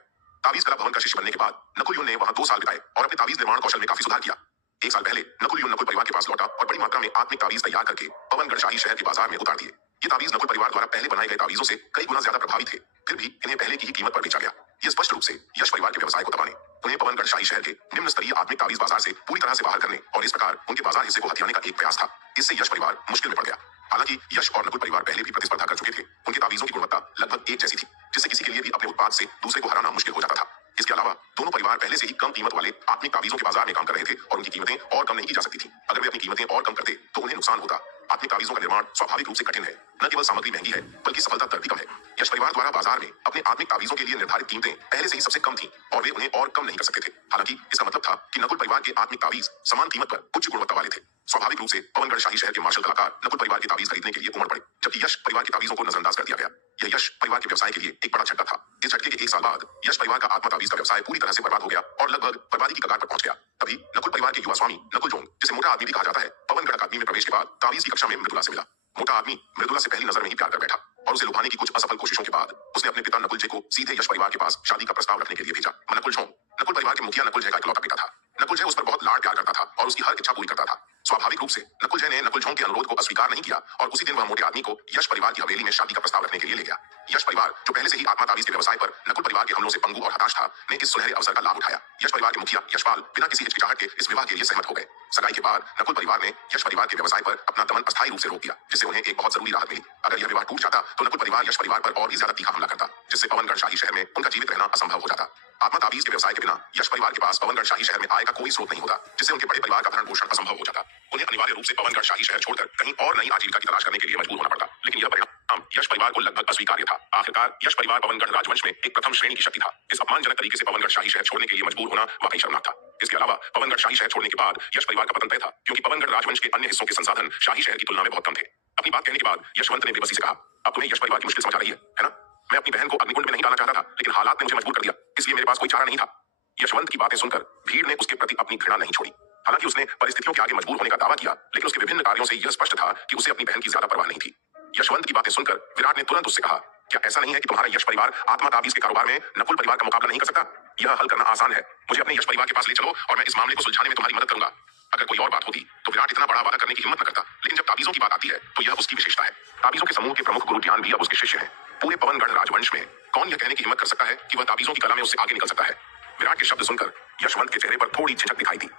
ताबीज कला भवन का शिष्य बनने के बाद नकुल युन ने वहां 2 साल बिताए और अपने ताबीज निर्माण कौशल में काफी सुधार किया। 1 साल पहले नकुल युन नकुल परिवार के पास लौटा और बड़ी मात्रा में आत्मिक ताबीज तैयार करके पवनगढ़ शाही शहर के बाजार में उतार दिए। ये ताबीज नकुल परिवार द्वारा पहले बनाए गए ताबीजों से कई गुना ज्यादा प्रभावी थे, फिर भी इन्हें पहले की ही कीमत पर बेचा गया। यह स्पष्ट रूप से यश परिवार के व्यवसाय को दबाने, उन्हें पवनगढ़ शाही शहर के निम्न स्तरीय आत्मिक ताबीज बाजार से पूरी तरह से बाहर करने और इस प्रकार उनके बाजार हिस्से को हथियाने का एक प्रयास था। इससे यश परिवार मुश्किल में पड़ गया। हालांकि यश और नकुल परिवार पहले भी प्रतिस्पर्धा कर चुके थे। उनके ताबीजों की गुणवत्ता लगभग एक जैसी थी, जिससे किसी के लिए भी अपने उत्पाद से दूसरे को हराना मुश्किल हो जाता था। इसके अलावा दोनों परिवार पहले से ही कम कीमत वाले आत्मिक ताबीजों के बाजार में काम कर रहे थे और उनकी कीमतें और कम नहीं की जा सकती थी। अगर वे अपनी कीमतें और कम करते तो उन्हें नुकसान होता। आत्मिक ताबीजों का निर्माण स्वाभाविक रूप से कठिन है। न केवल सामग्री महंगी है, बल्कि सफलता दर भी कम है। यश परिवार द्वारा बाजार में अपने आत्मिक ताबीजों के लिए निर्धारित कीमतें पहले से ही सबसे कम थीं और वे उन्हें और कम नहीं कर सकते थे। हालांकि इसका मतलब था कि नकुल परिवार के आत्मिक ताबीज समान कीमत पर उच्च गुणवत्ता वाले थे। स्वाभाविक रूप से पवनगढ़ शाही शहर के मार्शल कलाकार नकुल परिवार के ताबीज खरीदने के लिए उमड़ पड़े, जबकि यश परिवार के ताबीजों को नजरअंदाज कर दिया गया। यह यश परिवार के व्यवसाय के लिए एक बड़ा झटका था। इस झटके के 1 साल बाद यश परिवार का आत्मा ताबीज का व्यवसाय पूरी तरह से बर्बाद हो गया और लगभग बर्बादी की कगार पर पहुंच गया। तभी नकुल परिवार के युवा स्वामी नकुलजोंग, जिसे मोटा आदमी भी कहा जाता है, पवनगढ़ अकादमी में प्रवेश के बाद ताबीज की कक्षा में मृदुला से मिला। मोटा आदमी मृदुला से पहली नजर में ही प्यार कर बैठा और उसे लुभाने की कुछ असफल कोशिशों के बाद उसने अपने पिता नकुल जय को सीधे यश परिवार के पास शादी का प्रस्ताव रखने के लिए भेजा। नकुलजोंग नकुल परिवार के मुखिया नकुल जय का इकलौता बेटा था। नकुल जय उस पर बहुत लाड प्यार करता था और उसकी हर इच्छा पूरी करता था। स्वाभाविक रूप से नकुल जय ने नकुल झोंग के अनुरोध को अस्वीकार नहीं किया और उसी दिन वह मोटे आदमी को यश परिवार की हवेली में शादी का प्रस्ताव रखने के लिए ले गया। यश परिवार, जो पहले से ही आत्मा ताबीज के व्यवसाय पर नकुल परिवार के हमलों से पंगु और हताश था, ने इस सुनहरे अवसर का लाभ उठाया। यश परिवार के मुखिया यशपाल बिना किसी हिचकिचाहट के इस विवाह के लिए सहमत हो गए। सगाई के बाद नकुल परिवार ने यश परिवार के व्यवसाय पर अपना दमन अस्थायी रूप से रोक दिया, जिससे उन्हें एक बहुत जरूरी राहत मिली। अगर यह विवाह टूट जाता तो नकुल परिवार यश परिवार पर और भी ज्यादा तीखा हमला करता, जिससे पवनगढ़ शाही शहर में उनका जीवित रहना असंभव हो जाता। आत्मा ताबीज के व्यवसाय के बिना यश परिवार के पास पवनगढ़ शाही शहर में आय का कोई स्रोत नहीं होता, जिससे उनके बड़े परिवार का भरण पोषण असंभव हो जाता। उन्हें अनिवार्य रूप से पवनगढ़ शाही शहर छोड़कर कहीं और नई आजीविका की तलाश करने के लिए मजबूर होना पड़ता। लेकिन यह परिणाम यश परिवार को लगभग अस्वीकार्य था। आखिरकार यश परिवार पवनगढ़ राजवंश में एक प्रथम श्रेणी की शक्ति था। इस अपमानजनक तरीके से पवनगढ़ शाही शहर छोड़ने के लिए मजबूर होना वाकई शर्मनाक था। इसके अलावा पवनगढ़ शाही शहर छोड़ने के बाद यश परिवार का पतन तय था, क्योंकि पवनगढ़ राजवंश के अन्य हिस्सों के संसाधन शाही शहर की तुलना में बहुत कम थे। अपनी बात कहने के बाद यशवंत ने बेबसी से कहा, अब तुम्हें यश परिवार की मुश्किल समझ आ रही है ना? मैं अपनी बहन को अग्निकुंड में नहीं डालना चाहता था, लेकिन हालात ने मुझे मजबूर कर दिया, इसलिए मेरे पास कोई चारा नहीं था। यशवंत की बातें सुनकर भीड़ ने उसके प्रति अपनी घृणा नहीं छोड़ी। हालांकि उसने परिस्थितियों के आगे मजबूर होने का दावा किया, लेकिन उसके विभिन्न कार्यों से यह स्पष्ट था कि उसे अपनी बहन की ज्यादा परवाह नहीं थी। यशवंत की बातें सुनकर विराट ने तुरंत उससे कहा, क्या ऐसा नहीं है कि तुम्हारा यश परिवार आत्मा ताबीज के कारोबार में नकुल परिवार का मुकाबला नहीं कर सकता? यह हल करना आसान है। मुझे अपने यश परिवार के पास ले चलो और मैं इस मामले को सुलझाने में तुम्हारी मदद करूंगा। अगर कोई और बात होती तो विराट इतना बड़ा वादा करने की हिम्मत न करता, लेकिन जब ताबीजों की बात आती है तो यह उसकी विशेषता है। ताबीजों के समूह के प्रमुख गुरु ज्ञान भी अब उसके शिष्य हैं। पूरे पवनगढ़ राजवंश में कौन यह कहने की हिम्मत कर सकता है कि वह ताबीजों की कला में उससे आगे निकल सकता है? विराट के शब्द सुनकर यशवंत के चेहरे पर थोड़ी झिझक दिखाई दी।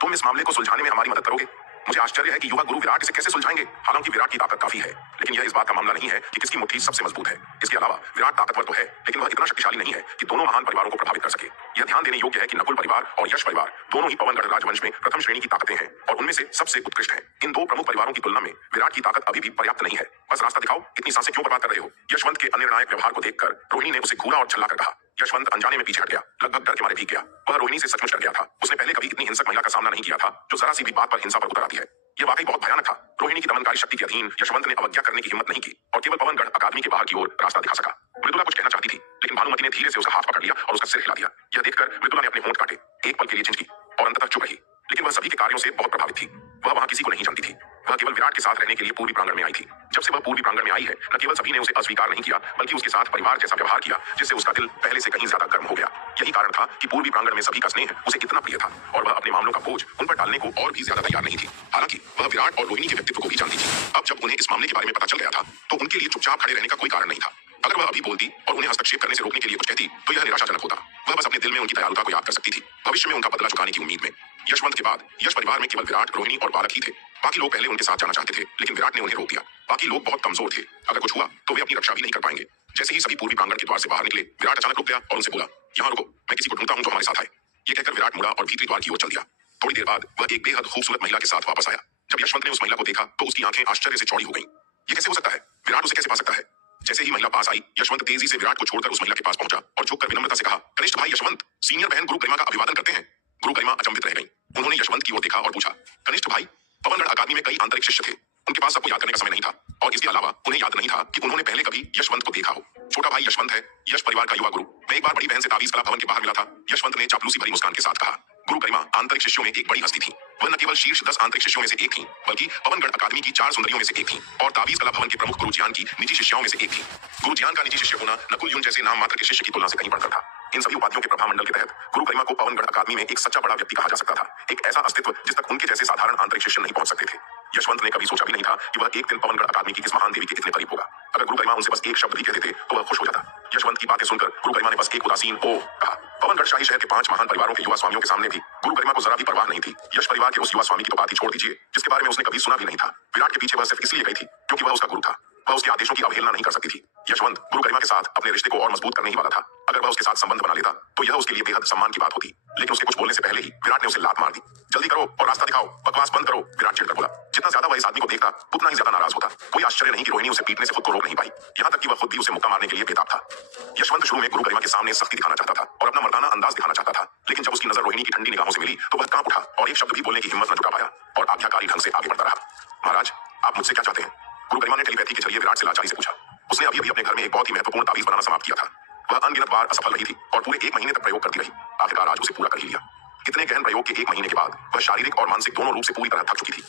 तुम इस मामले को सुलझाने में हमारी मदद करोगे? मुझे आश्चर्य है कि युवा गुरु विराट इसे कैसे सुलझाएंगे। हालांकि विराट की ताकत काफी है, लेकिन यह इस बात का मामला नहीं है कि किसकी मुट्ठी सबसे मजबूत है। इसके अलावा विराट ताकतवर तो है, लेकिन वह इतना शक्तिशाली नहीं है कि दोनों महान परिवारों को प्रभावित कर सके। यह ध्यान देने योग्य है कि नकुल परिवार और यश परिवार दोनों ही पवनगढ़ राजवंश में प्रथम श्रेणी की ताकतें हैं और उनमें से सबसे उत्कृष्ट हैं। इन दो प्रमुख परिवारों की तुलना में विराट की ताकत अभी भी पर्याप्त नहीं है। बस रास्ता दिखाओ, इतनी सांसें क्यों बर्बाद कर रहे हो? यशवंत के अनिर्णायक व्यवहार को देखकर रोहिणी ने उसे घूरा और छल्ला कर कहा। यशवंत अनजाने में पीछे हट गया, लगभग डर के मारे भीग गया। वह रोहिणी से सचमुच डर गया था। उसने पहले कभी इतनी हिंसक महिला का सामना नहीं किया था, जो जरा सी भी बात पर हिंसा पर उतर आती है। यह वाकई बहुत भयानक था। रोहिणी की दमनकारी शक्ति के अधीन यशवंत ने अवज्ञा करने की हिम्मत नहीं की और केवल पवनगढ़ अकादमी के बाहर की ओर रास्ता दिखा सका। मृदुला कुछ कहना चाहती थी, लेकिन भानुमति ने धीरे से उसका हाथ पकड़ लिया और उसका सिर हिला दिया। यह देखकर मृदुला ने अपने होंठ काटे, एक पल के लिए झिझकी और अंततः चुप रही। लेकिन वह सभी के कार्यों से बहुत प्रभावित थी। वह वहां किसी को नहीं जानती थी। वह केवल विराट के साथ रहने के लिए पूर्वी प्रांगण में आई थी। जब से वह पूर्वी प्रांगण में आई है, न केवल सभी ने उसे अस्वीकार नहीं किया, बल्कि उसके साथ परिवार जैसा व्यवहार किया, जिससे उसका दिल पहले से कहीं ज्यादा गर्म हो गया। यही कारण था कि पूर्वी प्रांगण में सभी का स्नेह उसे इतना प्रिय था और वह अपने मामलों का बोझ उन पर डालने को और भी ज्यादा तैयार नहीं थी। हालांकि वह विराट और रोहिणी के व्यक्तित्व को भी जानती थी। अब जब उन्हें इस मामले के बारे में पता चल गया था, तो उनके लिए चुपचाप खड़े रहने का कोई कारण नहीं था। अगर वह अभी बोलती और उन्हें हस्तक्षेप करने से रोकने के लिए कुछ कहती, तो यह निराशाजनक होता। वह बस अपने दिल में उनकी दयालुता को याद कर सकती थी, भविष्य में उनका बदला चुकाने की उम्मीद में। यशवंत के बाद यश परिवार में केवल विराट, रोहिणी और बालक ही थे। बाकी लोग पहले उनके साथ जाना चाहते थे, लेकिन विराट ने उन्हें रोक दिया। बाकी लोग बहुत कमजोर थे, अगर कुछ हुआ तो वे अपनी रक्षा भी नहीं कर पाएंगे। जैसे ही सभी पूर्वी प्रांगण के द्वार से बाहर निकले, विराट अचानक रुक गया और उनसे बोला, यहाँ रुको, मैं किसी को ढूंढता हूँ जो हमारे साथ आए। ये कहकर विराट मुड़ा और भीतरी द्वार की ओर चल दिया। थोड़ी देर बाद वह एक बेहद खूबसूरत महिला के साथ वापस आया। जब यशवंत ने उस महिला को देखा तो उसकी आंखें आश्चर्य से चौड़ी हो गईं। ये कैसे हो सकता है? विराट उसे कैसे पा सकता है? जैसे ही महिला पास आई, यशवंत तेजी से विराट को छोड़कर उस महिला के पास पहुंचा और झुककर विनम्रता से कहा, कनिष्ठ भाई यशवंत, सीनियर बहन गुरु गरिमा का अभिवादन करते हैं। गुरु गरिमा अचंभित रह गई। उन्होंने यशवंत की ओर देखा और पूछा, कनिष्ठ भाई, पवनगढ़ अकादमी में कई आंतरिक शिष्य थे, उनके पास सबको याद करने का समय नहीं था और इसके अलावा उन्हें याद नहीं था कि उन्होंने पहले कभी यशवंत को देखा हो। छोटा भाई यशवंत है, यश परिवार का युवा गुरु। मैं एक बार बड़ी बहन से ताबीज कला भवन के बाहर मिला था। यशवंत ने चापलूसी भरी मुस्कान के साथ कहा। गुरु गरिमा आंतरिक शिष्यों में एक बड़ी हस्ती थी। वह न केवल शीर्ष 10 आंतरिक शिष्यों में से एक थी, बल्कि पवनगढ़ अकादमी की 4 सुंदरियों में से एक थी और ताबीज कला भवन के प्रमुख गुरु ज्ञान की निजी शिष्याओं में से एक थी। गुरु ज्ञान का निजी शिष्य होना नकुल यून जैसे नाम मात्र के शिष्य की तुलना से कहीं बढ़कर था। इन सभी उपाधियों के प्रभाव मंडल के तहत गुरु गरिमा को पवनगढ़ अकादमी में एक सच्चा बड़ा व्यक्ति कहा जा सकता था, एक ऐसा अस्तित्व जिस तक उनके जैसे साधारण आंतरिक शिष्य नहीं पहुंच सकते थे। यशवंत ने कभी सोचा भी नहीं था कि वह एक दिन पवनगढ़ अकादमी की इस महान देवी के इतने करीब होगा। अगर गुरु गरिमा उनसे बस एक शब्द भी कहते थे तो वह खुश हो जाता। यशवंत की बातें सुनकर गुरु गरिमा ने बस एक उदासीन ओ कहा। पवनगढ़ शाही शहर के 5 महान परिवारों के युवा स्वामियों के सामने भी गुरु गरिमा को जरा भी परवाह नहीं थी। यश परिवार के उस युवा स्वामी की तो बात ही छोड़ दीजिए, जिसके बारे में उसने कभी सुना भी नहीं था। विराट के पीछे वह सिर्फ इसलिए गई थी क्योंकि वह उसका गुरु था। वह उसके आदेशों की अवहेलना नहीं कर सकती थी। यशवंत गुरु गरिमा के साथ अपने रिश्ते को और मजबूत करने ही वाला था। अगर वह उसके साथ संबंध बना लेता तो यह उसके लिए बेहद सम्मान की बात होती, लेकिन उसके कुछ बोलने से पहले ही विराट ने उसे लात मार दी। जल्दी करो और रास्ता दिखाओ, बकवास बंद करो, विराट चिढ़कर बोला। जितना ज्यादा वह इस आदमी को देखता, उतना ही ज्यादा नाराज होता। कोई आश्चर्य नहीं कि रोहिणी उसे पीटने से खुद को रोक नहीं पाई, यहाँ तक कि वह खुद भी उसे मुक्का मारने के लिए बेताब था। यशवंत शुरू में गुरु गरिमा के सामने सख्ती दिखाना चाहता था और अपना मर्दाना अंदाज दिखाना चाहता था, लेकिन जब उसकी नजर रोहिणी की ठंडी निगाहों से मिली तो वह कांप उठा और एक शब्द भी बोलने की हिम्मत न जुटा पाया और आज्ञाकारी ढंग से आगे बढ़ता रहा। महाराज, आप मुझसे क्या चाहते हैं? गुरु गरिमा ने टेलीपैथी के जरिए विराट से लाचारी से पूछा। उसने अभी अपने घर में एक बहुत ही महत्वपूर्ण ताबीज बनाना समाप्त किया था। वह अनगिनत बार असफल रही थी और पूरे 1 महीने तक प्रयोग करती रही। आखिरकार आज उसे पूरा कर ही लिया। कितने गहन प्रयोग के 1 महीने के बाद वह शारीरिक और मानसिक दोनों रूप से पूरी तरह थक चुकी थी।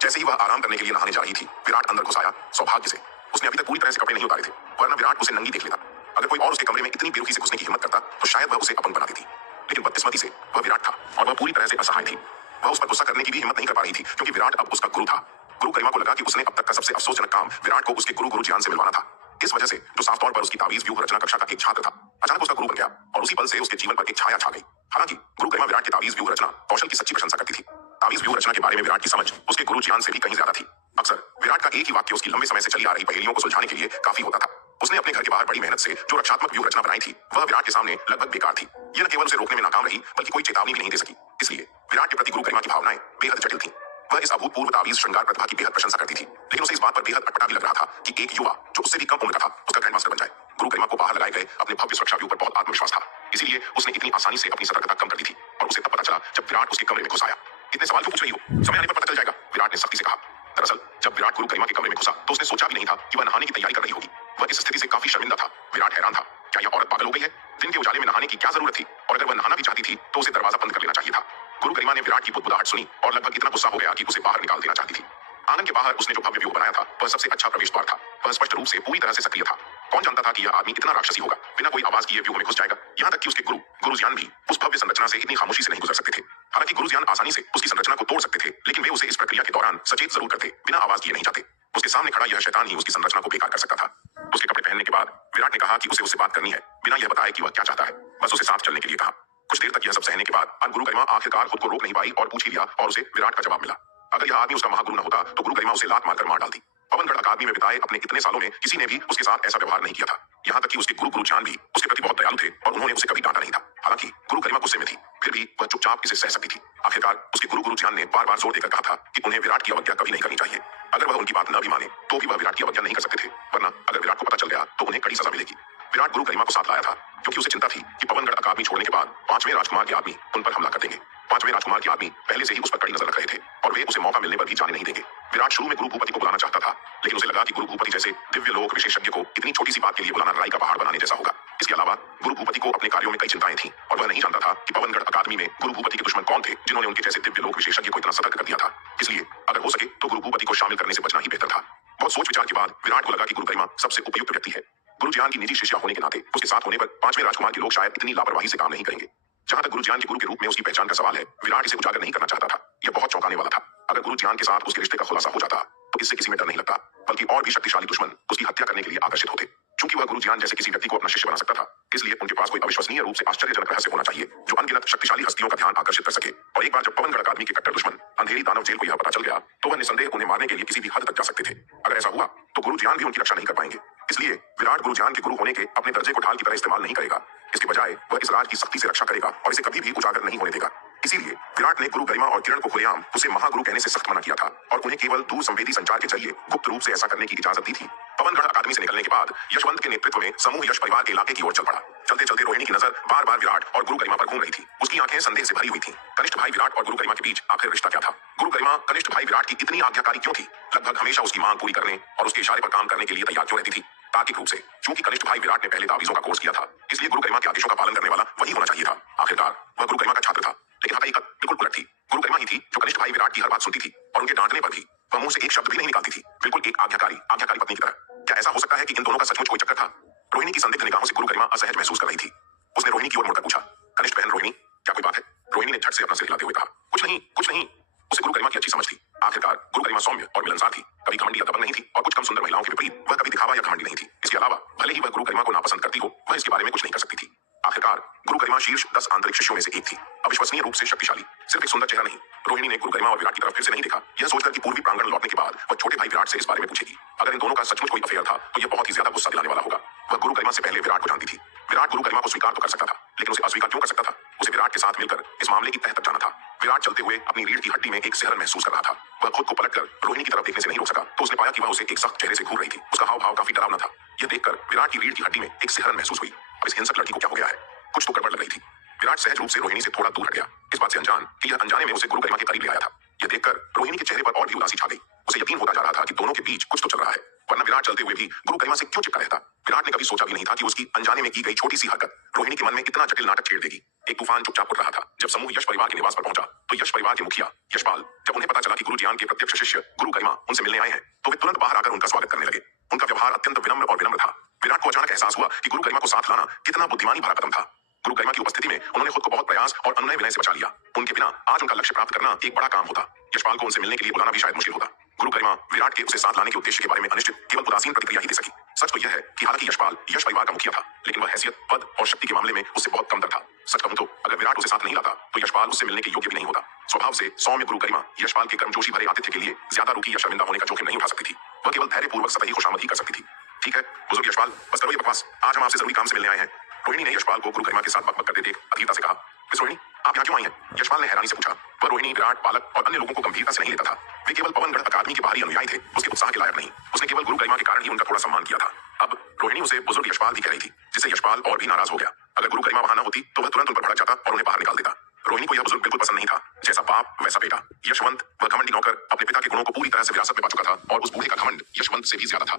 जैसे ही वह आराम करने के लिए नहाने जा रही थी, विराट अंदर घुस आया। सौभाग्य से उसने अभी तक पूरी तरह से कपड़े नहीं उतारे थे, वरना विराट उसे नंगी देख लेता। अगर कोई और उसके कमरे में इतनी बेरुखी से घुसने की हिम्मत करता तो शायद वह उसे अपंग बना देती। लेकिन बदकिस्मती से वह विराट था और वह पूरी तरह से असहाय थी। वह उस पर गुस्सा करने की भी हिम्मत नहीं कर पा रही थी क्योंकि विराट अब उसका गुरु था। गुरु गरिमा को लगा कि उसने अब तक का सबसे अफसोसजनक काम विराट को उसके गुरु गुरुजियान से मिलवाना था। इस वजह से जो साफ तौर पर उसकी तावीज व्यूह रचना कक्षा का एक छात्र था, अचानक उसका गुरु बन गया और उसी पल से उसके जीवन पर एक छाया छा गई। हालांकि गुरु गरिमा विराट के तावीज व्यूह रचना कौशल की सच्ची प्रशंसा करती थी। तावीज व्यूह रचना के बारे में विराट की समझ उसके गुरु ज्ञान से भी कहीं ज्यादा थी। अक्सर विराट का एक ही वाक्य उसकी लंबे समय से चली आ रही पहेलियों को सुलझाने के लिए काफी होता था। उसने अपने घर के बाहर बड़ी मेहनत से जो रक्षात्मक व्यूह रचना बनाई थी वह विराट के सामने लगभग बेकार थी। यह न केवल उसे रोकने में नाकाम रही बल्कि कोई चेतावनी भी नहीं दे सकी। इसलिए विराट के प्रति गुरु गरिमा की भावनाएं बेहद जटिल थीं। वह इस अभूतपूर्व तावीज श्रृंगार प्रतिभा की बेहद प्रशंसा करती थी, लेकिन उसे इस बात पर बेहद अटपटा भी लग रहा था कि एक युवा जो उससे भी कम उम्र का था उसका ग्रैंड मास्टर बन जाए। गुरु गरिमा को बाहर लगाए गए अपने भव्य सुरक्षा व्यू पर बहुत आत्मविश्वास था, इसीलिए उसने इतनी आसानी से अपनी सतर्कता कम कर दी थी और उसे तब पता चला जब विराट उसके कमरे में घुस आया। इतने सवाल क्यों पूछ रही हो, समय आने पर पता चल जाएगा, विराट ने सख्ती से कहा। दरअसल जब विराट गुरु गरिमा के कमरे में घुसा तो उसने सोचा भी नहीं था कि वह नहाने की तैयारी कर रही होगी। वह इस स्थिति से काफी शर्मिंदा था। विराट हैरान था, क्या यह औरत पागल हो गई है? दिन के उजाले में नहाने की क्या जरूरत थी? और अगर वह नहाना भी चाहती थी तो उसे दरवाजा बंद कर लेना चाहिए था। गुरु गरिमा ने विराट की बुदबुदाहट सुनी और लगभग इतना गुस्सा हो गया कि उसे बाहर निकाल देना चाहती थी। आंगन के बाहर उसने जो भव्य व्यू बनाया था वह सबसे अच्छा प्रवेश द्वार था। वह स्पष्ट रूप से पूरी तरह से सक्रिय था। कौन जानता था कि यह आदमी इतना राक्षसी होगा, बिना कोई आवाज किए व्यू में घुस जाएगा। यहाँ तक कि उसके गुरुजियान भी उस भव्य संरचना से इतनी खामोशी से नहीं गुजर सकते थे। हालांकि गुरुजियान आसानी से उसकी संरचना को तोड़ सकते थे, लेकिन वे उसे इस प्रक्रिया के दौरान सचेत जरूर करते, बिना आवाज किए नहीं जाते। उसके सामने खड़ा यह शैतान ही उसकी संरचना को बेकार कर सकता था। उसके कपड़े पहनने के बाद विराट ने कहा कि उसे उससे बात करनी है, बिना यह बताए कि वह क्या चाहता है। बस उसे साथ चलने के लिए कहा। कुछ देर तक यह सब सहने के बाद अब गुरु गरिमा आखिरकार खुद को रोक नहीं पाई और पूछ ही लिया और उसे विराट का जवाब मिला। अगर यह आदमी उसका महागुरु न होता तो गुरु गरिमा उसे लात मारकर मार डालती। पवनगढ़ अकादमी में बिताए अपने इतने सालों में किसी ने भी उसके साथ ऐसा व्यवहार नहीं किया था। यहाँ तक कि उसके गुरु गुरुजान भी उसके प्रति बहुत दयालु थे और उन्होंने उसे कभी डांटा नहीं था। हालांकि गुरु गरिमा गुस्से में थी, फिर भी वह चुपचाप इसे सह सकती थी। आखिरकार उसके गुरु गुरुजान ने बार बार जोर देकर कहा था कि उन्हें विराट की अवज्ञा कभी नहीं करनी चाहिए। अगर वह उनकी बात न भी माने तो भी वह विराट की अवज्ञा नहीं कर सकते थे, वरना अगर विराट को पता चल गया तो उन्हें कड़ी सजा मिलेगी। विराट गुरु गरिमा को साथ लाया था क्योंकि उसे चिंता थी कि पवनगढ़ अकादमी छोड़ने के बाद 5वें राजकुमार के आदमी उन पर हमला कर देंगे। 5वें राजकुमार के आदमी पहले से ही उस पर कड़ी नजर रख रहे थे और वे उसे मौका मिलने पर भी जाने नहीं देंगे। विराट शुरू में गुरु भूपति को बुलाना चाहता था, लेकिन उसे लगा कि गुरु भूपति जैसे दिव्य लोक विशेषज्ञ को इतनी छोटी सी बात के लिए बुलाना लड़ाई का पहाड़ बनाने जैसा होगा। इसके अलावा गुरु भूपति को अपने कार्यों में कई चिंताएं थीं और वह नहीं जानता था कि पवनगढ़ अकादमी में गुरु भूपति के दुश्मन कौन थे जिन्होंने उनके जैसे दिव्य लोक विशेषज्ञ को इतना सतर्क कर दिया था। इसलिए अगर हो सके तो गुरु भूपति को शामिल करने से बचना ही बेहतर था। बहुत सोच विचार के बाद विराट को लगा कि गुरु गरिमा सबसे उपयुक्त व्यक्ति है। गुरु ज्ञान की निजी शिष्या होने के नाते उसके साथ होने पर 5वें राजकुमार के लोग शायद इतनी लापरवाही से काम नहीं करेंगे। जहां तक गुरु ज्ञान के गुरु के रूप में उसकी पहचान का सवाल है, विराट इसे उजागर नहीं करना चाहता था। यह बहुत चौंकाने वाला था। अगर गुरु ज्ञान के साथ उसके रिश्ते का खुलासा हो जाता तो इससे किसी में डर नहीं लगता, बल्कि और भी शक्तिशाली दुश्मन उसकी हत्या करने के लिए आकर्षित होते। चूंकि वह गुरु ज्ञान जैसे किसी व्यक्ति को अपना शिष्य बना सकता था, इसलिए उनके पास कोई अविश्वसनीय रूप से आश्चर्यजनक रहस्य होना चाहिए जो अनगिनत शक्तिशाली हस्तियों का ध्यान आकर्षित कर सके। और एक बार जब पवनगढ़ अकादमी के कट्टर दुश्मन अंधेरी दानव जेल को यह पता चल गया तो वह निसंदेह उन्हें मारने के लिए किसी भी हद तक जा सकते थे। अगर ऐसा हुआ तो गुरु ज्ञान भी उनकी रक्षा नहीं कर पाएंगे। इसलिए विराट गुरु ज्ञान के गुरु होने के अपने दर्जे को ढाल की तरह इस्तेमाल नहीं करेगा। इसके बजाय वह इस राज की सख्ती से रक्षा करेगा और इसे कभी भी उजागर नहीं होने देगा। इसीलिए विराट ने गुरु गरिमा और किरण को खुलेआम उसे महागुरु कहने से सख्त मना किया था और उन्हें केवल दूर संवेदी संचार के जरिए गुप्त रूप से ऐसा करने की इजाजत दी थी। पवनगढ़ अकादमी से निकलने के बाद यशवंत के नेतृत्व में समूह यश परिवार के इलाके की ओर चल पड़ा। चलते चलते रोहिणी की नजर बार बार विराट और गुरु गरिमा पर घूम रही थी। उसकी आंखें संदेह से भरी हुई थी। कनिष्ठ भाई विराट और गुरु गरिमा के बीच आखिर रिश्ता क्या था? गुरु गरिमा कनिष्ठ भाई विराट की इतनी आज्ञाकारी क्यों थी? लगभग हमेशा उसकी मांग पूरी करने और उसके इशारे पर काम करने के लिए तैयार क्यों रहती थी? तार्किक रूप से चूंकि कनिष्ठ भाई विराट ने पहले तावीजों का कोर्स किया था, इसलिए गुरु गरिमा के आदेशों का पालन करने वाला वही होना चाहिए था। आखिरकार वह गुरु गरिमा का छात्र था, लेकिन हकीकत बिल्कुल उलट थी। गुरु गरिमा ही थी जो कनिष्ठ भाई विराट की हर बात सुनती थी और उनके डांटने पर भी वह मुंह से एक शब्द भी नहीं निकालती थी, बिल्कुल एक आज्ञाकारी पत्नी की तरह। क्या ऐसा हो सकता है कि इन दोनों का सचमुच कोई चक्कर था? रोहिणी की संदिग्ध निगाहों से गुरु गरिमा असहज महसूस कर रही थी। उसने रोहिणी की ओर मुड़कर पूछा, कनिष्ठ बहन रोहिणी, क्या कोई बात है? रोहिणी ने झट से अपना सिर हिलाते हुए कहा, कुछ नहीं। उसे गुरु गरिमा की अच्छी समझ थी। आखिरकार गुरु गरिमा सौम्य और मिलनसार थी, कभी घमंडी या दबंग नहीं थी और कुछ कम सुंदर महिलाओं के विपरीत वह कभी दिखावा या घमंडी नहीं थी। इसके अलावा भले ही वह गुरु गरिमा को नापसंद करती हो, वह इसके बारे में कुछ नहीं कर सकती थी। आखिरकार गुरु गरिमा शीर्ष 10 आंतरिक शिष्यों में से एक थी, अविश्वसनीय रूप से शक्तिशाली। सिर्फ एक सुंदर चेहरा नहीं। रोहिणी ने गुरु गरिमा और विराट की तरफ फिर से नहीं देखा, यह सोचकर कि पूर्वी प्रांगण लौटने के बाद वह छोटे भाई विराट से इस बारे में पूछेगी। अगर इन दोनों का सचमुच कोई अफेयर था तो यह बहुत ही ज्यादा गुस्सा दिलाने वाला होगा। वह गुरु गरिमा से पहले विराट को जानती थी। विराट गुरु गरिमा को स्वीकार तो कर सकता था, लेकिन उसे अस्वीकार क्यों कर सकता था? उसे विराट के साथ मिलकर इस मामले की तह तक जाना था। विराट चलते हुए अपनी रीढ़ की हड्डी में एक सिहरन महसूस कर रहा था। वह खुद को पलटकर रोहिणी की तरफ देखने से नहीं रोक सका तो उसने पाया कि वह उसे एक सख्त चेहरे से घूर रही थी। उसका हाव भाव काफी डरावना था। यह देखकर विराट की रीढ़ की हड्डी में एक सिहरन महसूस हुई। अब इस हिंसक लड़की को क्या हो गया है? कुछ तो गड़बड़ लग रही थी। विराट सहज रूप से रोहिणी से थोड़ा दूर हट गया, इस बात से अनजान कि यह अनजाने में उसे गुरु गरिमा के करीब ले आया था। यह देखकर रोहिणी के चेहरे पर और भी उदासी छा गई। उसे यकीन होता जा रहा था कि दोनों के बीच कुछ तो चल रहा है, वरना विराट चलते हुए भी गुरु गरिमा से क्यों चिपका रहता? विराट ने कभी सोचा भी नहीं था कि उसकी अनजाने में की गई छोटी सी हरकत रोहिणी के मन में इतना जटिल नाटक छेड़ देगी। एक तूफान चुपचाप उठ रहा था। जब समूह यश परिवार के निवास पर पहुंचा तो यश परिवार के मुखिया यशपाल, जब उन्हें पता चला कि गुरु ज्ञान के प्रत्यक्ष शिष्य गुरु गरिमा उनसे मिलने आए हैं तो वे तुरंत बाहर आकर उनका स्वागत करने लगे। उनका व्यवहार अत्यंत विनम्र और विनम्र था। विराट को अचानक एहसास हुआ कि गुरु गरिमा को साथ लाना कितना बुद्धिमानी भरा कदम था। गुरु गरिमा की उपस्थिति में उन्होंने खुद को बहुत प्रयास और अनुनय विनय से बचा लिया। उनके बिना आज उनका लक्ष्य प्राप्त करना एक बड़ा काम होता। यशपाल को उनसे मिलने के लिए बुलाना भी शायद मुश्किल होता। गुरु गरिमा विराट के उसे साथ लाने के उद्देश्य के बारे में अनिश्चित, केवल उदासीन प्रतिक्रिया ही दे सकी। सच तो यह है कि हालांकि यशपाल यश परिवार का मुखिया था, लेकिन वह हैसियत, पद और शक्ति के मामले में उससे बहुत कमतर था। सच कहूं तो अगर विराट उसे साथ नहीं लाता तो यशपाल उससे मिलने के योग्य भी नहीं होता। स्वभाव से सौम्य गुरु गरिमा यशपाल के गर्मजोशी भरे आतिथ्य के लिए ज्यादा रुकी या शर्मिंदा होने का जोखिम नहीं उठा सकती थी। वह केवल धैर्यपूर्वक सतही खुशामद ही कर सकती थी। ठीक है बुजुर्ग यशपाल, बस करो ये बकवास, आज हम आपसे जरूरी काम से मिलने आए हैं। रोहिणी ने यशपाल को गुरु गरिमा के साथ बकबक करते देख अधीरता से कहा, मिस रोहिणी, आप यहाँ क्यों आई हैं? यशपाल ने हैरानी से पूछा। वह रोहिणी, विराट, बालक और अन्य लोगों को गंभीरता से नहीं लेता था। वे केवल पवनगढ़ अकादमी के बाहरी अनुयायी थे, उसके उत्साह के लायक नहीं। उसने केवल गुरु गरिमा के कारण ही उनका थोड़ा सम्मान किया था। अब रोहिणी उसे बुजुर्ग यशपाल भी कह रही थी, जिससे यशपाल और भी नाराज हो गया। अगर गुरु गरिमा वहां न होती तो वह तुरंत उन पर भड़क जाता और उन्हें बाहर निकाल देता। रोहिणी को यह बुजुर्ग बिल्कुल पसंद नहीं था। जैसा बाप वैसा बेटा। यशवंत, वह घमंडी नौकर, अपने पिता के गुणों को पूरी तरह से विरासत में पा चुका था और उस बूढ़े का घमंड यशवंत से भी ज्यादा था।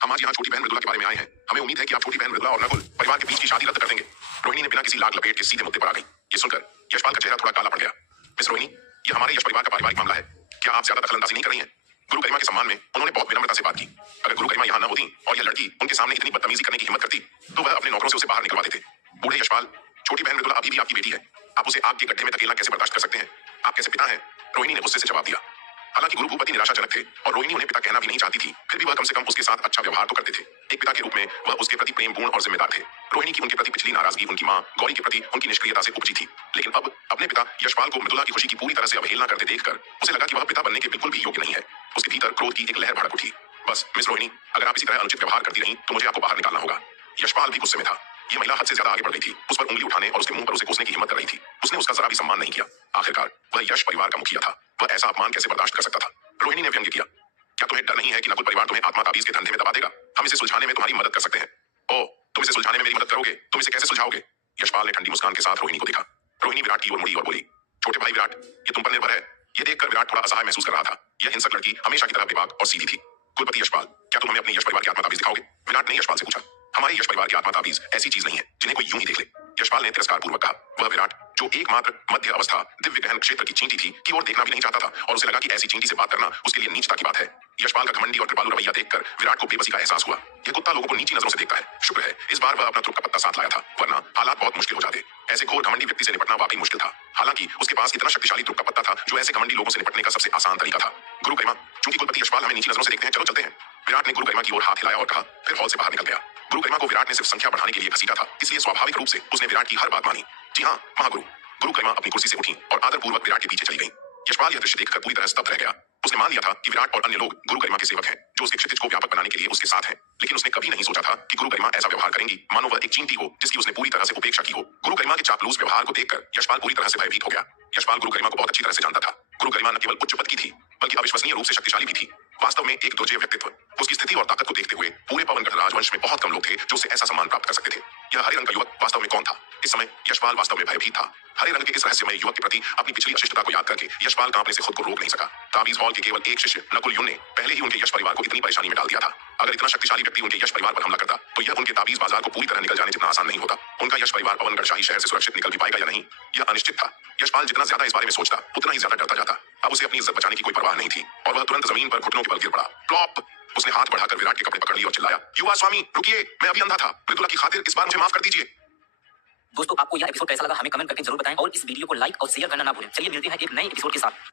हम आज यहाँ छोटी बहन मृदुला के बारे में आए हैं। हमें उम्मीद है कि आप छोटी बहन मृदुला और नकुल परिवार के बीच की शादी रद्द कर देंगे। रोहिणी ने बिना किसी लाग लपेट के सीधे मुद्दे पर आ गई। ये सुनकर यशपाल का चेहरा थोड़ा काला पड़ गया। मिस रोहिणी, यह हमारे यश परिवार का पारिवारिक मामला है। क्या आप ज्यादा दखलंदाजी नहीं कर रही हैं? गुरु गरिमा के सम्मान में उन्होंने बहुत विनम्रता से बात की। अगर गुरु गरिमा यहाँ न होती और यह लड़की उनके सामने इतनी बदतमीजी करने की हिम्मत करती तो वह अपने नौकरों से उसे बाहर निकलवा देते। बूढ़े यशपाल, छोटी बहन मृदुला अभी भी आपकी बेटी है। आप उसे आग के गड्ढे में धकेलना कैसे बर्दाश्त कर सकते हैं? आप कैसे पिता हैं? रोहिणी ने गुस्से से जवाब दिया। हालांकि गुरु भूपति निराशाजनक थे और रोहिणी उन्हें पिता कहना भी नहीं चाहती थी, फिर भी वह कम से कम उसके साथ अच्छा व्यवहार तो करते थे। एक पिता के रूप में वह उसके प्रति प्रेमपूर्ण और जिम्मेदार थे। रोहिणी की उनके प्रति पिछली नाराजगी उनकी मां गौरी के प्रति उनकी निष्क्रियता से उपजी थी, लेकिन अब अपने पिता यशपाल को मृदुला की खुशी की पूरी तरह से अवहेलना करते देखकर उसे लगा कि वह पिता बनने के बिल्कुल भी योग्य नहीं है। उसके भीतर क्रोध की एक लहर भड़क उठी। बस मिस रोहिणी, अगर आप इसी तरह अनुचित व्यवहार करती रहीं तो मुझे आपको बाहर निकालना होगा। यशपाल भी गुस्से में था। यह महिला हद से ज्यादा आगे बढ़ गई थी। उस पर उंगली उठाने और उसके मुंह पर उसे कोसने की हिम्मत कर रही थी। उसने उसका जरा भी सम्मान नहीं किया। आखिरकार वह यश परिवार का मुखिया था। वह ऐसा अपमान कैसे बर्दाश्त कर सकता था? रोहिणी ने व्यंग्य किया, क्या तुम्हें डर नहीं है कि नकुल परिवार तुम्हें आत्मा ताबीज के धंधे में दबा देगा? हम इसे सुलझाने में तुम्हारी मदद कर सकते हैं। ओ, तुम इसे सुलझाने में मेरी मदद करोगे? तुम इसे कैसे सुलझाओगे? यशपाल ने ठंडी मुस्कान के साथ रोहिणी को देखा। रोहिणी विराट की ओर मुड़ी और बोली, छोटे भाई विराट, ये तुम पर निर्भर है। ये देखकर विराट थोड़ा असहाय महसूस कर रहा था। यह हिंसक लड़की हमेशा की तरह बेबाक और सीधी थी। कुलपति यशपाल, क्या तुम हमें अपनी यश परिवार की आत्मा ताबीज दिखाओगे? विराट ने यशपाल से पूछा। हमारी यश परिवार की आत्मा ताबीज ऐसी चीज नहीं है जिन्हें कोई यूं ही देख ले, यशपाल ने तिरस्कार पूर्वक कहा। वह विराट, जो एकमात्र मध्य अवस्था दिव्य गहन क्षेत्र की चींटी थी, की ओर देखना भी नहीं चाहता था और उसे लगा कि ऐसी चींटी से बात करना उसके लिए नीचता की बात है। यशपाल का घमंडी और कृपालु रवैया देखकर विराट को बेबसी का एहसास हुआ। यह कुत्ता लोगों को नीची नजरों से देखता है। शुक्र है इस बार वह अपना तुर्क का पत्ता साथ लाया था, वरना हालात बहुत मुश्किल हो जाते। ऐसे घोर घमंडी व्यक्ति से निपटना वाकई मुश्किल था। हालांकि उसके पास इतना शक्तिशाली तुर्क का पत्ता था जो ऐसे घमंडी लोगों से निपटने का सबसे आसान तरीका था। गुरु गरिमा, चूंकि कुलपति यशपाल हमें नीची नजरों से देखते हैं, चलो चलते हैं। विराट ने गुरु गरिमा की ओर हाथ हिलाया और कहा, फिर हॉल से बाहर निकल गया। गुरु गरिमा को विराट ने सिर्फ संख्या बढ़ाने के लिए घसीटा था, इसलिए स्वाभाविक रूप से उसने विराट की हर बात मानी। जी हाँ महागुरु। गुरु गरिमा अपनी कुर्सी से उठी और आदरपूर्वक विराट के पीछे चली गई। यशपाल यह दृश्य देखकर पूरी तरह स्तब्ध रह गया। उसने मान लिया था कि विराट और अन्य लोग गुरु गरिमा के सेवक हैं, जो उसके क्षितिज को व्यापक बनाने के लिए उसके साथ हैं, लेकिन उसने कभी नहीं सोचा था कि गुरु गरिमा ऐसा व्यवहार करेंगी मानो वह एक चींटी हो जिसकी उसने पूरी तरह से उपेक्षा की हो। गुरु गरिमा के चापलूस व्यवहार को देखकर यशपाल पूरी तरह से भयभीत हो गया। यशपाल गुरु गरिमा को बहुत अच्छी तरह से जानता था। गुरु गरिमा न केवल उच्च पद की थी, बल्कि अविश्वसनीय रूप से शक्तिशाली भी थी। वास्तव में एक दुर्जय व्यक्तित्व। उसकी स्थिति और ताकत को देखते हुए पूरे पवनगढ़ राजवंश में बहुत कम लोग थे जो उसे ऐसा सम्मान प्राप्त कर सकते थे। यह हरे रंग का युवक वास्तव में कौन था? इस समय यशपाल वास्तव में भयभीत था। हरे रंग के इस रहस्यमय युवक के प्रति अपनी पिछली अशिष्टता को याद करके यशपाल कांपने से खुद को रोक नहीं सका। ताबीज हॉल के केवल एक शिष्य नकुल युन ने पहले ही उनके यश परिवार को इतनी परेशानी में डाल दिया था। अगर इतना शक्तिशाली व्यक्ति उनके यश परिवार पर हमला करता तो यह उनके ताबीज बाजार को पूरी तरह निकल जाने जितना आसान नहीं होता। उनका यश परिवार पवनगढ़ शाही शहर से सुरक्षित निकल भी पाएगा या नहीं, यह अनिश्चित था। यशपाल जितना ज्यादा इस बारे में सोचता उतना ही ज्यादा डरता जाता। अब उसे अपनी इज्जत बचाने की कोई परवाह नहीं थी और वह तुरंत जमीन पर घुटनों के बल गिर पड़ा। प्लॉप! उसने हाथ बढ़ाकर विराट के कपड़े पकड़ लिए और चिल्लाया, युवा स्वामी रुकिए, मैं अभी अंधा था। मृदुला की खातिर इस बार मुझे माफ कर दीजिए। दोस्तों आपको यह एपिसोड कैसा लगा हमें कमेंट करके जरूर बताएं और इस वीडियो को लाइक और शेयर करना ना भूलें। चलिए मिलते हैं एक नए एपिसोड के साथ।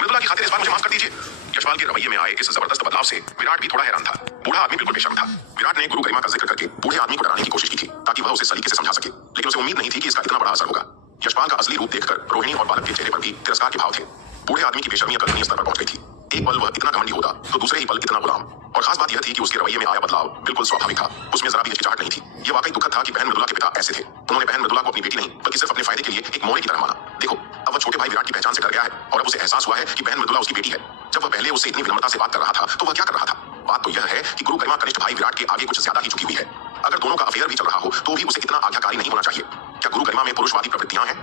मृदुला की खातिर इस बार मुझे माफ कर दीजिए। यशपाल के रवैये में आए इस जबरदस्त बदलाव से विराट भी थोड़ा हैरान था। बूढ़ा आदमी बिल्कुल बेशर्म था। विराट ने गुरु गरिमा का जिक्र करके बूढ़े आदमी को डराने की कोशिश की थी ताकि वह उसे सलीके से समझा सके, लेकिन उसे उम्मीद नहीं थी कि इसका इतना बड़ा असर होगा। यशपाल का असली रूप देखकर रोहिणी और बालक के चेहरे पर भी तिरस्कार के भाव थे। बूढ़े आदमी की बेशर्मी कल्पनीय स्तर पर पहुंच गई थी। एक पल वह इतना घमंडी होता तो दूसरे ही पल इतना गुलाम। और खास बात यह थी कि उसके रवैये में आया बदलाव बिल्कुल स्वाभाविक था। उसमें जरा भी हिचकिचाहट नहीं थी। यह वाकई दुखद था कि बहन मृदुला के पिता ऐसे थे। उन्होंने बहन मृदुला को अपनी बेटी नहीं बल्कि सिर्फ अपने फायदे के लिए एक मोहरे की तरह माना। देखो, अब वह छोटे भाई विराट की पहचान से डर गया है और अब उसे एहसास हुआ है कि बहन मृदुला उसकी बेटी है। जब वह पहले उससे इतनी विनम्रता से बात कर रहा था तो वह क्या कर रहा था? बात तो यह है कि गुरु गरिमा कनिष्ठ भाई विराट के आगे कुछ ज्यादा ही झुकी हुई है। अगर दोनों का अफेयर भी चल रहा हो तो भी उसे इतना आज्ञाकारी नहीं होना चाहिए। क्या गुरु गरिमा में पुरुषवादी प्रवृत्तियां हैं?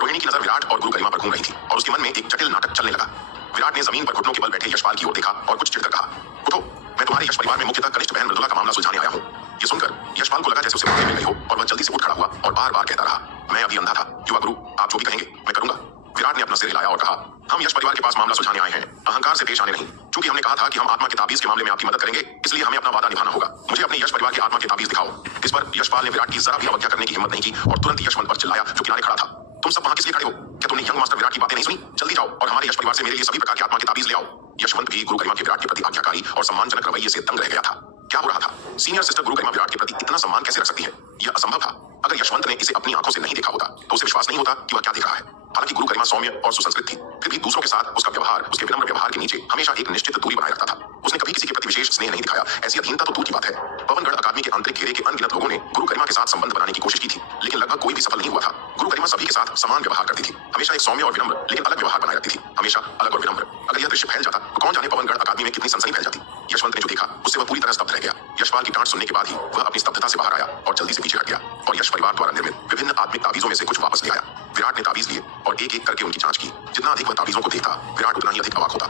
रोहिणी की नजर विराट और गुरु गरिमा पर घूम रही थी और उसके मन में एक जटिल नाटक चलने लगा। विराट ने जमीन पर घुटनों के बल बैठे यशपाल की ओर देखा और कुछ चिढ़कर कहा, उठो, मैं तुम्हारे यश परिवार में मुख्यतः कनिष्ठ बहन मृदुला का मामला सुलझाने आया हूँ। ये सुनकर यशपाल को लगा जैसे उसे मौके मिल गई हो और वह जल्दी से उठ खड़ा हुआ और बार बार कहता रहा, मैं अभी अंधा था। युवा गुरु, आप जो भी कहेंगे मैं करूंगा। विराट ने अपना सिर हिलाया और कहा, हम यश परिवार के पास मामला सुलझाने आए हैं, अहंकार से पेश आने नहीं। चूंकि हमने कहा था कि हम आत्मा के ताबीज के मामले में आपकी मदद करेंगे, इसलिए हमें अपना वादा निभाना होगा। मुझे अपने यश परिवार के आत्मा के ताबीज दिखाओ। इस पर यशपाल ने विराट की जरा भी अवज्ञा करने की हिम्मत नहीं की और तुरंत यशवंत पर चिल्लाया जो किनारे खड़ा था, तुम सब वहां किस लिए खड़े हो? क्या तुमने यंग मास्टर विराट की बातें नहीं सुनी? जल्दी जाओ और हमारे यश परिवार से मेरे लिए सभी प्रकार के आत्मा के ताबीज ले आओ। यशवंत भी गुरु गरिमा के विराट के प्रति आज्ञाकारी और सम्मानजनक रवैये से दंग रह गया था। क्या हो रहा था? सीनियर सिस्टर गुरु गरिमा विराट के प्रति इतना सम्मान कैसे रख सकती है? यह असंभव था। अगर यशवंत ने इसे अपनी आंखों से नहीं देखा होता तो उसे विश्वास नहीं होता कि वह क्या देख रहा है। हालांकि गुरु गरिमा सौम्य और सुसंस्कृत थी, फिर भी दूसरों के साथ उसका व्यवहार, उसके विनम्र व्यवहार के नीचे हमेशा एक निश्चित दूरी बनाए रखता था। उसने कभी किसी के प्रति विशेष स्नेह नहीं दिखाया। ऐसी अधीनता तो दूर की बात है। पवनगढ़ अकादमी के आंतरिक घेरे के अनगिनत लोगों ने गुरु गरिमा के साथ संबंध बनाने की कोशिश की थी, लेकिन लगभग कोई भी सफल नहीं हुआ था। गुरु गरिमा सभी के साथ समान व्यवहार करती थी, हमेशा एक सौम्य और विनम्र लेकिन अलग व्यवहार बनाए रखती थी, हमेशा अलग और विनम्र। अगर यह दृश्य फैल जाता तो कौन जाने पवनगढ़ अकादमी में कितनी सनसनी फैल जाती। यशवंत ने जो देखा उससे वह पूरी तरह स्तब्ध रह गया। यशपाल की डांट सुनने के बाद ही वह अपनी स्तब्धता से बाहर आया और जल्दी से पीछे हट गया और यश परिवार द्वारा निर्मित विभिन्न आत्मिक ताबीजों में से कुछ वापस ले आया। विराट ने ताबीज लिए और एक एक करके उनकी जांच की। जितना अधिक वह ताबीजों को देखता, विराट उतना ही अधिक अवाक होता।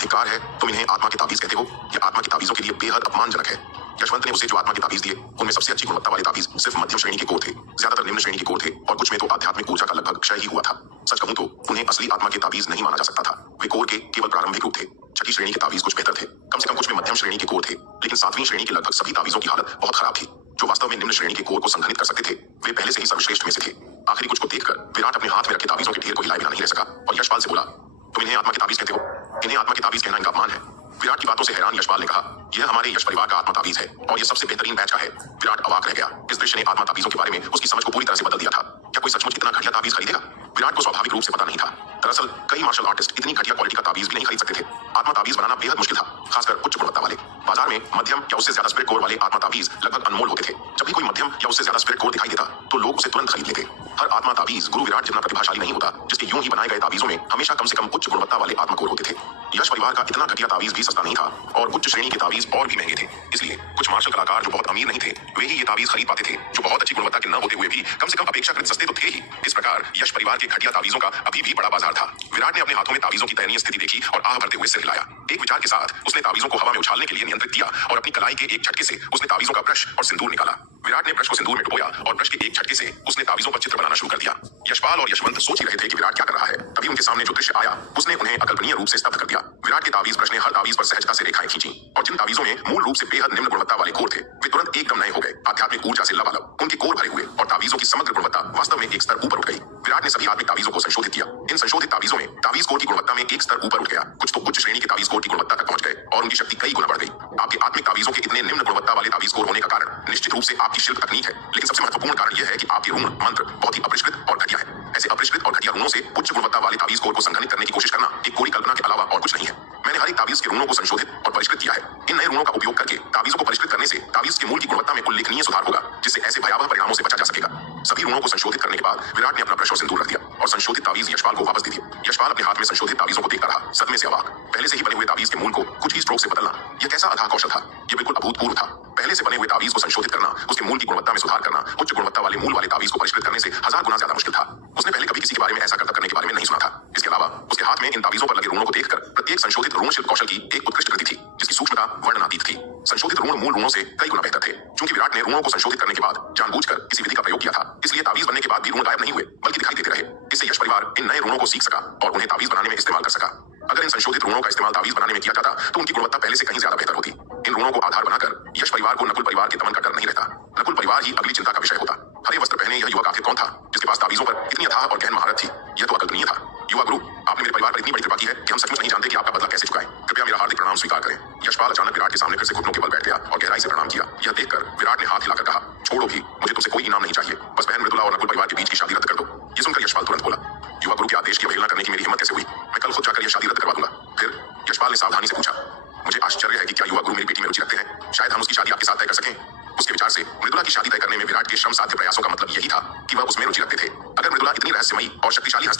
धिक्कार है, तुम इन्हें आत्मा के ताबीज कहते हो? यह आत्मा की ताबीजों के लिए बेहद अपमानजनक है। यशवंत ने उसे जो आत्मा के ताबीज दिए उनमें सबसे अच्छी गुणवत्ता वाले ताबीज सिर्फ मध्यम श्रेणी के कोर थे, ज्यादातर निम्न श्रेणी के कोर थे और कुछ में तो आध्यात्मिक ऊर्जा का लगभग क्षय ही हुआ था। सच कहूं तो उन्हें असली आत्मा के ताबीज नहीं माना जा सकता था। वे कोर के केवल प्रारंभिक रूप थे। छठी श्रेणी के ताबीज कुछ बेहतर थे, कम से कम कुछ में मध्यम श्रेणी के कोर थे, लेकिन सातवीं श्रेणी के लगभग सभी ताबीजों की हालत बहुत खराब थी। जो वास्तव में निम्न श्रेणी के कोर को संघनित कर सकते थे वे पहले से ही सर्वश्रेष्ठ में से थे। आखिरी कुछ को देखकर विराट अपने हाथ में रखे ताबीजों के ढेर को हिलाए बिना नहीं रह सका और यशपाल से बोला, तुम इन्हें आत्मा के ताबीज कहते हो? इन्हें आत्मा के ताबीज कहना इनका अपमान है। विराट की बातों से हैरान यशपाल ने कहा, यह हमारे यश परिवार का आत्मा ताबीज है और यह सबसे बेहतरीन बैच का है। विराट अवाक रह गया। इस दृश्य ने आत्मा ताबीजों के बारे में उसकी समझ को पूरी तरह से बदल दिया था। क्या कोई सचमुच इतना घटिया ताबीज खरीदेगा? विराट को स्वाभाविक रूप से पता नहीं था। दरअसल कई मार्शल आर्टिस्ट इतनी घटिया क्वालिटी का ताबीज भी नहीं खरीद सकते थे। आत्मा ताबीज बनाना बेहद मुश्किल था, खासकर उच्च गुणवत्ता वाले। बाजार में मध्यम या उससे ज्यादा स्पिरिट कोर वाले आत्मा ताबीज लगभग अनमोल होते थे। जब भी कोई मध्यम या उससे ज्यादा स्पिरिट कोर दिखाई देता तो लोग उसे तुरंत खरीद लेते। हर आत्मा ताबीज गुरु विराट जितना प्रतिभाशाली नहीं होता, जिसके यूं ही बनाए गए ताबीजों में हमेशा कम से कम उच्च गुणवत्ता वाले आत्मा कोर होते थे। यश परिवार का इतना घटिया ताबीज भी सस्ता नहीं था और उच्च श्रेणी के ताबीज और भी महंगे थे। इसलिए कुछ मार्शल कलाकार जो बहुत अमीर नहीं थे वे ही ये ताबीज खरीद पाते थे, जो बहुत अच्छी गुणवत्ता के न होते हुए भी कम से कम अपेक्षाकृत सस्ते तो थे ही। इस प्रकार यश परिवार के घटिया ताबीजों का अभी भी बड़ा बाजार था। विराट ने अपने हाथों में ताबीजों की दयनीय स्थिति देखी और आह भरते हुए सिर हिलाया। एक विचार के साथ उसने ताबीजों को हवा में उछालने के लिए नियंत्रित किया और अपनी कलाई के एक झटके से उसने ताबीजों का ब्रश और सिंदूर निकाला। विराट ने ब्रश को सिंदूर में डुबोया और ब्रश के एक झटके से उसने ताबीजों पर चित्र बनाना शुरू कर दिया। यशपाल और यशवंत सोच ही रहे थे कि विराट क्या कर रहा है, तभी उनके सामने जो दृश्य आया उसने उन्हें अकल्पनीय रूप से स्तब्ध कर दिया। विराट के ताबीज ब्रश ने हर ताबीज पर सहजता से रेखाएं खींची और जिन ताबीजों में मूल रूप से बेहद निम्न गुणवत्ता वाले कोर थे वे तुरंत एकदम नए हो गए, आध्यात्मिक ऊर्जा से लबालब। उनके कोर भरे हुए और ताबीजों की समग्र गुणवत्ता वास्तव में एक स्तर ऊपर उठ गई। विराट ने सभी आत्मिक ताबीजों को संशोधित किया। इन संशोधित ताबीजों में ताबीज कोर की गुणवत्ता में एक स्तर ऊपर उठ गया। कुछ तो उच्च श्रेणी के ताबीज कोर की गुणवत्ता तक पहुंच गए और उनकी शक्ति कई गुना बढ़ गई। आपके आत्मिक ताबीजों के इतने निम्न गुणवत्ता वाले ताबीज कोर होने का कारण निश्चित रूप से आपकी शिल्प तकनीक है, लेकिन सबसे महत्वपूर्ण कारण यह है कि आपके ऋण मंत्र बहुत ही अपरिष्कृत और घटिया है। ऐसे अपरिष्कृत और घटिया ऋणों से उच्च गुणवत्ता वाले ताबीज कोर को संघनित करने की कोशिश करना एक कोरी कल्पना के अलावा और कुछ नहीं है। मैंने हर एक ताबीज के ऋणों को संशोधित और परिष्कृत किया है। इन नए ऋणों का उपयोग करके ताबीजों को परिष्कृत करने से ताबीज के मूल की गुणवत्ता में उल्लेखनीय सुधार होगा, जिससे ऐसे भयावह परिणामों से बचा जा सकेगा। सभी ऋणों को संशोधित करने के बाद विराट ने अपना ब्रश और सिंदूर रख दिया और संशोधित ताबीज यशपाल को वापस दे दिए। यशपाल अपने हाथ में संशोधित ताबीजों को देखता रहा, सदमे से अवाक। पहले से ही बने हुए ताबीज के मूल को कुछ ही स्ट्रोक से बदलना, यह कैसा अथाह कौशल था। यह बिल्कुल अभूतपूर्व था। पहले से बने हुए ताबीज को संशोधित करना, उसके मूल की गुणवत्ता में सुधार करना, उच्च गुणवत्ता वाले मूल वाले ताबीज को परिष्कृत करने से 1000 गुना ज्यादा मुश्किल था। उसने पहले कभी किसी के बारे में ऐसा करने के बारे में नहीं सुना था। इसके अलावा उसके हाथ में इन ताबीजों पर लगे ऋणों को देखकर प्रत्येक संशोधित ऋण शिल्प कौशल की एक उत्कृष्ट कृति थी, जिसकी सूक्ष्मता वर्णनातीत थी। संशोधित ऋण मूल ऋणों से कई गुना बेहतर थे। चूंकि विराट ने ऋणों को संशोधित करने के बाद जानबूझकर इसी विधि का प्रयोग किया था, इसलिए ताबीज बनने के बाद भी ऋण गायब नहीं हुए बल्कि दिखाई देते रहे। इससे यश परिवार इन नए ऋणों को सीख सका और उन्हें ताबीज बनाने में इस्तेमाल कर सका। अगर इन संशोधित ऋणों का इस्तेमाल ताबीज बनाने में किया जाता तो उनकी गुणवत्ता पहले से कहीं ज्यादा बेहतर होती। इन ऋणों को आधार बनाकर यश परिवार को नकुल परिवार के दमन का डर नहीं रहता। नकुल परिवार ही अगली चिंता का विषय होता। हरे वस्त्र पहने यह युवक आखिर कौन था जिसके पास ताबीजों पर इतनी अथाह और गहन महारत थी? यह तो अकल्पनीय था। युवा गुरु, आपने मेरे परिवार पर इतनी बड़ी कृपा की है कि हम सचमुच नहीं जानते कि आपका बदला कैसे चुकाएं। कृपया मेरा हार्दिक प्रणाम स्वीकार करें। यशपाल अचानक विराट के सामने फिर से घुटनों के बल बैठ गया और गहराई से प्रणाम किया। यह देखकर विराट ने हाथ हिलाकर कहा, छोड़ो भी, मुझे तुमसे कोई इनाम नहीं चाहिए, बस बहन मृदुला और नकुल परिवार के बीच की शादी रद्द कर दो। ये सुनकर यशपाल तुरंत बोला, युवा गुरु के आदेश की अवहेलना करने की मेरी हिम्मत कैसे हुई? मैं कल खुद जाकर यह शादी रद्द करवा दूंगा। फिर यशपाल ने सावधानी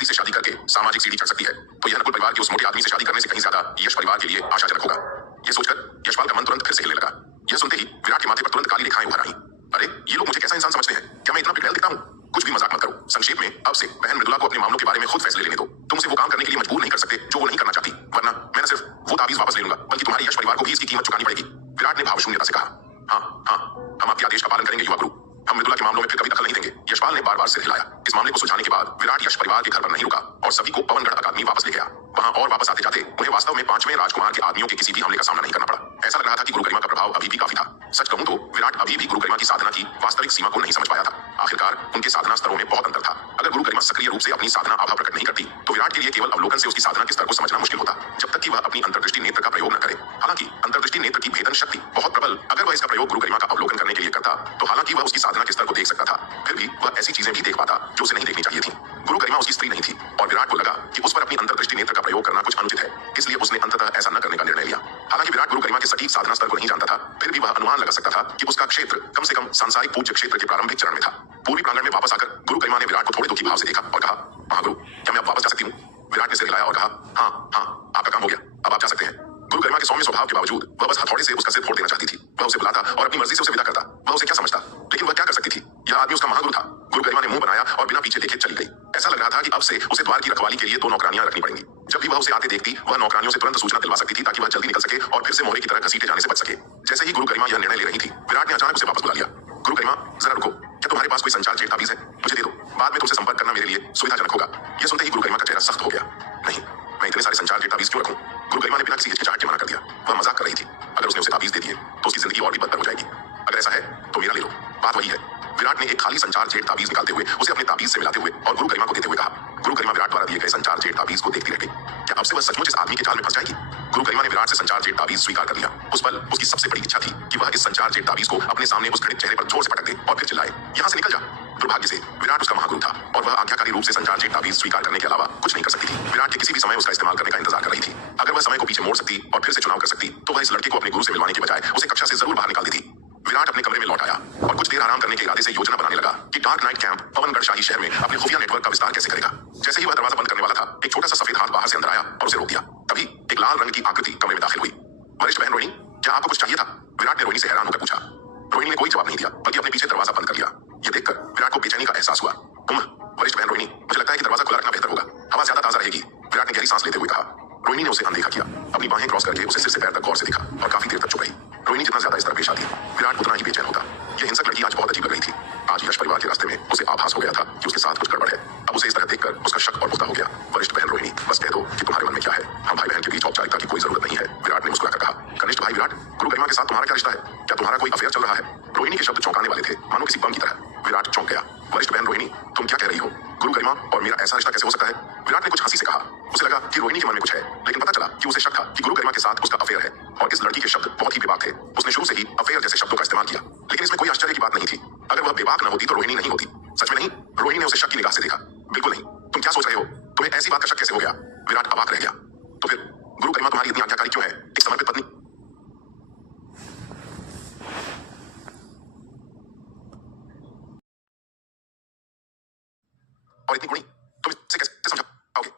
स्त्री से शादी करके सामाजिक सीढ़ी चढ़ सकती है तो यह नकुल परिवार के उस मोटे आदमी से शादी करने से कहीं ज्यादा यश परिवार के लिए आशाजनक होगा। यह सोचकर यशपाल का मन तुरंत फिर से हिलने लगा। यह सुनते ही विराट के माथे पर तुरंत काली रेखाएं उभर आई। अरे ये लोग मुझे कैसा इंसान समझते हैं? क्या मैं इतना बिगड़ैल दिखता हूँ? कुछ भी मजाक मत करो। संक्षेप में अब से बहन मृदुला को अपने मामलों के बारे में खुद फैसले लेने दो। तुम उसे वो काम करने के लिए मजबूर नहीं कर सकते जो वो नहीं करना चाहती, वरना मैं न सिर्फ वो ताबीज वापस ले लूंगा बल्कि तुम्हारे यश परिवार को भी इसकी कीमत चुकानी पड़ेगी। विराट ने भावशून्यता से कहा, हाँ, हम आपके आदेश का पालन करेंगे युवा गुरु। हम मृदुला के मामलों में फिर कभी दखल नहीं देंगे। यशपाल ने बार बार सिर हिलाया। इस मामले को सुलझाने के बाद विराट यश परिवार के घर पर नहीं रुका और सभी को पवनगढ़ अकादमी वापस ले गया। वहां और वापस आते जाते उन्हें वास्तव में 5वें राजकुमार के आदमियों के किसी भी हमले का सामना नहीं करना पड़ा। ऐसा लग रहा था कि गुरु गरिमा का प्रभाव अभी भी काफी था। सच कहूं तो विराट अभी भी गुरु गरिमा की साधना की वास्तविक सीमा को नहीं समझ पाया था। आखिरकार उनके साधना स्तरों में बहुत अंतर था। अगर गुरु गरिमा सक्रिय रूप से अपनी साधना आभा प्रकट नहीं करती तो विराट के लिए केवल अवलोकन से उसकी साधना के स्तर को समझना मुश्किल होता, जब तक कि वह अपनी अंतर्दृष्टि नेत्र का प्रयोग न करे। हालांकि अंतर्दृष्टि नेत्र की भेदन शक्ति बहुत प्रबल, अगर वह इसका प्रयोग गुरु गरिमा का अवलोकन करने के लिए करता तो हालांकि वह उसकी साधना के स्तर को देख सकता था, फिर भी वह ऐसी चीजें भी देख पाता जो उसे नहीं देखनी चाहिए थी। गुरु गरिमा उसकी स्त्री नहीं थी और विराट को लगा कि उस पर अपनी अंतर्दृष्टि नेत्र का प्रयोग करना कुछ अनुचित है, इसलिए उसने अंततः ऐसा न करने का निर्णय लिया। हालांकि विराट गुरु गरिमा के सटीक साधना स्तर को नहीं जानता था, फिर भी वह अनुमान लगा सकता था कि उसका क्षेत्र कम से कम सांसारिक पूज्य क्षेत्र के प्रारंभिक चरण में था। पूर्वी प्रांगण में वापस आकर गुरु गरिमा ने विराट को थोड़े दुखी भाव से देखा और कहा, महागुरु क्या मैं अब वापस जा सकती हूँ? विराट ने सिर हिलाया और कहा, हाँ, आपका काम हो गया, अब आप जा सकते हैं। गुरु गरिमा के सौम्य स्वभाव के बावजूद वह बस हथौड़े से उसका सिर फोड़ देना चाहती थी। वह उसे बुलाता और अपनी मर्जी से उसे विदा करता। वह उसे क्या समझता, लेकिन वह क्या कर सकती थी? यह आदमी उसका महागुरु था। गुरु गरिमा ने मुंह बनाया और बिना पीछे देखे चली गई। ऐसा लग रहा था कि अब से उसे द्वार की रखवाली के लिए 2 नौकरानियां रखनी पड़ेंगी। जब भी वह उसे आते देखती वह नौकरानियों से तुरंत सूचना दिलवा सकती थी ताकि वह जल्दी निकल सके और फिर से मोहरे की तरह घसीटे जाने से बच सके। जैसे ही गुरु गरिमा यह निर्णय ले रही थी, विराट ने अचानक उसे वापस बुला लिया। गुरु गरिमा जरा रुको, क्या तुम्हारे पास कोई संचार जेट ताबीज है? मुझे दे दो, बाद में तुमसे संपर्क करना मेरे लिए सुविधाजनक होगा। यह सुनते ही गुरु गरिमा का चेहरा सख्त हो गया। नहीं, मैं इतने सारे संचार जेट ताबीज क्यों रखूं? गुरु गरिमा ने बिना किसी हिचकिचाहट के मना कर दिया। वह मजाक कर रही थी। अगर उसने उसे ताबीज दे दिए तो उसकी जिंदगी और भी बदतर हो जाएगी। अगर ऐसा है तो मेरा ले लो, बात वही है। विराट ने एक खाली संचार जेट ताबीज निकालते हुए उसे अपने ताबीज से मिलाते हुए और गुरु गरिमा को देते हुए कहा। गुरु गरिमा विराट द्वारा दिए गए संचार जेट ताबीज को देखती रह गई। क्या अब से वह सचमुच इस आदमी के जाल में फंस जाएगी? गुरु गरिमा ने विराट से संचार जेट ताबीज स्वीकार कर लिया। उस पल उसकी सबसे बड़ी इच्छा थी कि वह इस संचार जेट ताबीज को अपने सामने उस घृणित चेहरे पर जोर से पटक दे और फिर चिल्लाए, यहाँ से निकल जा। दुर्भाग्य से विराट उसका महागुरु था और वह आज्ञाकारी रूप से संचार जेट ताबीज स्वीकार करने के अलावा कुछ नहीं कर सकती थी। विराट के किसी भी समय उसका इस्तेमाल करने का इंतजार कर रही थी। अगर वह समय को पीछे मोड़ सकती और फिर से चुनाव कर सकती तो वह इस लड़के को अपने गुरु से मिलवाने के बजाय उसे कक्षा से जरूर बाहर निकाल देती। विराट अपने कमरे में लौट आया और कुछ देर आराम करने के इरादे से योजना बनाने लगा कि डार्क नाइट कैंप पवनगढ़ शाही शहर में अपने खुफिया नेटवर्क का विस्तार कैसे करेगा। जैसे ही वह दरवाजा बंद करने वाला था, एक छोटा सा सफेद हाथ बाहर से अंदर आया और उसे रोक दिया। तभी एक लाल रंग की आकृति कमरे में दाखिल हुई। वरिष्ठ बहन रोहिणी, क्या आपको कुछ चाहिए था? विराट ने रोहिणी से हैरान होकर पूछा। रोहिणी ने कोई जवाब नहीं दिया बल्कि अपने पीछे दरवाजा बंद कर लिया। यह देखकर विराट को बेचैनी का एहसास हुआ। वरिष्ठ बहन रोहिणी, मुझे लगता है कि दरवाजा खुला रखना बेहतर होगा, हवा ज्यादा ताजा रहेगी। विराट ने गहरी सांस लेते हुए कहा। रोहिणी ने उसे अनदेखा किया, अपनी बाहें क्रॉस करके उसे सिर से पैर तक गौर से देखा और काफी देर तक चुप रही। रोहिणी जितना ज्यादा इस तरह पेश आती विराट उतना ही बेचैन होता। यह हिंसक लड़की आज बहुत अजीब लग रही थी। आज यश परिवार के रास्ते में उसे आभास हो गया था कि उसके साथ कुछ गड़बड़ है। अब उसे इस तरह देखकर उसका शक और पुख्ता हो गया। वरिष्ठ बहन रोहिणी, बस कह दो कि तुम्हारे मन में क्या है। हम भाई बहन के बीच औपचारिकता की कोई जरूरत नहीं है, विराट ने मुस्कुराकर कहा। कनिष्ठ भाई विराट, गुरु गरिमा के साथ तुम्हारा क्या रिश्ता है? क्या तुम्हारा कोई अफेयर चल रहा है? रोहिणी के शब्द चौंकाने वाले थे, मानो किसी बम की तरह। विराट चौंक गया। वरिष्ठ बहन रोहिणी, तुम क्या कह रही हो? गुरु गरिमा और मेरा ऐसा रिश्ता कैसे हो सकता है? विराट ने कुछ हंसी से कहा। उसे लगा कि रोहिणी के मन में कुछ है, लेकिन पता चला कि उसे शक था कि गुरु गरिमा के साथ उसका अफेयर है और इस लड़की के शब्द बहुत ही बेबाक थे। उसने शुरू से ही अफेयर जैसे शब्दों का इस्तेमाल किया, लेकिन इसमें कोई आश्चर्य की बात नहीं थी। अगर वह बेबाक न होती तो रोहिणी नहीं होती। सच में नहीं, रोहिणी ने उसे शक की निगाह से देखा। बिल्कुल नहीं, तुम क्या सोच रहे हो? तुम्हें ऐसी बात का शक कैसे हो गया? विराट अवाक रह गया। तो फिर गुरु गरिमा तुम्हारी इतनी आज्ञाकारी क्यों है? एक समर्पित पत्नी। और इतनी गुणी, तुम इसे कैसे समझाओगे?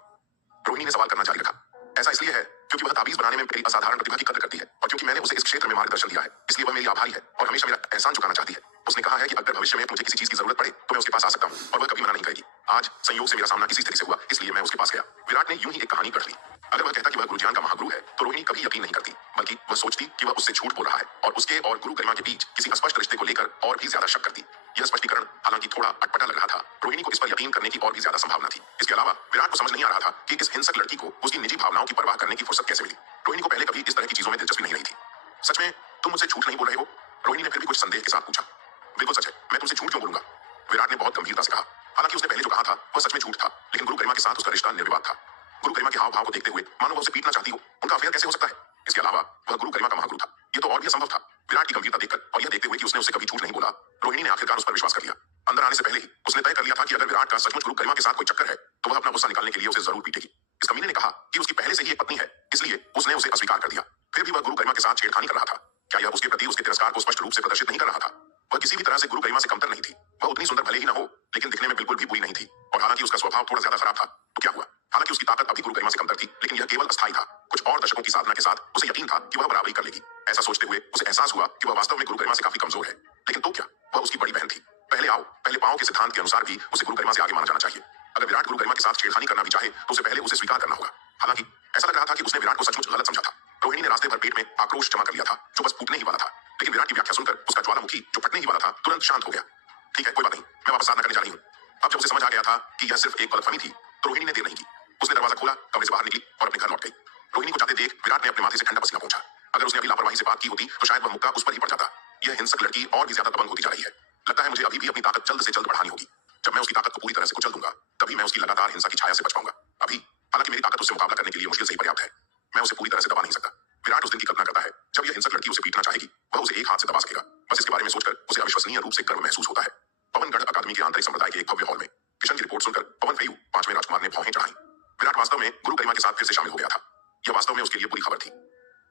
रोहिणी ने सवाल करना जारी रखा। ऐसा इसलिए है क्योंकि वह ताबीज बनाने में मेरी असाधारण प्रतिभा की कदर करती है और क्योंकि मैंने उसे इस क्षेत्र में मार्गदर्शन दिया है, इसलिए वह मेरी आभारी है और हमेशा मेरा एहसान चुकाना चाहती है। उसने कहा है कि अगर भविष्य में मुझे किसी चीज की जरूरत पड़े तो मैं उसके पास आ सकता हूँ और वह कभी मना नहीं करेगी। आज संयोग से मेरा सामना इसी स्थिति से हुआ, इसलिए मैं उसके पास गया। विराट ने यूं ही एक कहानी गढ़ ली। अगर वह कहता कि वह गुरुज्ञान का महागुरु है तो रोहिणी कभी यकीन नहीं करती, बल्कि वह सोचती कि वह उससे झूठ बोल रहा है और उसके और गुरु गरिमा के बीच किसी अस्पष्ट रिश्ते को लेकर और भी ज्यादा शक करती। यह स्पष्टीकरण हालांकि थोड़ा अटपटा लग रहा था, रोहिणी को इस पर यकीन करने की और भी ज्यादा संभावना थी। इसके अलावा विराट को समझ नहीं आ रहा था कि इस हिंसक लड़की को उसकी निजी भावनाओं की परवाह करने की फुर्सत कैसे मिली। रोहिणी को पहले कभी इस तरह की चीजों में दिलचस्पी नहीं रही थी। सच में तुम मुझसे झूठ नहीं बोल रहे हो? रोहिणी ने फिर भी कुछ संदेह के साथ पूछा। बिल्कुल सच है, मैं तुमसे झूठ क्यों बोलूंगा? विराट ने बहुत गंभीरता से कहा। हालांकि उसने पहले जो कहा था वह सच में झूठ था, लेकिन गुरु गरिमा के साथ उसका रिश्ता निर्विवाद था। गुरु गरिमा के हाव भाव को देखते हुए मानो वह उसे पीटना चाहती हो। उनका अफेयर कैसे हो सकता है? इसके अलावा वह गुरु गरिमा का महागुरु था, यह तो और भी असंभव था। विराट की गंभीरता देखकर और यह देखते हुए कि उसने उससे कभी झूठ नहीं बोला, रोहिणी ने आखिरकार उस पर विश्वास कर लिया। अंदर आने से पहले ही उसने तय कर लिया था कि अगर विराट का सचमुच गुरु गरिमा के साथ कोई चक्कर है तो वह अपना गुस्सा निकालने के लिए उसे जरूर पीटेगी। इस कमीने ने कहा कि उसकी पहले से ही एक पत्नी है, इसलिए उसने उसे अस्वीकार कर दिया। फिर भी वह गुरु गरिमा के साथ छेड़खानी कर रहा था। क्या यह उसके प्रति उसके तिरस्कार को स्पष्ट रूप से प्रदर्शित नहीं कर रहा था? वह किसी भी तरह से गुरु गरिमा से कमतर नहीं थी। वह उतनी सुंदर भले ही न हो, लेकिन दिखने में बिल्कुल भी बुरी नहीं थी। और हालांकि उसका स्वभाव थोड़ा ज्यादा खराब था, तो हालांकि उसकी ताकत अभी गुरु गरिमा से कमतर थी, लेकिन यह केवल अस्थायी था। कुछ और दशकों की साधना के साथ उसे यकीन था कि वह बराबरी कर लेगी। ऐसा सोचते हुए उसे एहसास हुआ कि वह वास्तव में गुरु गरिमा से काफी कमजोर है। लेकिन तो क्या, वह उसकी बड़ी बहन थी। पहले आओ पहले पाओ के सिद्धांत के अनुसार भी उसे गुरु गरिमा से आगे माना जाना चाहिए। अगर विराट गुरु गरिमा के साथ छेड़खानी करना भी चाहे तो उसे पहले उसे स्वीकार करना होगा। हालांकि ऐसा लग रहा था कि उसने विराट को सचमुच गलत समझा था। रोहिणी ने रास्ते भर पेट में आक्रोश जमा कर लिया था, जो बस फूटने ही वाला था। लेकिन विराट की व्याख्या सुनकर उसका ज्वालामुखी जो फटने ही वाला था तुरंत शांत हो गया। ठीक है, कोई बात नहीं, मैं वापस साधना करने जा रही हूँ। अब जब उसे समझ आ गया था कि यह सिर्फ एक गलतफहमी थी, तो रोहिणी ने देर नहीं की। उसने दरवाजा खोला, कमरे से बाहर निकली और अपने घर लौट गई। रोहिणी को जाते देख विराट ने अपने माथे से ठंडा पसीना पोंछा। अगर उसने अभी लापरवाही से बात की होती तो शायद वह मुक्का उस पर ही पड़ जाता। यह हिंसक लड़की और भी ज्यादा दबंग होती जा रही है। लगता है मुझे अभी भी अपनी ताकत जल्द से जल्द बढ़ानी होगी। जब मैं उसकी ताकत को पूरी तरह से कुचल दूंगा, तभी मैं उसकी लगातार हिंसा की छाया से बच पाऊंगा। अभी हालांकि मेरी ताकत उससे मुकाबला करने के लिए मुश्किल से ही पर्याप्त है। मैं उसे पूरी तरह से दबा नहीं सकता। विराट उस दिन की कल्पना करता है जब यह हिंसक लड़की उसे पीटना चाहेगी, वह उसे एक हाथ से दबा सकेगा। बस इसके बारे में सोचकर उसे अविश्वसनीय रूप से गर्व महसूस होता है। पवनगढ़ अकादमी के आंतरिक संप्रदाय के एक भव्य हॉल में किशन की रिपोर्ट सुनकर पवन फेयू 5वें राजकुमार ने भौहें चढ़ाई। विराट वास्तव में गुरु गरिमा के साथ फिर से शामिल हो गया था। यह वास्तव में उसके लिए बुरी खबर थी।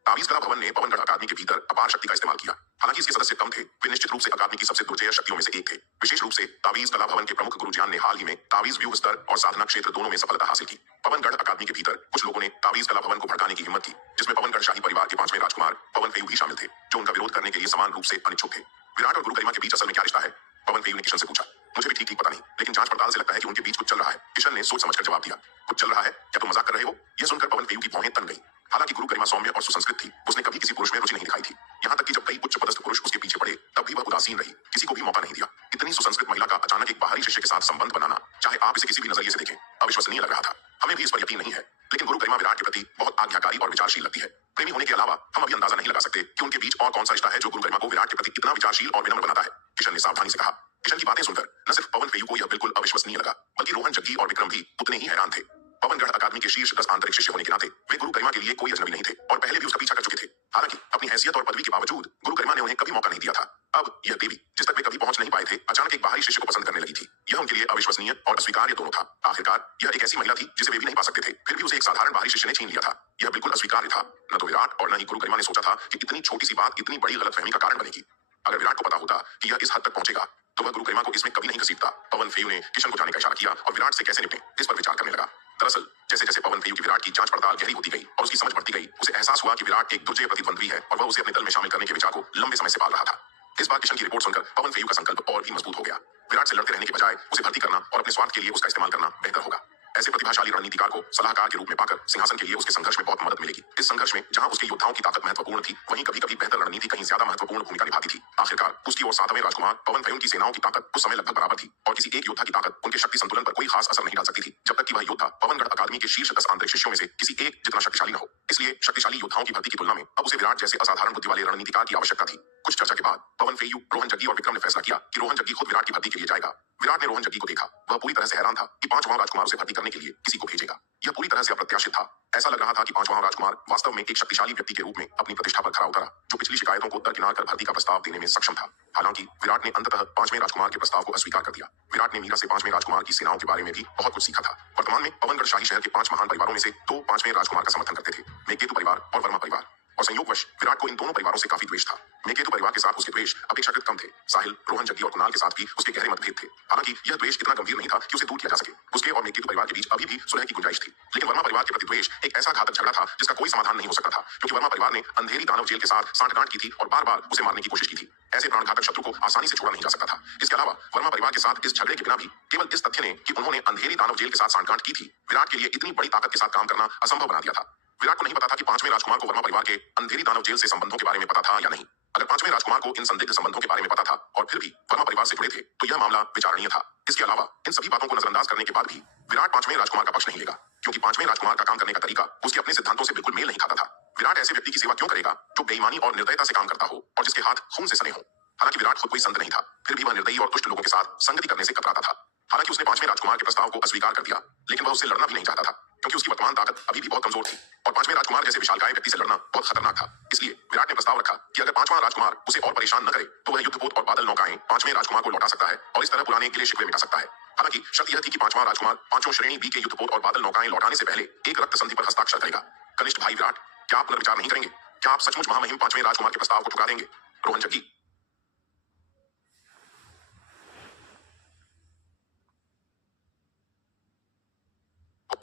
तावीज कला भवन ने पवनगढ़ अकादमी के भीतर अपार शक्ति का इस्तेमाल किया। हालांकि इसके सदस्य कम थे, वे निश्चित रूप से अकादमी की सबसे दुर्जय शक्तियों में से एक थे। विशेष रूप से तावीज कला भवन के प्रमुख गुरुजान ने हाल ही में तावीज व्यूह स्तर और साधना क्षेत्र दोनों में सफलता हासिल की। पवनगढ़ अकादमी के भीतर कुछ लोगों ने तावीज कला भवन को भड़काने की हिम्मत की, जिसमें पवनगढ़ शाही परिवार के 5वें राजकुमार पवन फेयू भी शामिल थे, जो उनका विरोध करने के लिए समान रूप से अनिच्छुक थे। विराट और गुरु गरिमा के बीच असल में क्या रिश्ता है? पवन फेयू ने किशन से पूछा। मुझे भी ठीक पता नहीं, लेकिन जांच पड़ताल से लगता है कि उनके बीच कुछ चल रहा है। किशन ने सोच समझकर जवाब दिया। कुछ चल रहा है? क्या तुम मजाक कर रहे हो? यह सुनकर पवन फेयू की भौहें तन गई। हालांकि गुरु गरिमा सौम्य और सुसंस्कृत थी, उसने कभी किसी पुरुष में रुचि नहीं दिखाई थी। यहाँ तक कि जब कई उच्च पदस्थ पुरुष उसके पीछे पड़े, तब भी वह उदासीन रही, किसी को भी मौका नहीं दिया। इतनी सुसंस्कृत महिला का अचानक एक बाहरी शिष्य के साथ संबंध बनाना, चाहे आप इसे किसी भी नजरिए से देखें, अविश्वसनीय लग रहा था। हमें भी इस पर यकीन नहीं है, लेकिन गुरु गरिमा विराट के प्रति बहुत आज्ञाकारी और विचारशील लगती है। प्रेमी होने के अलावा हम अभी अंदाजा नहीं लगा सकते कि उनके बीच और कौन सा रिश्ता है जो गुरु गरिमा को विराट के प्रति इतना विचारशील और विनम्र बनाता है। किशन ने सावधानी से कहा। किशन की बातें सुनकर न सिर्फ पवन फेयू को यह बिल्कुल अविश्वसनीय लगा, बल्कि रोहन, जग्गी और विक्रम भी उतने ही हैरान थे। पवनगढ़ अकादमी के शीर्ष 10 आंतरिक शिष्य होने के नाते वे गुरु गरिमा के लिए कोई अजनबी नहीं थे और पहले भी उसका पीछा कर चुके थे। हालांकि अपनी हैसियत और पदवी के बावजूद गुरु गरिमा ने उन्हें कभी मौका नहीं दिया था। अब यह देवी, जिस तक वे कभी पहुंच नहीं पाए थे, अचानक एक बाहरी शिष्य को पसंद करने लगी थी। यह उनके लिए अविश्वसनीय और अस्वीकार्य दोनों था। आखिरकार यह एक ऐसी महिला थी जिसे वे भी नहीं पा सकते थे, फिर भी उसे एक साधारण बाहरी शिष्य ने छीन लिया था। यह बिल्कुल अस्वीकार्य था। न तो विराट और न ही गुरु गरिमा ने सोचा था कि इतनी छोटी सी बात इतनी बड़ी गलतफहमी का कारण बनेगी। अगर विराट को पता होता कि यह इस हद तक पहुंचेगा, तो वह गुरु गरिमा को इसमें कभी नहीं घसीटता। पवन फेयू ने किशन को जाने का इशारा किया और विराट से कैसे निपटे इस पर विचार करने लगा। दरअसल जैसे जैसे पवन फेयू की विराट की जांच पड़ताल गहरी होती गई और उसकी समझ बढ़ती गई, उसे एहसास हुआ कि विराट एक दुर्जय प्रतिद्वंद्वी है और वह उसे अपने दल में शामिल करने के विचार को लंबे समय से पाल रहा था। इस बार किशन की रिपोर्ट सुनकर पवन फेयू का संकल्प और भी मजबूत हो गया। विराट से लड़ते रहने के बजाय उसे भर्ती करना और अपने स्वार्थ के लिए उसका इस्तेमाल करना बेहतर होगा। ऐसे प्रतिभाशाली रणनीतिकार को सलाहकार के रूप में पाकर सिंहासन के लिए उसके संघर्ष में बहुत मदद मिलेगी। इस संघर्ष में जहां उसके योद्धाओं की ताकत महत्वपूर्ण थी, वहीं कभी-कभी बेहतर रणनीति कहीं ज्यादा महत्वपूर्ण भूमिका निभाती थी। आखिरकार उसकी और 7वें राजकुमार पवन फेयू की सेनाओं की ताकत उस समय लगभग बराबर थी और किसी एक योद्धा की ताकत उनके शक्ति संतुलन पर कोई खास असर नहीं डाल सकती थी, जब तक कि वह योद्धा पवनगढ़ अकादमी के शीर्ष 10 आंतरिक शिष्यों में से किसी एक जितना शक्तिशाली न हो। इसलिए शक्तिशाली योद्धाओं की भर्ती की तुलना में अब उसे विराट जैसे असाधारण बुद्धि वाले रणनीतिकार की आवश्यकता थी। कुछ चर्चा के बाद पवन फेयू, रोहन, जग्गी और विक्रम ने फैसला किया कि रोहन जग्गी खुद विराट की भर्ती के लिए जाएगा। विराट ने रोहन जग्गी को देखा। वह पूरी तरह से हैरान था कि 5वां राजकुमार उसे भर्ती करने के लिए किसी को भेजेगा। यह पूरी तरह से अप्रत्याशित था। ऐसा लग रहा था कि 5वां राजकुमार वास्तव में एक शक्तिशाली व्यक्ति के रूप में अपनी प्रतिष्ठा पर खरा उतरा, जो पिछली शिकायतों को दरकिनार कर भर्ती का प्रस्ताव देने में सक्षम था। हालांकि विराट ने अंततः 5वें राजकुमार के प्रस्ताव को अस्वीकार कर दिया। विराट ने मीरा से 5वें राजकुमार की सेनाओं के बारे में भी बहुत कुछ सीखा था। वर्तमान में पवनगढ़ शाही शहर के 5 महान परिवारों में से 2 5वें राजकुमार का समर्थन करते थे, मेघकेतु परिवार और वर्मा परिवार। और संयोगवश विराट को इन दोनों परिवारों से काफी द्वेष था। मेघकेतु परिवार के साथ उसके द्वेष अपेक्षाकृत कम थे। साहिल, रोहन, जग्गी और कुणाल के साथ भी उसके गहरे मतभेद थे। हालांकि यह द्वेष इतना गंभीर नहीं था कि उसे दूर किया जा सके। उसके और मेघकेतु परिवार के बीच अभी भी सुलह की गुंजाइश थी। लेकिन वर्मा परिवार के प्रति द्वेष एक ऐसा घातक झगड़ा था जिसका कोई समाधान नहीं हो सकता था, क्योंकि वर्मा परिवार ने अंधेरी दानव जेल के साथ सांठगांठ की थी और बार-बार उसे मारने की कोशिश की थी। ऐसे प्राणघातक शत्रु को आसानी से छोड़ा नहीं जा सकता था। इसके अलावा वर्मा परिवार के साथ इस झगड़े के बिना भी केवल इस तथ्य ने कि उन्होंने अंधेरी दानव जेल के साथ सांठगांठ की थी, विराट के लिए इतनी बड़ी ताकत के साथ काम करना असंभव बना दिया था। विराट को नहीं पता था कि 5वें राजकुमार को वर्मा परिवार के अंधेरी दानव जेल से संबंधों के बारे में पता था या नहीं। अगर 5वें राजकुमार को इन संदिग्ध संबंधों के बारे में पता था और फिर भी वर्मा परिवार से जुड़े थे, तो यह मामला विचारणीय था। इसके अलावा इन सभी बातों को नजरअंदाज करने के बाद भी विराट 5वें राजकुमार का पक्ष नहीं लेगा, क्योंकि 5वें राजकुमार का काम करने का तरीका उसके अपने सिद्धांतों से बिल्कुल मेल नहीं खाता था। विराट ऐसे व्यक्ति की सेवा क्यों करेगा जो बेईमानी और निर्दयता से काम करता हो और जिसके हाथ खून से सने हो। हालांकि विराट खुद कोई संत नहीं था, फिर भी वह निर्दयी और दुष्ट लोगों के साथ संगति करने से कतराता था। हालांकि उसने 5वें राजकुमार के प्रस्ताव को अस्वीकार कर दिया, लेकिन वह उससे लड़ना भी नहीं चाहता था, क्योंकि उसकी वर्तमान ताकत अभी भी बहुत कमजोर थी और 5वें राजकुमार जैसे विशालकाय व्यक्ति से लड़ना बहुत खतरनाक था। इसलिए विराट ने प्रस्ताव रखा कि अगर 5वां राजकुमार उसे और परेशान न करे, तो वह युद्धपोत और बादल नौकाएं 5वें राजकुमार को लौटा सकता है और इस तरह पुराने गिले शिकवे मिटा सकता है। हालांकि शर्त यह थी कि 5वां राजकुमार 5वीं श्रेणी बी के युद्धपोत और बादल नौकाएं लौटाने से पहले एक रक्त संधि पर हस्ताक्षर करेगा। कनिष्ठ भाई विराट, क्या आप पुनर्विचार नहीं करेंगे? क्या आप सचमुच महामहिम 5वें राजकुमार के प्रस्ताव को ठुकरा देंगे? रोहन, जग्गी।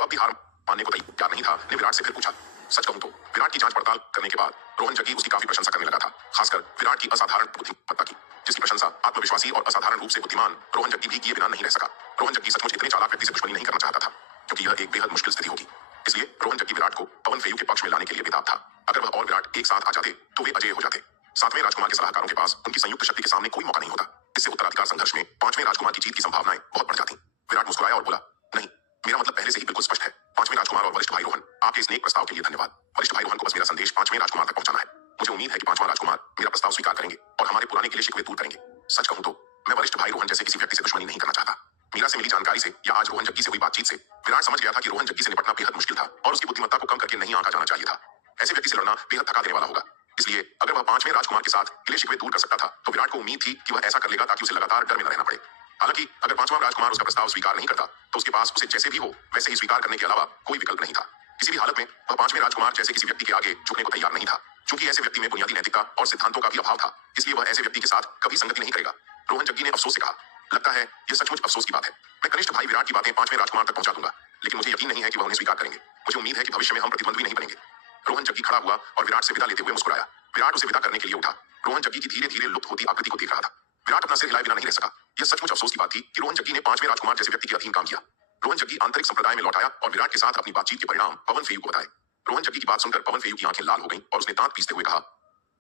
अब भी हार मानने को तैयार नहीं था ने विराट से फिर पूछा। सच कहूं तो विराट की जांच पड़ताल करने के बाद रोहन जग्गी उसकी काफी प्रशंसा करने लगा था, खासकर विराट की असाधारण बुद्धिमत्ता की, जिसकी प्रशंसा आत्मविश्वासी और असाधारण रूप से बुद्धिमान रोहन जग्गी भी किए बिना नहीं रह सका। रोहन जग्गी सचमुच इतने चालाक व्यक्ति से दुश्मनी नहीं करना चाहता था, क्योंकि यह एक बेहद मुश्किल स्थिति होगी। इसलिए रोहन जग्गी विराट को पवन फेयू के पक्ष में लाने के लिए बेताब था। अगर वह और विराट एक साथ आ जाते तो वे अजय हो जाते। सातवें राजकुमार के सलाहकारों के पास उनकी संयुक्त शक्ति के सामने कोई मौका नहीं होता। इससे उत्तराधिकार संघर्ष में पांचवें राजकुमार की जीत की संभावनाएं बहुत बढ़ जाती। विराट मुस्कुराया और बोला, नहीं, मेरा मतलब पहले से ही बिल्कुल स्पष्ट है। पांचवें राजकुमार और वरिष्ठ भाई रोहन, आपके इस नेक प्रस्ताव के लिए धन्यवाद। वरिष्ठ भाई रोहन को बस मेरा संदेश पांचवें राजकुमार तक पहुंचाना है। मुझे उम्मीद है कि पांचवां राजकुमार मेरा प्रस्ताव स्वीकार करेंगे और हमारे पुराने गिले शिकवे दूर करेंगे। सच कहूं तो मैं वरिष्ठ भाई रोहन जैसे किसी व्यक्ति से दुश्मनी नहीं करना चाहता। मीरा से मिली जानकारी से या आज रोहन जग्गी से हुई बातचीत से विराट समझ गया था कि रोहन जग्गी से निपटना बेहद मुश्किल था और उसकी बुद्धिमत्ता को कम करके नहीं आंका जाना चाहिए था। ऐसे व्यक्ति से लड़ना बेहद थका देने वाला होगा। इसलिए अगर वह पांचवें राजकुमार के साथ गिले शिकवे दूर कर सकता था तो विराट को उम्मीद थी कि वह ऐसा कर लेगा ताकि उसे लगातार डर में न रहना पड़े। हालांकि अगर पांचवां राजकुमार उसका प्रस्ताव स्वीकार नहीं करता तो उसके पास उसे जैसे भी हो वैसे ही स्वीकार करने के अलावा कोई विकल्प नहीं था। किसी भी हालत में वह पांचवें राजकुमार जैसे किसी व्यक्ति के आगे झुकने को तैयार नहीं था। चूंकि ऐसे व्यक्ति में बुनियादी नैतिकता और सिद्धांतों का भी अभाव था, इसलिए वह ऐसे व्यक्ति के साथ कभी संगति नहीं करेगा। रोहन जग्गी ने अफसोस से कहा, लगता है यह सचमुच अफसोस की बात है। मैं कनिष्ठ भाई विराट की बातें पांचवें राजकुमार तक पहुंचा दूंगा, लेकिन मुझे यकीन नहीं है कि वह उन्हें स्वीकार करेंगे। मुझे उम्मीद है कि भविष्य में हम प्रतिद्वंद्वी नहीं बनेंगे। रोहन जग्गी खड़ा हुआ और विराट से विदा लेते हुए मुस्कुराया। विराट उसे विदा करने के लिए उठा। रोहन जग्गी की धीरे धीरे लुप्त होती आकृति को देख रहा था। विराट अपना सिर हिलाए बिना नहीं रह सका। यह सचमुच अफसोस की बात थी कि रोहन जग्गी ने पांचवें राजकुमार जैसे व्यक्ति के अधीन काम किया। रोहन जग्गी आंतरिक संप्रदाय में लौट आया और विराट के साथ अपनी बातचीत के परिणाम पवन फेयू को बताए। रोहन जग्गी की बात सुनकर पवन फेयू की आंखें लाल हो गईं और उसने दांत पीसते हुए कहा,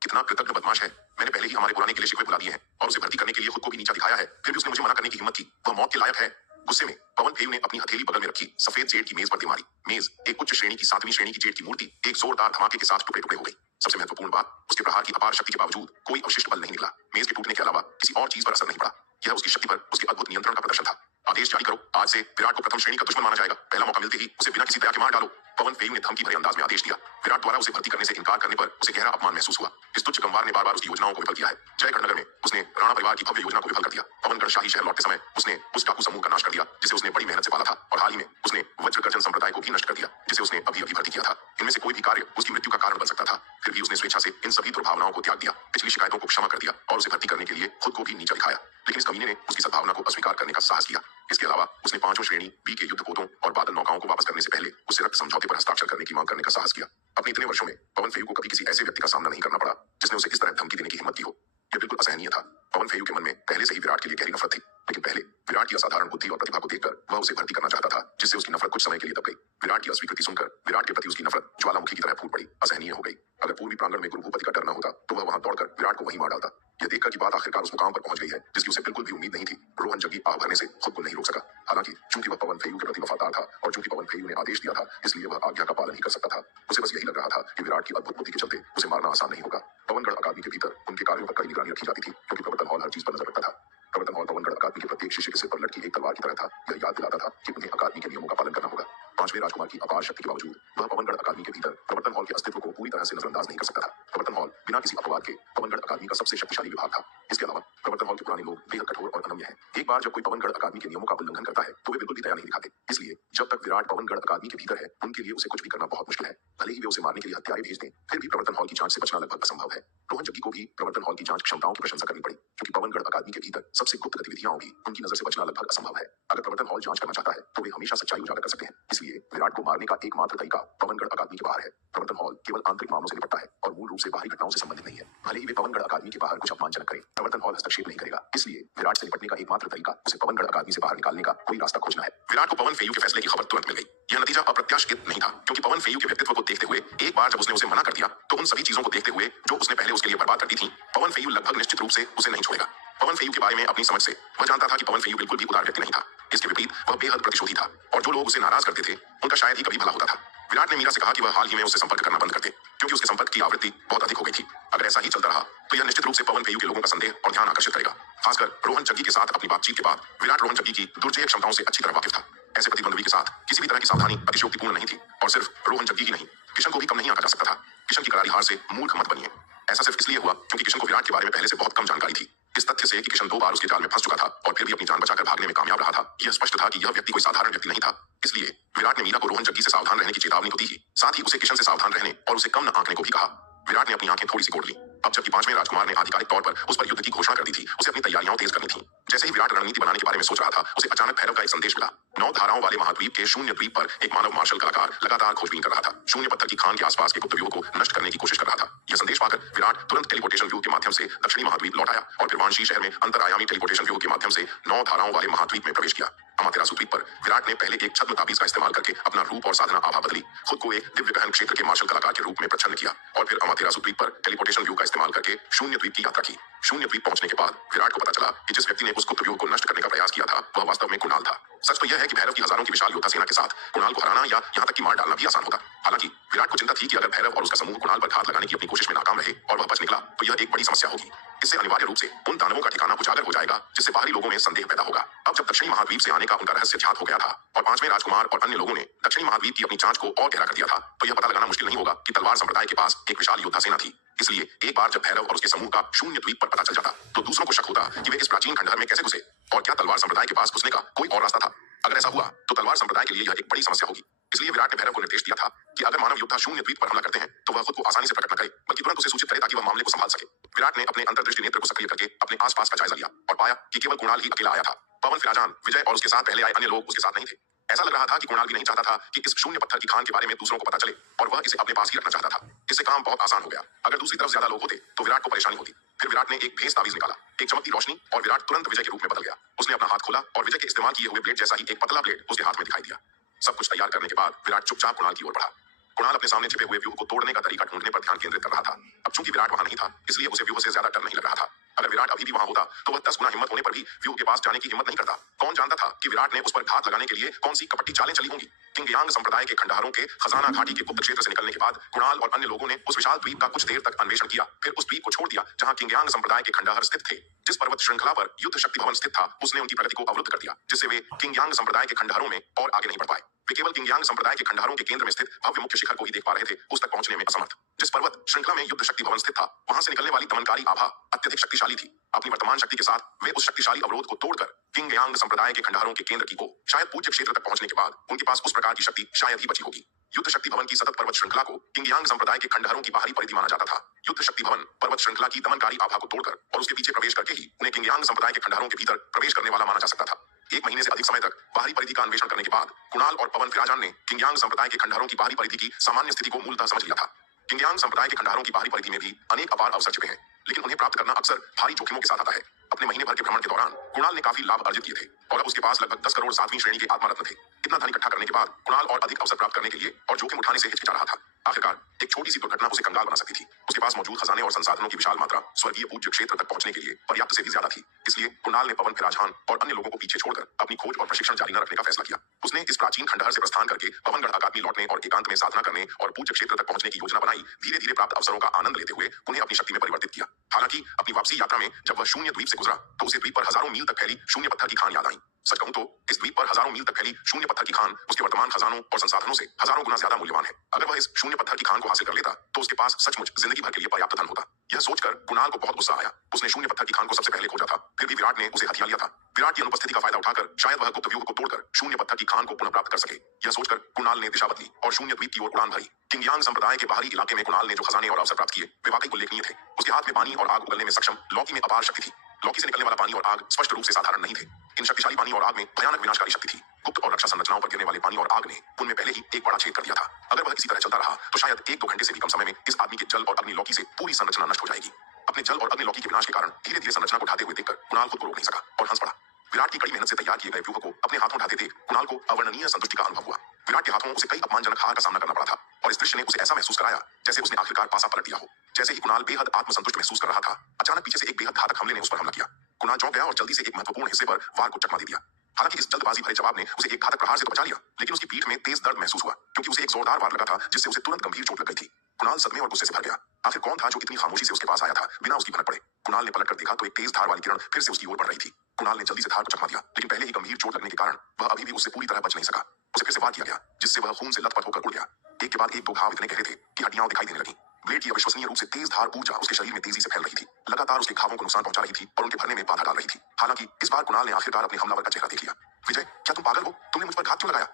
कितना कृतज्ञ बदमाश है। मैंने पहले ही हमारे पुराने गिले शिकवे बुला दिए हैं और उसे भर्ती करने के लिए खुद को भी नीचा दिखाया है, फिर भी उसने मुझे मना करने की हिम्मत की। वह मौत के लायक है। गुस्से में पवन फेयू ने अपनी हथेली बगल में रखी सफेद जेड की मेज पर दे मारी। मेज एक उच्च श्रेणी की 7वीं श्रेणी की जेड की मूर्ति एक जोरदार धमाके के साथ टुकड़े टुकड़े हो गई। सबसे महत्वपूर्ण बात, उसके प्रहार की अपार शक्ति के बावजूद कोई अवशिष्ट बल नहीं निकला। मेज के टूटने के अलावा किसी और चीज पर असर नहीं पड़ा। यह उसकी शक्ति पर उसके अद्भुत नियंत्रण का प्रदर्शन था। आदेश जारी करो, आज से विराट को प्रथम श्रेणी का दुश्मन माना जाएगा। पहला मौका मिलते ही उसे बिना किसी दया के मार डालो। पवन फेयू ने धमकी भरे अंदाज में आदेश दिया। विराट द्वारा उसे भर्ती करने से इनकार करने पर उसे गहरा अपमान महसूस हुआ। इस तुच्छ गंवार ने बार-बार उसकी योजनाओं को विफल किया है। जयगढ़ नगर में उसने राणा परिवार की भव्य योजना को विफल कर दिया। पवनगढ़ शाही शहर लौटते समय उसने उस डाकू समूह का नाश कर दिया जिसे उसने बड़ी मेहनत से पाला था, और हाल ही में उसने वज्रगर्जन संप्रदाय को भी नष्ट कर दिया जिसे उसने अभी-अभी भर्ती किया था। इनमें से कोई भी कार्य उसकी मृत्यु का कारण बन सकता था, फिर भी उसने स्वेच्छा से इन सभी दुर्भावनाओं को त्याग दिया, पिछली शिकायतों को क्षमा कर दिया और उसे भर्ती करने के लिए खुद को भी नीचा दिखाया। लेकिन इस कमीने ने उसकी सद्भावना को अस्वीकार करने का साहस किया। इसके अलावा उसने पांचों श्रेणी बी के युद्धपोतों और बादल नौकाओं को वापस करने से पहले उससे रक्त समझौते पर हस्ताक्षर करने की मांग करने का साहस किया। अपने इतने वर्षों में पवन फेयू को कभी किसी ऐसे व्यक्ति का सामना नहीं करना पड़ा जिसने उसे इस तरह धमकी देने की हिम्मत की हो। यह बिल्कुल असहनीय था। पवन फेयू के मन में पहले से ही विराट के लिए गहरी नफरत थी, लेकिन पहले विराट की असाधारण बुद्धि और प्रतिभा को देखकर वह उसे भर्ती करना चाहता था, जिससे उसकी नफरत कुछ समय के लिए दब गई। विराट की अस्वीकृति सुनकर विराट के प्रति उसकी नफरत ज्वालामुखी की तरह फूट पड़ी, असहनीय हो गई। अगर पूर्वी प्रांगण में गुरु भूपति का डर न होता तो वह वहां दौड़कर विराट को वहीं मार डालता। यह देखकर कि बात आखिरकार उस मुकाम पर पहुंच गई है जिसकी उसे बिल्कुल भी उम्मीद नहीं थी, रोहन जग्गी आह भरने से खुद को नहीं रोक सका। हालांकि चूंकि वह पवन फेयू के प्रति वफादार था और चूंकि पवन फेयू ने आदेश दिया था, इसलिए वह आज्ञा का पालन ही कर सकता था। उसे बस यही लग रहा था कि विराट की अद्भुत बुद्धि के चलते उसे मारना आसान नहीं होगा। पवनगढ़ अकादमी के भीतर उनके कार्यों पर कड़ी निगरानी रखी जाती थी, क्योंकि प्रवर्तन हॉल हर चीज पर नजर रखता था। प्रवर्तन हॉल पवनगढ़ अकादमी के प्रत्येक शिष्य के सिर पर लटकी एक तलवार की तरह था। यह याद दिलाता था कि उन्हें अकादमी के नियमों का पालन करना होगा। पांचवें राजकुमार की अपार शक्ति के बावजूद वह पवनगढ़ अकादमी के भीतर प्रवर्तन हॉल के अस्तित्व को पूरी तरह से नजरअंदाज नहीं कर सकता था। प्रवर्तन हॉल बिना किसी अपवाद के पवनगढ़ अकादमी का सबसे शक्तिशाली विभाग था। इसके अलावा प्रवर्तन हॉल के पुराने लोग बेहद कठोर और अनम्य हैं। एक बार जब कोई पवनगढ़ अकादमी के नियमों का उल्लंघन करता है तो वे बिल्कुल भी दया नहीं दिखाते। इसलिए जब तक विराट पवनगढ़ अकादमी के भीतर है, उनके लिए उसे कुछ भी करना बहुत मुश्किल है। भले ही वे उसे मारने के लिए हत्यारे भेज दें, फिर भी प्रवर्तन हॉल की जांच से बचना लगभग असंभव है। रोहन जग्गी को भी प्रवर्तन हॉल की जांच क्षमताओं की प्रशंसा करनी पड़ी, क्योंकि पवनगढ़ अकादमी के भीतर सबसे गुप्त गतिविधियां होगी, उनकी नजर से बचना लगभग असंभव है। अगर प्रवर्तन हॉल जांच करना चाहता है तो वे हमेशा सच्चाई उजागर कर सकते हैं। इसलिए विराट को मारने का एकमात्र तरीका पवनगढ़ अकादमी के बाहर है। प्रवर्तन हॉल केवल आंतरिक मामलों से निपटता है और मूल रूप से बाहरी घटनाओं से संबंधित नहीं है। भले ही वे पवनगढ़ अकादमी के बाहर कुछ अपमानजनक करें, प्रवर्तन हॉल हस्तक्षेप नहीं करेगा। इसलिए विराट से निपटने का एकमात्र तरीका उसे पवनगढ़ अकादमी से बाहर निकालने का कोई रास्ता खोजना है। विराट को पवन फेयू के फैसले की खबर तुरंत मिल गई। यह नतीजा अप्रत्याशित नहीं था, क्योंकि पवन फेयू के व्यक्तित्व को देखते हुए एक बार जब उसने उसे मना कर दिया तो उन सभी चीजों को देखते हुए जो उसने पहले उसके लिए बर्बाद कर दी थी, पवन फेयू लगभग निश्चित रूप से उसे नहीं छोड़ेगा। पवन फेयू के बारे में अपनी समझ से वह जानता था कि पवन फेयू बिल्कुल भी उदार व्यक्ति नहीं था। इसके विपरीत वह बेहद प्रतिशोधी था और जो लोग उसे नाराज करते थे उनका शायद ही कभी भला होता था। विराट ने मीरा से कहा कि वह हाल ही में उससे संपर्क करना बंद कर दे, क्योंकि उसके संपर्क की आवृत्ति बहुत अधिक हो गई थी। अगर ऐसा ही चलता रहा तो यह निश्चित रूप से पवन फेयू के लोगों का संदेह और ध्यान आकर्षित करेगा। खासकर रोहन जग्गी के साथ अपनी बातचीत के बाद विराट रोहन जग्गी की दुर्जेय क्षमताओं से अच्छी तरह वाकिफ था। ऐसे प्रतिद्वंद्वी के साथ किसी भी तरह की सावधानी अतिशयोक्तिपूर्ण नहीं थी, और सिर्फ रोहन जग्गी ही नहीं, किशन को भी कम नहीं आंका जा सकता था। किशन की करारी हार से मूर्ख मत बनिए। ऐसा सिर्फ इसलिए हुआ क्योंकि किशन को विराट के बारे में पहले से बहुत कम जानकारी थी। इस तथ्य से कि किशन 2 बार उसके जाल में फंस चुका था और फिर भी अपनी जान बचाकर भागने में कामयाब रहा था, यह स्पष्ट था कि यह व्यक्ति कोई साधारण व्यक्ति नहीं था। इसलिए विराट ने मीरा को रोहन जग्गी से सावधान रहने की चेतावनी तो दी ही, साथ ही उसे किशन से सावधान रहने और उसे कम न आंकने को भी कहा। विराट ने अपनी आंखें थोड़ी सी गोड़ ली। अब जबकि पांचवें राजकुमार ने आधिकारिक तौर पर उस पर युद्ध की घोषणा कर दी थी, उसे अपनी तैयारियां तेज करनी थी। जैसे ही विराट रणनीति बनाने के बारे में सोच रहा था, उसे अचानक भैरव का एक संदेश मिला। 9 धाराओं वाले महाद्वीप के शून्य द्वीप पर एक मानव मार्शल कलाकार लगातार खोजबीन कर रहा था। शून्य पत्थर की खान के आसपास के गुप्त व्यूह को नष्ट करने की कोशिश कर रहा था। यह संदेश पाकर विराट तुरंत टेलीपोर्टेशन व्यू के माध्यम से दक्षिणी महाद्वीप लौट आया और फिर वांशी शहर में अंतरआयामी टेलीपोर्टेशन व्यू के माध्यम से 9 धाराओं वाले महाद्वीप में प्रवेश किया। अमातेरासु द्वीप पर विराट ने पहले एक छद्म ताबीज का इस्तेमाल करके अपना रूप और साधना आभा बदली, खुद को एक दिव्य गहन क्षेत्र के मार्शल कलाकार के रूप में प्रच्छन्न किया और फिर अमातेरासु द्वीप पर टेलीपोर्टेशन व्यू का इस्तेमाल करके शून्य द्वीप की यात्रा की। शून्य द्वीप पहुंचने के बाद विराट को पता चला कि जिस व्यक्ति ने उस गुप्त व्यू को नष्ट करने का प्रयास किया था वह वास्तव में कुणाल था। सच तो यह है कि भैरव की हजारों की विशाल योद्धा सेना के साथ कुणाल को हराना या यहाँ तक कि मार डालना भी आसान होता। हालांकि विराट को चिंता थी कि अगर भैरव और उसका समूह कुणाल पर घात लगाने की अपनी कोशिश में नाकाम रहे और वह बच निकला तो यह एक बड़ी समस्या होगी। इससे अनिवार्य रूप से उन दानवों का ठिकाना उजागर हो जाएगा जिससे बाहरी लोगों में संदेह पैदा होगा। अब जब दक्षिणी महाद्वीप से आने का उनका रहस्य ज्ञात हो गया था और 5वें राजकुमार और अन्य लोगों ने दक्षिणी महाद्वीप की अपनी जांच को और गहरा कर दिया था तो यह पता लगाना मुश्किल नहीं होगा कि तलवार संप्रदाय के पास एक विशाल योद्धा सेना थी। इसलिए एक बार जब भैरव और उसके समूह का शून्य द्वीप पर पता चल जाता तो दूसरों को शक होता कि वे इस प्राचीन खंडहर में कैसे घुसे और क्या तलवार संप्रदाय के पास घुसने का कोई और रास्ता था। अगर ऐसा हुआ तो तलवार संप्रदाय के लिए यह एक बड़ी समस्या होगी। इसलिए विराट ने भैरव को निर्देश दिया था कि अगर मानव योद्धा शून्य द्वीप पर हमला करते हैं तो वह खुद को आसानी से प्रकट न करे बल्कि तुरंत उसे सूचित करे ताकि वह मामले को संभाल सके। विराट ने अपने अंतर्दृष्टि नेत्र को सक्रिय करके अपने आसपास का जायजा लिया और पाया कि केवल कुणाल ही अकेला आया था। पवन, फिराजान, विजय और उसके साथ पहले आए अन्य लोग उसके साथ नहीं थे। ऐसा लग रहा था कि कुणाल भी नहीं चाहता था कि इस शून्य पत्थर की खान के बारे में दूसरों को पता चले और वह इसे अपने पास ही रखना चाहता था। इससे काम बहुत आसान हो गया। अगर दूसरी तरफ ज्यादा लोग होते तो विराट को परेशानी होती। फिर विराट ने एक भेस ताबीज निकाला, एक चमकती रोशनी और विराट तुरंत विजय के रूप में बदल गया। उसने अपना हाथ खोला और विजय के इस्तेमाल किए हुए ब्लेड जैसा ही एक पतला ब्लेड उसके हाथ में दिखाई दिया। सब कुछ तैयार करने के बाद विराट चुपचाप कुणाल की ओर बढ़ा। कुणाल अपने सामने छिपे हुए व्यूह को तोड़ने का तरीका ढूंढने पर ध्यान केंद्रित कर रहा था। अब चूंकि विराट वहां नहीं था इसलिए उसे व्यूह से ज्यादा डर नहीं लग रहा था। अगर विराट अभी भी वहां होता तो वह 10 गुना हिम्मत होने पर भी व्यूह के पास जाने की हिम्मत नहीं करता। कौन जानता था कि विराट ने उस पर घात लगाने के लिए कौन सी कपटी चालें चली होंगी। किंग यांग संप्रदाय के खंडहरों के खजाना घाटी के गुप्त क्षेत्र से निकलने के बाद कुणाल और अन्य लोगों ने उस विशाल द्वीप का कुछ देर तक अन्वेषण किया, फिर उस द्वीप को छोड़ दिया जहां किंग यांग संप्रदाय के खंडहर स्थित थे। जिस पर्वत श्रृंखला पर युद्ध शक्ति भवन स्थित था उसने उनकी प्रगति को अवरुद्ध कर दिया जिससे वे किंग यांग संप्रदाय के खंडहरों में और आगे नहीं बढ़ पाए। वे केवल किंग यांग संप्रदाय के खंडहरों के केंद्र में स्थित भव्य मुख्य शिखर को ही देख पा रहे थे, उस तक पहुंचने में असमर्थ। जिस पर्वत श्रृंखला में युद्ध शक्ति भवन स्थित था वहां से निकलने वाली दमनकारी आभा अत्यधिक शक्तिशाली थी। अपनी वर्तमान शक्ति के साथ वे उस शक्तिशाली अवरोध को तोड़कर किंग यांग संप्रदाय के खंडहरों के केंद्र की को शायद पूज्य क्षेत्र तक पहुंचने के बाद उनके पास उस प्रकार की शक्ति शायद ही बची होगी। युद्ध शक्ति भवन की सतत पर्वत श्रृंखला को किंग यांग संप्रदाय के खंडहरों की बाहरी परिधि माना जाता था। युद्ध शक्ति भवन पर्वत श्रृंखला की दमनकारी आभा को तोड़कर और उसके पीछे प्रवेश करके ही उन्हें किंग यांग संप्रदाय के खंडहरों के भीतर प्रवेश करने वाला माना जा सकता था। 1 महीने से अधिक समय तक बाहरी परिधि का अन्वेषण करने के बाद कुणाल और पवन फिराजान ने किंग यांग संप्रदाय के खंडहरों की बाहरी परिधि की सामान्य स्थिति को मूलतः समझ लिया था। किंग यांग संप्रदाय के खंडहरों की बाहरी परिधि में भी अनेक अपार अवसर छिपे हैं लेकिन उन्हें प्राप्त करना अक्सर भारी जोखिमों के साथ आता है। अपने महीने भर के भ्रमण के दौरान कुणाल ने काफी लाभ अर्जित किए थे और अब उसके पास लगभग 10 करोड़ 7वीं श्रेणी के आत्मरत्न थे। इतना धन इकट्ठा करने के बाद कुणाल और अधिक अवसर प्राप्त करने के लिए और जोखिम उठाने से हिचकिचा रहा था। आखिरकार एक छोटी सी दुर्घटना उसे कंगाल बना सकती थी। उसके पास मौजूद खजाने और संसाधनों की विशाल मात्रा स्वर्गीय पूज्य क्षेत्र तक पहुंचने के लिए पर्याप्त से भी ज्यादा थी। इसलिए कुणाल ने पवन, फिराजान और अन्य लोगों को पीछे छोड़कर अपनी खोज और प्रशिक्षण जारी न रखने का फैसला किया। उसने इस प्राचीन खंडहर से प्रस्थान करके पवनगढ़ अकादमी लौटने और एकांत में साधना करने और पूज्य क्षेत्र तक पहुंचने की योजना बनाई। धीरे धीरे प्राप्त अवसरों का आनंद लेते हुए उन्हें अपनी शक्ति में परिवर्तित किया। हालांकि अपनी वापसी यात्रा में जब वह शून्य द्वीप से गुजरा तो उसे द्वीप पर हजारों मील तक फैली शून्य पत्थर की खान याद आई। सच कहूं तो इस द्वीप पर हजारों मील तक फैली शून्य पत्थर की खान उसके वर्तमान खजानों और संसाधनों से हजारों गुना ज्यादा मूल्यवान है। अगर वह इस शून्य पत्थर की खान को हासिल कर लेता तो उसके पास सचमुच जिंदगी भर के लिए पर्याप्त धन होता। यह सोचकर कुणाल को बहुत गुस्सा आया। उसने शून्य पत्थर की खान को सबसे पहले खोजा था, फिर भी विराट ने उसे हथिया लिया था। विराट की अनुपस्थिति का फायदा उठाकर शायद वह गुप्त व्यूह को तोड़कर शून्य पत्थर की खान को पुनः प्राप्त कर सके। यह सोचकर कुणाल ने दिशा बदली और शून्य द्वीप की ओर उड़ान भरी। किंग यांग संप्रदाय के बाहरी इलाके में कुणाल ने जो खजाने और अवसर प्राप्त किए वे वाकई उल्लेखनीय थे। उसके हाथ में पानी और आग उगलने में सक्षम लौकी में अपार शक्ति थी। लौकी से निकलने वाला पानी और आग स्पष्ट रूप से साधारण नहीं थे। इन शक्तिशाली पानी और आग में भयानक विनाशकारी शक्ति थी। गुप्त और रक्षा संरचनाओं पर गिरने वाले पानी और आग ने उनमें पहले ही एक बड़ा छेद कर दिया था। अगर वह इसी तरह चलता रहा तो शायद 1-2 घंटे से भी कम समय में इस आदमी के जल और अग्नि लौकी से पूरी संरचना नष्ट हो जाएगी। अपने जल और अग्नि लौकी के विनाश के कारण धीरे धीरे संरचना को ढाते हुए देखकर कुणाल खुद को रोक नहीं सका और हंस पड़ा। विराट की कड़ी मेहनत से तैयार किए गए व्यूह को अपने हाथों ढाते देख कुणाल को अवर्णनीय संतुष्टि का अनुभव हुआ। विराट के हाथों उसे कई अपमानजनक हार का सामना करना पड़ा था और इस दृश्य ने उसे ऐसा महसूस कराया जैसे उसने आखिरकार पासा पलट दिया हो। जैसे ही कुणाल बेहद आत्मसंतुष्ट महसूस कर रहा था अचानक पीछे से एक बेहद घातक हमले ने उस पर हमला किया। कुणाल चौंक गया और जल्दी से एक महत्वपूर्ण हिस्से पर वार को चकमा दे दिया। हालांकि इस जल्दबाजी भरे जवाब ने उसे एक घातक प्रहार से तो बचा लिया लेकिन उसकी पीठ में तेज दर्द महसूस हुआ क्योंकि उसे एक जोरदार वार लगा था जिससे उसे तुरंत गंभीर चोट लग गई थी। कुणाल सदमे और गुस्से से भर गया। आखिर कौन था जो इतनी खामोशी से उसके पास आया था बिना उसकी भनक पड़े। कुणाल ने पलटकर देखा तो एक तेज धार वाली किरण फिर से उसकी ओर बढ़ रही थी। कुणाल ने जल्दी से धार को चकमा दिया लेकिन पहले ही गंभीर चोट लगने के कारण वह अभी भी उससे पूरी तरह बच नहीं सका। उसे फिर से वार किया गया जिससे वह खून से लथपथ होकर उड़ गया। एक के बाद एक 2 घाव इतने गहरे थे कि हड्डियां दिखाई देने लगी। ब्लेड की अविश्वसनीय रूप से तेज धार ऊर्जा उसके शरीर में तेजी से फैल रही थी, लगातार उसके घावों को नुकसान पहुंचा रही थी और उनके भरने में बाधा डाल रही थी। हालांकि इस बार कुणाल ने आखिरकार अपने हमलावर का चेहरा देख लिया। विजय, क्या तुम पागल हो? तुमने मुझ पर घात क्यों लगाया?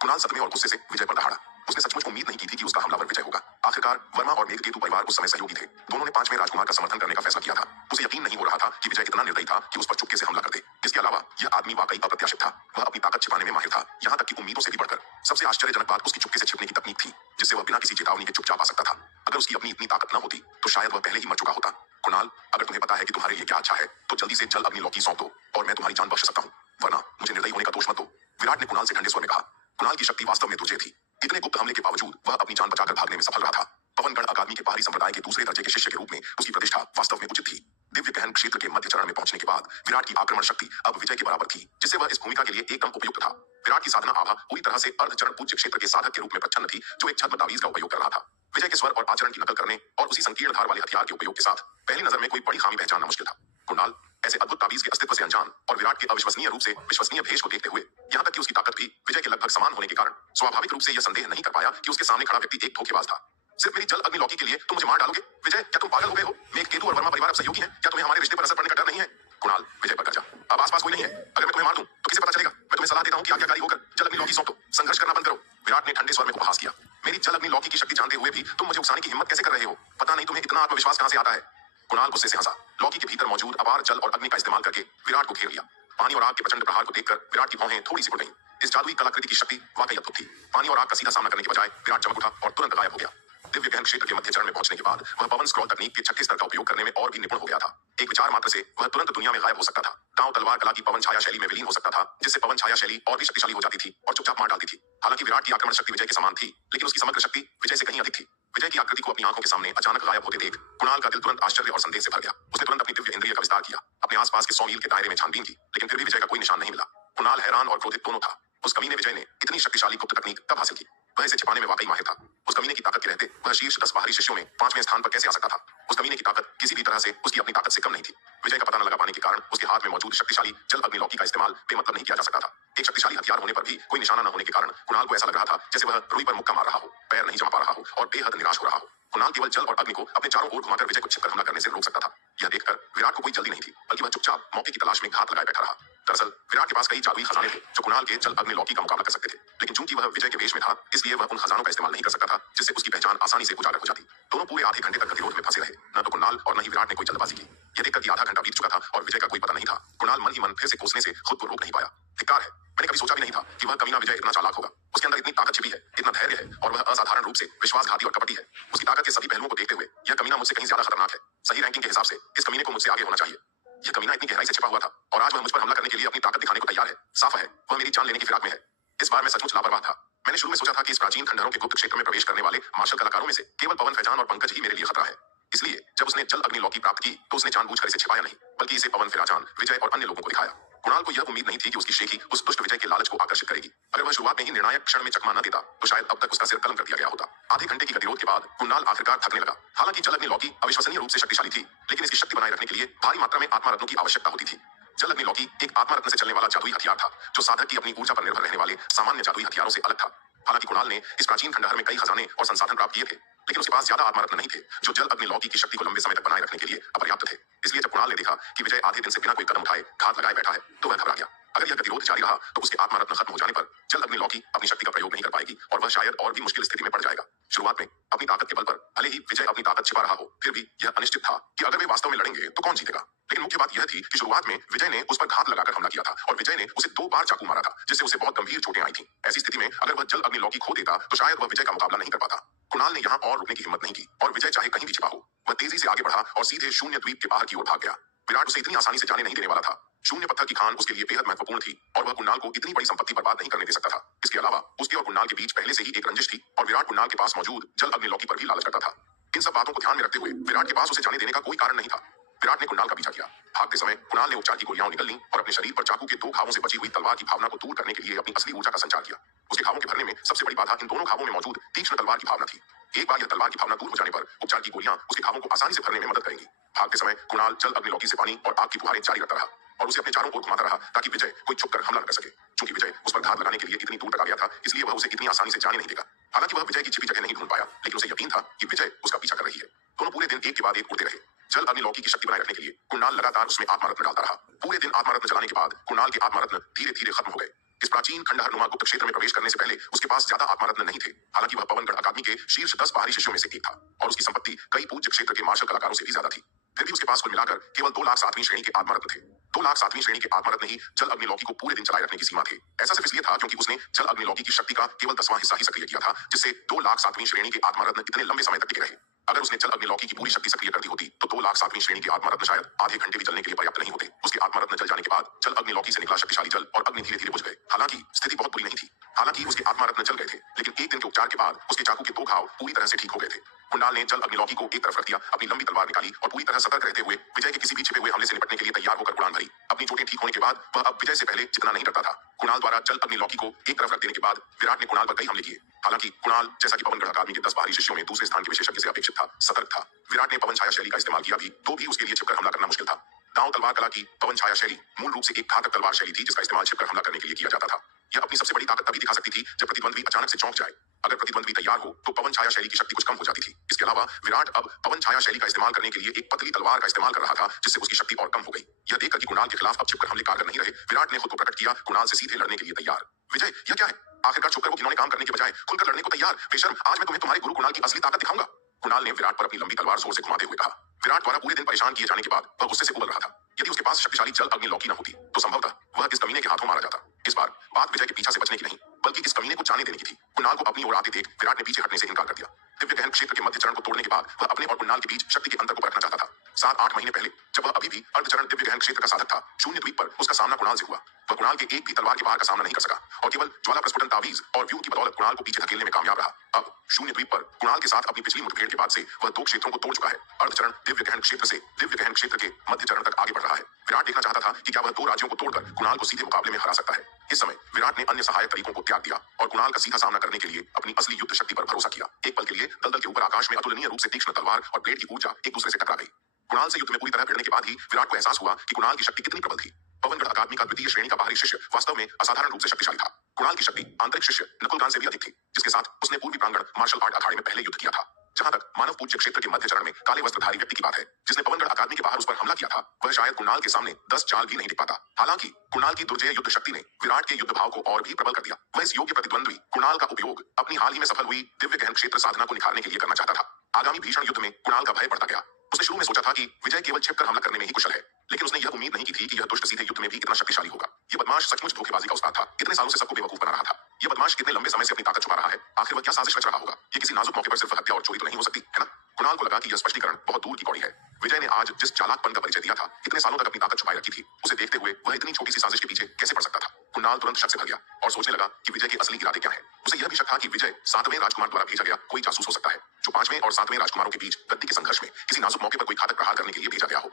कुणाल सदमे और गुस्से से विजय पर दहाड़ा। उसने सचमुच उम्मीद नहीं की थी कि उसका हमलावर विजय होगा। आखिरकार वर्मा और मेघकेतु परिवार उस समय सहयोगी थे। दोनों ने 5वें राजकुमार का समर्थन करने का फैसला किया था। उसे यकीन नहीं हो रहा था कि विजय इतना निर्दयी था कि उस पर चुपके से हमला कर दे। इसके अलावा यह आदमी वाकई अप्रत्याशित था। वह अपनी ताकत छिपाने में माहिर था। चुपके से छिपने की तकनीक थी, जिससे वह बिना किसी चेतावनी के चुपचाप आ सकता था। अगर उसकी अपनी इतनी ताकत न होती तो शायद वह पहले ही मर चुका होता। कुणाल, अगर तुम्हें पता है कि तुम्हारे लिए क्या अच्छा है तो जल्दी से जल अग्नि लॉकी सौंप दो और मैं तुम्हारी जान बख्श सकता हूँ, वरना मुझे निर्दयी होने का दोष मत दो। विराट ने कुणाल से ठंडे स्वर में कहा। कुणाल की शक्ति वास्तव में दुर्जय थी। इतने गुप्त हमले के बावजूद वह अपनी जान बचाकर भागने में सफल रहा था। पवनगढ़ अकादमी के बाहरी संप्रदाय के दूसरे दर्जे के शिष्य के रूप में उसकी प्रतिष्ठा वास्तव में उचित थी। दिव्य गहन क्षेत्र के मध्य चरण में पहुंचने के बाद विराट की आक्रमण शक्ति अब विजय के बराबर थी, जिससे वह इस भूमिका के लिए एकदम उपयुक्त था। विराट की साधना आभा पूरी तरह से अर्धचरण पूज्य क्षेत्र के साधक के रूप में प्रच्छन्न थी, जो एक छद्म तावीज का उपयोग कर रहा था। विजय के स्वर और आचरण की नकल करने और उसी संकीर्ण धार वाले हथियार के उपयोग के साथ पहली नजर में कोई बड़ी खामी पहचानना मुश्किल था। कुणाल ऐसे अद्भुत तावीज के अस्तित्व से अनजान और विराट के अविश्वसनीय रूप से विश्वसनीय भेष को देखते हुए, यहाँ तक कि उसकी ताकत भी विजय के लगभग समान होने के कारण स्वाभाविक रूप से यह संदेह नहीं कर पाया कि उसके सामने खड़ा व्यक्ति एक धोखेबाज था। सिर्फ मेरी जल अग्नि लौकी के लिए तुम मुझे मार डालोगे? विजय, क्या तुम पागल हो गए हो? मेघकेतु और वर्मा परिवार अब सहयोगी हैं? क्या तुम्हें हमारे रिश्ते पर असर पड़ने का डर नहीं है? कुणाल, विजय पर गरजा। अब आसपास कोई नहीं है। अगर मैं तुम्हें मार दूं तो किसे पता चलेगा? मैं तुम्हें सलाह देता हूं कि आज्ञाकारी होकर जल अग्नि लौकी सौंप दो। संघर्ष करना बंद करो। विराट ने ठंडे स्वर में उपहास किया। मेरी जल अग्नि लौकी की शक्ति जानते हुए भी तुम मुझे उकसाने की हिम्मत कैसे कर रहे हो? पता नहीं तुम्हें इतना आत्मविश्वास कहां से आता है? कुणाल गुस्से से हंसा। लौकी के भीतर मौजूद अपार जल और अग्नि का इस्तेमाल करके विराट को घेर लिया। पानी और आग के प्रचंड प्रहार को देखकर विराट की भौहें थोड़ी सी उड़ गईं। इस जादुई कलाकृति की शक्ति वाकई अद्भुत थी। पानी और आग का सीधा सामना करने के बजाय विराट चमक उठा और तुरंत गायब हो गया। दिव्य गहन क्षेत्र के मध्य चरण में पहुंचने के बाद वह पवन स्क्रॉल तकनीक के छठे स्तर का उपयोग करने में और भी निपुण हो गया था। एक विचार मात्र से वह तुरंत दुनिया में गायब हो सकता था। दांव तलवार कला की पवन छाया शैली में विलीन हो सकता था, जिससे पवन छाया शैली और भी शक्तिशाली हो जाती थी और चुपचाप मार डालती थी। हालांकि विराट की आक्रमण शक्ति विजय के समान थी, लेकिन उसकी समग्र शक्ति विजय से कहीं अधिक थी। विजय की आकृति को अपनी आंखों के सामने अचानक गायब होते देख कुणाल का दिल तुरंत आश्चर्य और संदेह से भर गया। उसने तुरंत अपनी दिव्य इंद्रिय का विस्तार किया, अपने आसपास के 100 मील के दायरे में छानबीन की, लेकिन फिर भी विजय का कोई निशान नहीं मिला। कुणाल हैरान और क्रोधित दोनों था। उस कमीने विजय ने इतनी शक्तिशाली गुप्त तकनीक कब हासिल की? वह इसे छिपाने में वाकई माहिर था। उस कमीने की ताकत के रहते वह शीर्ष 10 बाहरी शिष्यों में 5वें स्थान पर कैसे आ सकता था? उस कमीने की ताकत किसी भी तरह से उसकी अपनी ताकत से कम नहीं थी। विजय का पता न लगा पाने के कारण उसके हाथ में मौजूद शक्तिशाली जल अग्नि लौकी का इस्तेमाल बेमतलब नहीं किया जा सकता था। एक शक्तिशाली हथियार होने पर भी कोई निशाना न होने के कारण कुणाल को ऐसा लग रहा था जैसे वह रुई पर मुक्का मार रहा हो, पैर नहीं जमा पा रहा हो और बेहद निराश हो रहा हो। कुणाल केवल जल और अग्नि को अपने चारों ओर घुमाकर विजय को छिपकर हमला करने से रोक सकता था। यह देखकर विराट को कोई जल्दी नहीं थी, बल्कि वह चुपचाप मौके की तलाश में घात लगाए बैठा रहा। दरअसल विराट के पास कई जादुई खजाने थे जो कुणाल के जल अग्नि लौकी का मुकाबला कर सकते थे, लेकिन चूंकि वह विजय के वेश में था, इसलिए वह उन खजानों का इस्तेमाल नहीं कर सकता था, जिससे उसकी पहचान आसानी से उजागर हो जाती। दोनों पूरे आधे घंटे तक गतिरोध में फंसे रहे। न तो कुणाल और न ही विराट ने कोई जल्दबाजी की। यह देखकर कि आधा घंटा बीत चुका था और विजय का कोई पता नहीं था, कुणाल मन ही मन फिर से कोसने से खुद को रोक नहीं पाया। धिक्कार है, मैंने कभी सोचा भी नहीं था कि वह कमीना विजय इतना चालाक होगा। उसके अंदर इतनी ताकत छिपी है, इतना धैर्य है और वह असाधारण रूप से विश्वासघाती और कपटी है। उसकी ताकत के सभी पहलुओं को देखते हुए यह कमीना मुझसे कहीं ज्यादा खतरनाक है। सही रैंकिंग के हिसाब से इस कमीने को मुझसे आगे होना चाहिए। यह कमीना इतनी गहराई से छिपा हुआ था और आज वह मुझ पर हमला करने के लिए अपनी ताकत दिखाने को तैयार है। साफ है वह मेरी जान लेने की फिराक में है। इस बार मैं सचमुच लापरवाह था। मैंने शुरू में सोचा था कि इस प्राचीन खंडहरों के गुप्त क्षेत्र में प्रवेश करने वाले मार्शल कलाकारों में से केवल पवन फैजान और पंकज ही मेरे लिए खतरा है। इसलिए जब उसने जल अग्नि लौकी प्राप्त की तो उसने जानबूझकर इसे छिपाया नहीं, बल्कि इसे पवन फैजान, विजय और अन्य लोगों को दिखाया। कुणाल को यह उम्मीद नहीं थी कि उसकी शेखी उस दुष्ट विजय के लालच को आकर्षित करेगी। अगर वह शुरुआत में ही निर्णायक क्षण में चकमा न देता तो शायद अब तक उसका सिर कलम कर दिया गया होता। आधे घंटे की गतिरोध के बाद कुणाल आखिरकार थकने लगा। हालांकि जल अग्नि लौकी अविश्वसनीय रूप से शक्तिशाली थी, लेकिन इसकी शक्ति बनाए रखने के लिए भारी मात्रा में आत्मा रत्नों की आवश्यकता होती थी। जल अग्नि लौकी एक आत्मा रत्न से चलने वाला जादुई हथियार था, जो साधक की अपनी ऊर्जा पर निर्भर रहने वाले सामान्य जादुई हथियारों से अलग था। हालांकि कुणाल ने इस प्राचीन खंडहर में कई खजाने और संसाधन प्राप्त किए थे, लेकिन उसके पास ज्यादा आत्मा रत्न नहीं थे, जो जल अग्नि लौकी की शक्ति को लंबे समय तक बनाए रखने के लिए अपर्याप्त थे। इसलिए जब कुणाल ने देखा कि विजय आधे दिन से बिना कोई कदम उठाए घात लगाए बैठा है, तो वह घबरा गया। अगर यह गतिरोध जारी रहा तो उसके आत्मा रत्न खत्म हो जाने पर जल अग्नि लौकी अपनी शक्ति का प्रयोग नहीं कर पाएगी और वह शायद और भी मुश्किल स्थिति में पड़ जाएगा। शुरुआत में अपनी ताकत के बल पर भले ही विजय अपनी ताकत छिपा रहा हो, फिर भी यह अनिश्चित था कि अगर वे वास्तव में लड़ेंगे तो कौन जीतेगा। लेकिन मुख्य बात यह थी कि शुरुआत में विजय ने उस पर घात लगाकर हमला किया था और विजय ने उसे 2 बार चाकू मारा था, जिससे उसे बहुत गंभीर चोटें आई थीं। ऐसी स्थिति में अगर वह जल अग्नि लौकी खो देता तो शायद वह विजय का मुकाबला नहीं कर पाता। कुणाल ने यहाँ और रुकने की हिम्मत नहीं की और विजय चाहे कहीं भी छिपा हो, वह तेजी से आगे बढ़ा और सीधे शून्य द्वीप के बाहर की ओर भाग गया। विराट उसे इतनी आसानी से जाने नहीं देने वाला था। शून्य पत्थर की खान उसके लिए बेहद महत्वपूर्ण थी और वह कुणाल को इतनी बड़ी संपत्ति बर्बाद नहीं करने दे सकता था। इसके अलावा उसके और कुणाल के बीच पहले से ही एक रंजिश थी और विराट कुणाल के पास मौजूद जल अग्नि लौकी पर भी लालच करता था। इन सब बातों को ध्यान में रखते हुए विराट के पास उसे जाने देने का कोई कारण नहीं था। विराट ने कुणाल का पीछा किया। भागते समय कुणाल ने उपचार की गोलियां निकल ली और अपने शरीर पर चाकू के 2 घावों से बची हुई तलवार की भावना को दूर करने के लिए अपनी असली ऊर्जा का संचार किया। उसके घावों के भरने में सबसे बड़ी बाधा इन दोनों घावों में मौजूद तीक्ष्ण तलवार की भावना थी। एक बार यह तलवार की भावना दूर हो जाने पर उपचार की गोलियां उसके घावों को आसानी से भरने में मदद करेंगी। भागते समय कुणाल जल अग्नि लौकी से पानी और आग की फुहारें जारी रखता रहा और उसे अपने चारों ओर घुमाता रहा ताकि विजय कोई छुपकर हमला न कर सके। चूंकि विजय उस पर घात लगाने के लिए इतनी दूर तक आ गया था, इसलिए वह उसे इतनी आसानी से जाने नहीं देगा। हालांकि वह विजय की छिपी जगह नहीं ढूंढ पाया, लेकिन उसे यकीन था कि विजय उसका पीछा कर रही है। दोनों पूरे दिन एक के बाद एक उड़ते रहे। जल अग्नि लौकी की शक्ति बनाए रखने के लिए कुणाल लगातार उसमें आत्मा रत्न डालता रहा। पूरे दिन आत्मा रत्न जलाने के बाद कुणाल के आत्मा रत्न धीरे धीरे खत्म हो गए। इस प्राचीन खंडहर गुप्त क्षेत्र में प्रवेश करने से पहले उसके पास ज्यादा आत्मा रत्न नहीं थे। हालांकि वह पवनगढ़ अकादमी के शीर्ष 10 बाहरी शिष्यों में से एक था और उसकी संपत्ति कई पूज्य क्षेत्र के मार्शल कलाकारों से भी ज्यादा थी। फिर भी उसके पास कुल मिलाकर केवल 2 लाख 7वीं श्रेणी के आत्मा रत्न थे। 2 2 लाख 7वीं श्रेणी के आत्मरत्न ही जल अग्निलौकी को पूरे दिन चलाए रखने की सीमा थे। ऐसा सिर्फ इसलिए था क्योंकि उसने जल अग्निलौकी की शक्ति का केवल 10वां हिस्सा ही सक्रिय किया था, जिससे 2 लाख 7वीं श्रेणी के आत्मरत्न इतने लंबे समय तक टिके रहे। अगर उसने जल अग्निलौकी की पूरी शक्ति सक्रिय कर दी होती तो 2 लाख 7वीं श्रेणी के आत्मरत्न शायद आधे घंटे भी जलने के लिए पर्याप्त नहीं होते। उसके आत्मरत्न जल जाने के बाद जल अग्निलौकी से निकला शक्तिशाली जल और अग्नि धीरे धीरे बुझ गए। हालांकि स्थिति बहुत बुरी नहीं थी। हालांकि उसके आत्मरत्न जल गए थे, लेकिन 1 दिन के उपचार के बाद उसके चाकू के 2 घाव पूरी तरह से ठीक हो गए थे। कुणाल ने जल अग्निलौकी को एक तरफ रख दिया, अपनी लंबी तलवार निकाली और पूरी तरह सतर्क रहते हुए विजय के किसी भी छिपे हुए हमले से निपटने के लिए तैयार होकर उड़ान भरी। अपनी चोटें ठीक होने के बाद वह अब विजय से पहले जितना नहीं डरता था। कुणाल द्वारा जल अग्निलौकी को एक तरफ रख देने के बाद विराट ने कुणाल पर कई हमले किए। हालांकि कुणाल, जैसा कि पवनगढ़ अकादमी के 10 बाहरी शिष्यों में दूसरे स्थान के विशेषज्ञ से अपेक्षित था, सतर्क था। विराट ने पवन छाया शैली का इस्तेमाल किया भी, तो भी उसके लिए छिपकर हमला करना मुश्किल था। दांव तलवार कला की पवन छाया शैली मूल रूप से एक घातक तलवार शैली थी, जिसका इस्तेमाल छिपकर हमला करने के लिए किया जाता था। यह अपनी सबसे बड़ी ताकत तभी दिखा सकती थी जब प्रतिद्वंद्वी अचानक से चौंक जाए। अगर प्रतिद्वंद्वी तैयार हो तो पवन छाया शैली की शक्ति कुछ कम हो जाती थी। इसके अलावा विराट अब पवन छाया शैली का इस्तेमाल करने के लिए एक पतली तलवार का इस्तेमाल कर रहा था, जिससे उसकी शक्ति और कम हो गई। यह देखकर कि कुणाल के खिलाफ अब छिपकर हमले कारगर नहीं रहे, विराट ने खुद को प्रकट किया, कुणाल से सीधे लड़ने के लिए तैयार। विजय, यह क्या है? आखिरकार छुपकर वो घिनौने काम करने के बजाय खुलकर लड़ने को तैयार। बेशर्म, आज मैं तुम्हें तुम्हारे गुरु कुणाल की असली ताकत दिखाऊंगा। कुणाल ने विराट पर अपनी लंबी तलवार जोर से घुमाते हुए कहा। विराट द्वारा पूरे दिन परेशान किए जाने के बाद वह गुस्से से उबल रहा था। यदि उसके पास शक्तिशाली जल अग्निलौकी न होती तो संभवतः वह इस कमीने के हाथों मारा जाता। इस बार बात विजय के पीछा से बचने की नहीं, बल्कि इस कमीने को जाने देने की थी। कुणाल को अपनी ओर आते देख विराट ने पीछे हटने से इनकार कर दिया। दिव्य गहन क्षेत्र के मध्य चरण को तोड़ने के बाद वह अपने और कुणाल के बीच शक्ति के अंतर को परखना चाहता था। 7-8 महीने पहले जब वह अभी भी अर्धचरण दिव्य गहन क्षेत्र का साधक था, शून्य द्वीप पर उसका सामना कुणाल से हुआ। वह कुणाल के एक भी तलवार के बाहर का सामना नहीं कर सका और केवल ज्वाला प्रस्फुटन तावीज और व्यू की बदौलत कुणाल को पीछे धकेलने में कामयाब रहा। अब शून्य द्वीप पर कुणाल के साथ अपनी पिछली मुठभेड़ के बाद से वह 2 क्षेत्रों को तोड़ चुका है। अर्धचरण दिव्य गहन क्षेत्र से दिव्य गहन क्षेत्र के मध्य चरण तक आगे बढ़ रहा है। विराट देखना चाहता था कि क्या वह 2 राज्यों को तोड़कर कुणाल को सीधे मुकाबले में हरा सकता है। इस समय विराट ने अन्य सहायक तरीकों को त्याग दिया और कुणाल का सीधा सामना करने के लिए अपनी असली युद्ध शक्ति पर भरोसा किया। एक पल के लिए दलदल के ऊपर आकाश में अतुलनीय रूप से तीक्ष्ण तलवार और ब्लेड की ऊर्जा एक दूसरे से टकरा गई। कुणाल से युद्ध में पूरी तरह भिड़ने के बाद ही विराट को एहसास हुआ कि कुणाल की शक्ति कितनी प्रबल थी। पवनगढ़ अकादमी का द्वितीय श्रेणी का बाहरी शिष्य वास्तव में असाधारण रूप से शक्तिशाली था। कुणाल की शक्ति आंतरिक शिष्य नकुलगान से भी अधिक थी, जिसके साथ उसने पूर्वी प्रांगण मार्शल आर्ट अखाड़े में पहले युद्ध किया था। जहां तक मानव पूज्य क्षेत्र के मध्य चरण में काले वस्त्रधारी व्यक्ति की बात है, जिसने पवनगढ़ अकादमी के बाहर उस पर हमला किया था, वह शायद कुणाल के सामने 10 चाल भी नहीं टिक पाता। हालांकि कुणाल की दुर्जय युद्ध शक्ति ने विराट के युद्ध भाव को और भी प्रबल कर दिया। वह इस योग्य प्रतिद्वंद्वी कुणाल का उपयोग अपनी हाल ही में सफल हुई दिव्य गहन क्षेत्र साधना को निखारने के लिए करना चाहता था। आगामी भीषण युद्ध में कुणाल का भय बढ़ता गया। उसने शुरू में सोचा था कि विजय केवल छिपकर हमला करने में ही कुशल है, लेकिन उसने यह उम्मीद नहीं की थी कि यह दुष्ट सीधे युद्ध में भी इतना शक्तिशाली होगा। यह बदमाश सचमुच धोखेबाजी का उस्ताद था। कितने सालों से सबको बेवकूफ बना रहा था। यह बदमाश कितने लंबे समय से अपनी ताकत छुपा रहा है। आखिर वह क्या साजिश रच रहा होगा? ये किसी नाजुक मौके पर सिर्फ हत्या और चोरी तो नहीं हो सकती, है ना? कुणाल को लगा कि यह स्पष्टीकरण बहुत दूर की कौड़ी है। विजय ने आज जिस चालाकपन का परिचय दिया था, इतने सालों तक अपनी ताकत छुपाए रखी थी, उसे देखते हुए वह इतनी छोटी सी साजिश के पीछे कैसे पड़ सकता था? कुणाल तुरंत शक से भर गया और सोचने लगा कि विजय के असली इरादे क्या हैं। उसे यह भी शक था कि विजय 7वें राजकुमार द्वारा भेजा गया कोई जासूस हो सकता है, जो 5वें और 7वें राजकुमारों के बीच गद्दी के संघर्ष में किसी नाजुक मौके पर कोई घातक प्रहार करने के लिए भेजा गया हो।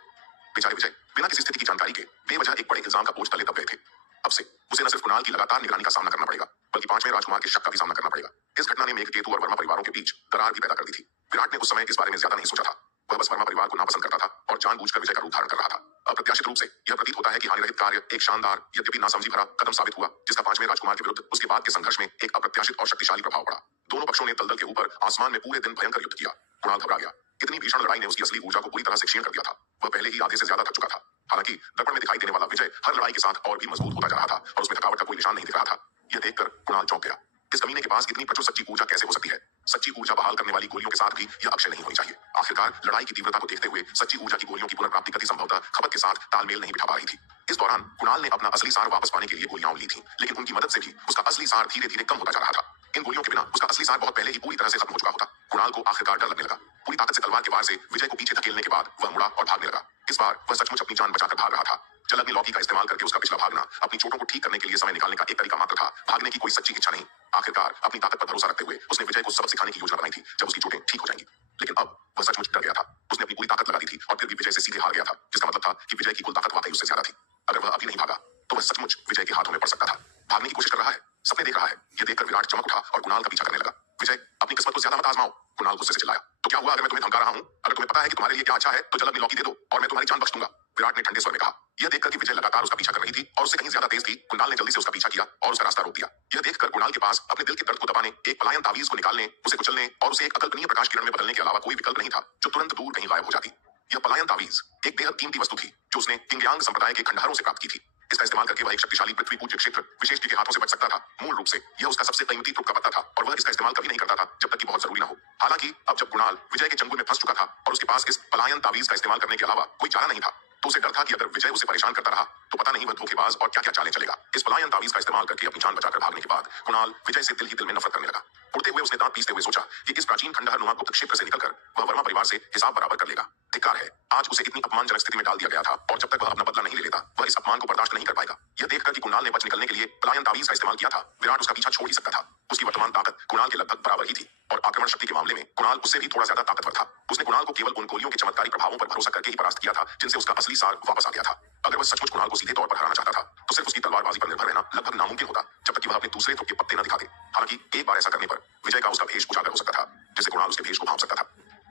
बेचारे विजय बिना किसी स्थिति की जानकारी के बेवजह एक बड़े इल्जाम का बोझ तले दब गए थे। अब से उसे न सिर्फ कुणाल की लगातार निगरानी का सामना करना पड़ेगा, बल्कि 5वें राजकुमार के शक का भी सामना करना पड़ेगा। इस घटना ने मेघकेतु और वर्मा परिवारों के बीच दरार भी पैदा कर दी थी। विराट ने उस समय इस बारे में ज्यादा नहीं सोचा था। वह बस वर्मा परिवार को नापसंद करता था और जानबूझकर विजय का रूप धारण कर रहा था। अप्रत्याशित रूप से यह प्रतीत होता है कि हानि रहित कार्य एक शानदार यद्यपि नासमझी भरा कदम साबित हुआ, जिसका 5वें राजकुमार के विरुद्ध उसके बाद के संघर्ष में एक अप्रत्याशित और शक्तिशाली प्रभाव पड़ा। दोनों पक्षों ने दलदल के ऊपर आसमान में पूरे दिन भयंकर युद्ध किया। कुणाल घबरा गया। इतनी भीषण लड़ाई ने उसकी असली ऊर्जा को पूरी तरह से क्षीण कर दिया था। वह पहले ही आधे से ज्यादा थक चुका था। हालांकि दर्पण में दिखाई देने वाला विजय हर लड़ाई के साथ और भी मजबूत होता जा रहा था और उसमें थकावट का कोई निशान नहीं दिख रहा था। यह देखकर कुणाल चौंक गया। इस कमीने के पास इतनी प्रचुर सच्ची ऊर्जा कैसे हो सकती है? सच्ची ऊर्जा बहाल करने वाली गोलियों के साथ भी यह अक्षय नहीं होनी चाहिए। आखिरकार लड़ाई की तीव्रता को देखते हुए सच्ची ऊर्जा की गोलियों की पुनर्प्राप्ति गति संभवतः खपत के साथ तालमेल नहीं बिठा पा रही थी। इस दौरान कुणाल ने अपना असली सार वापस पाने के लिए गोलियां ली थी, लेकिन उनकी मदद से भी उसका असली सार धीरे धीरे कम होता जा रहा था। इन गोलियों के बिना उसका असली सार बहुत पहले ही पूरी तरह से खत्म हो चुका होता। कुणाल को आखिरकार डर लगने लगा। पूरी ताकत से तलवार के वार से विजय को पीछे धकेलने के बाद वह मुड़ा और भागने लगा। इस बार वह सचमुच अपनी जान बचाकर भाग रहा था। जल अग्निलौकी का इस्तेमाल करके उसका पिछला भागना अपनी चोटों को ठीक करने के लिए समय निकालने का एक तरीका मात्र था, भागने की कोई सच्ची इच्छा नहीं। आखिरकार अपनी ताकत पर भरोसा रखते हुए उसने विजय को सबक सिखाने की योजना बनाई थी जब उसकी चोटें ठीक हो जाएंगी। लेकिन अब वह सचमुच डर गया था। उसने अपनी पूरी ताकत लगा दी थी और फिर भी विजय से सीधे हार गया था, जिसका मतलब था कि विजय की कुल ताकत वाकई उससे ज्यादा थी। अगर वह अभी नहीं भागा तो वह सचमुच विजय के हाथों में पड़ सकता था। भागने की कोशिश कर रहा है, सपने देख रहा है। यह देखकर विराट चमक उठा और कुणाल का पीछा करने लगा। विजय, अपनी किस्मत को ज्यादा मत आजमाओ। कुणाल गुस्से से चिल्लाया। तो क्या हुआ अगर मैं तुम्हें धमका रहा हूं? अगर तुम्हें पता है कि तुम्हारे लिए क्या अच्छा है तो जल अग्निलौकी दे दो और मैं तुम्हारी जान बख्श दूंगा। विराट ने ठंडे स्वर में कहा। यह देखकर कि विजय लगातार उसका पीछा कर रही थी और उससे कहीं ज्यादा तेज थी, कुणाल ने जल्दी से उसका पीछा किया और उसका रास्ता रोक दिया। यह देखकर कुणाल के पास अपने दिल के दर्द को दबाने, एक पलायन तावीज को निकालने, उसे कुचलने और उसे एक अकल्पनीय प्रकाश किरण में बदलने के अलावा कोई विकल्प नहीं था, जो तुरंत दूर कहीं गायब हो जाती। यह पलायन तावीज एक बेहद कीमती वस्तु थी जो उसने किंगयांग संप्रदाय के खंडहरों से प्राप्त की थी। इसका इस्तेमाल करके वह एक शक्तिशाली पृथ्वी पूज्य क्षेत्र विशेष के हाथों से बच सकता था। मूल रूप से यह उसका सबसे कीमती तुक का पत्ता था और वह इसका इस्तेमाल कभी नहीं करता था जब तक कि बहुत जरूरी न हो। हालांकि अब जब कुणाल विजय के चंगुल में फंस चुका था और उसके पास इस पलायन तावीज का इस्तेमाल करने के अलावा कोई चारा नहीं था, तो उसे डर था कि अगर विजय उसे परेशान करता रहा तो पता नहीं वह धोखेबाज और क्या क्या चालें चलेगा। इस पलायन तावीज का इस्तेमाल करके अपनी जान बचाकर भागने के बाद कुणाल विजय से दिल ही दिल में नफरत करने लगा। उड़ते हुए उसने दांत पीसते हुए सोचा कि इस प्राचीन खंडहर नुमा गुप्त क्षेत्र से निकलकर वह वर्मा परिवार से हिसाब बराबर कर लेगा। धिक्कार है, आज उसे इतनी अपमानजनक स्थिति में डाल दिया गया था और जब तक वह अपना बदला नहीं ले लेता वह इस अपमान को बर्दाश्त नहीं कर पाएगा। यह देखकर कि कुणाल ने बच निकलने के लिए पलायन तावीज का इस्तेमाल किया था, विराट उसका पीछा छोड़ ही सकता था। उसकी वर्तमान ताकत कुणाल के लगभग बराबर ही थी और आक्रमण शक्ति के मामले में कुणाल उससे भी थोड़ा ज्यादा ताकतवर था। उसने कुणाल को केवल उन गोलियों के चमत्कारी प्रभावों पर भरोसा करके ही परास्त किया था जिनसे उसका असली सार वापस आ गया था। अगर वह सचमुच कुणाल को सीधे तौर पर हराना चाहता था तो सिर्फ उसकी तलवारबाजी पर निर्भर रहना लगभग नामुमकिन होता जब तक कि वह अपने दूसरे थोक के पत्ते न दिखा दे। हालांकि एक बार ऐसा करने पर विजय का उसका भेष उजागर हो सकता था, जिससे कुणाल उसके भेष को भांप सकता था।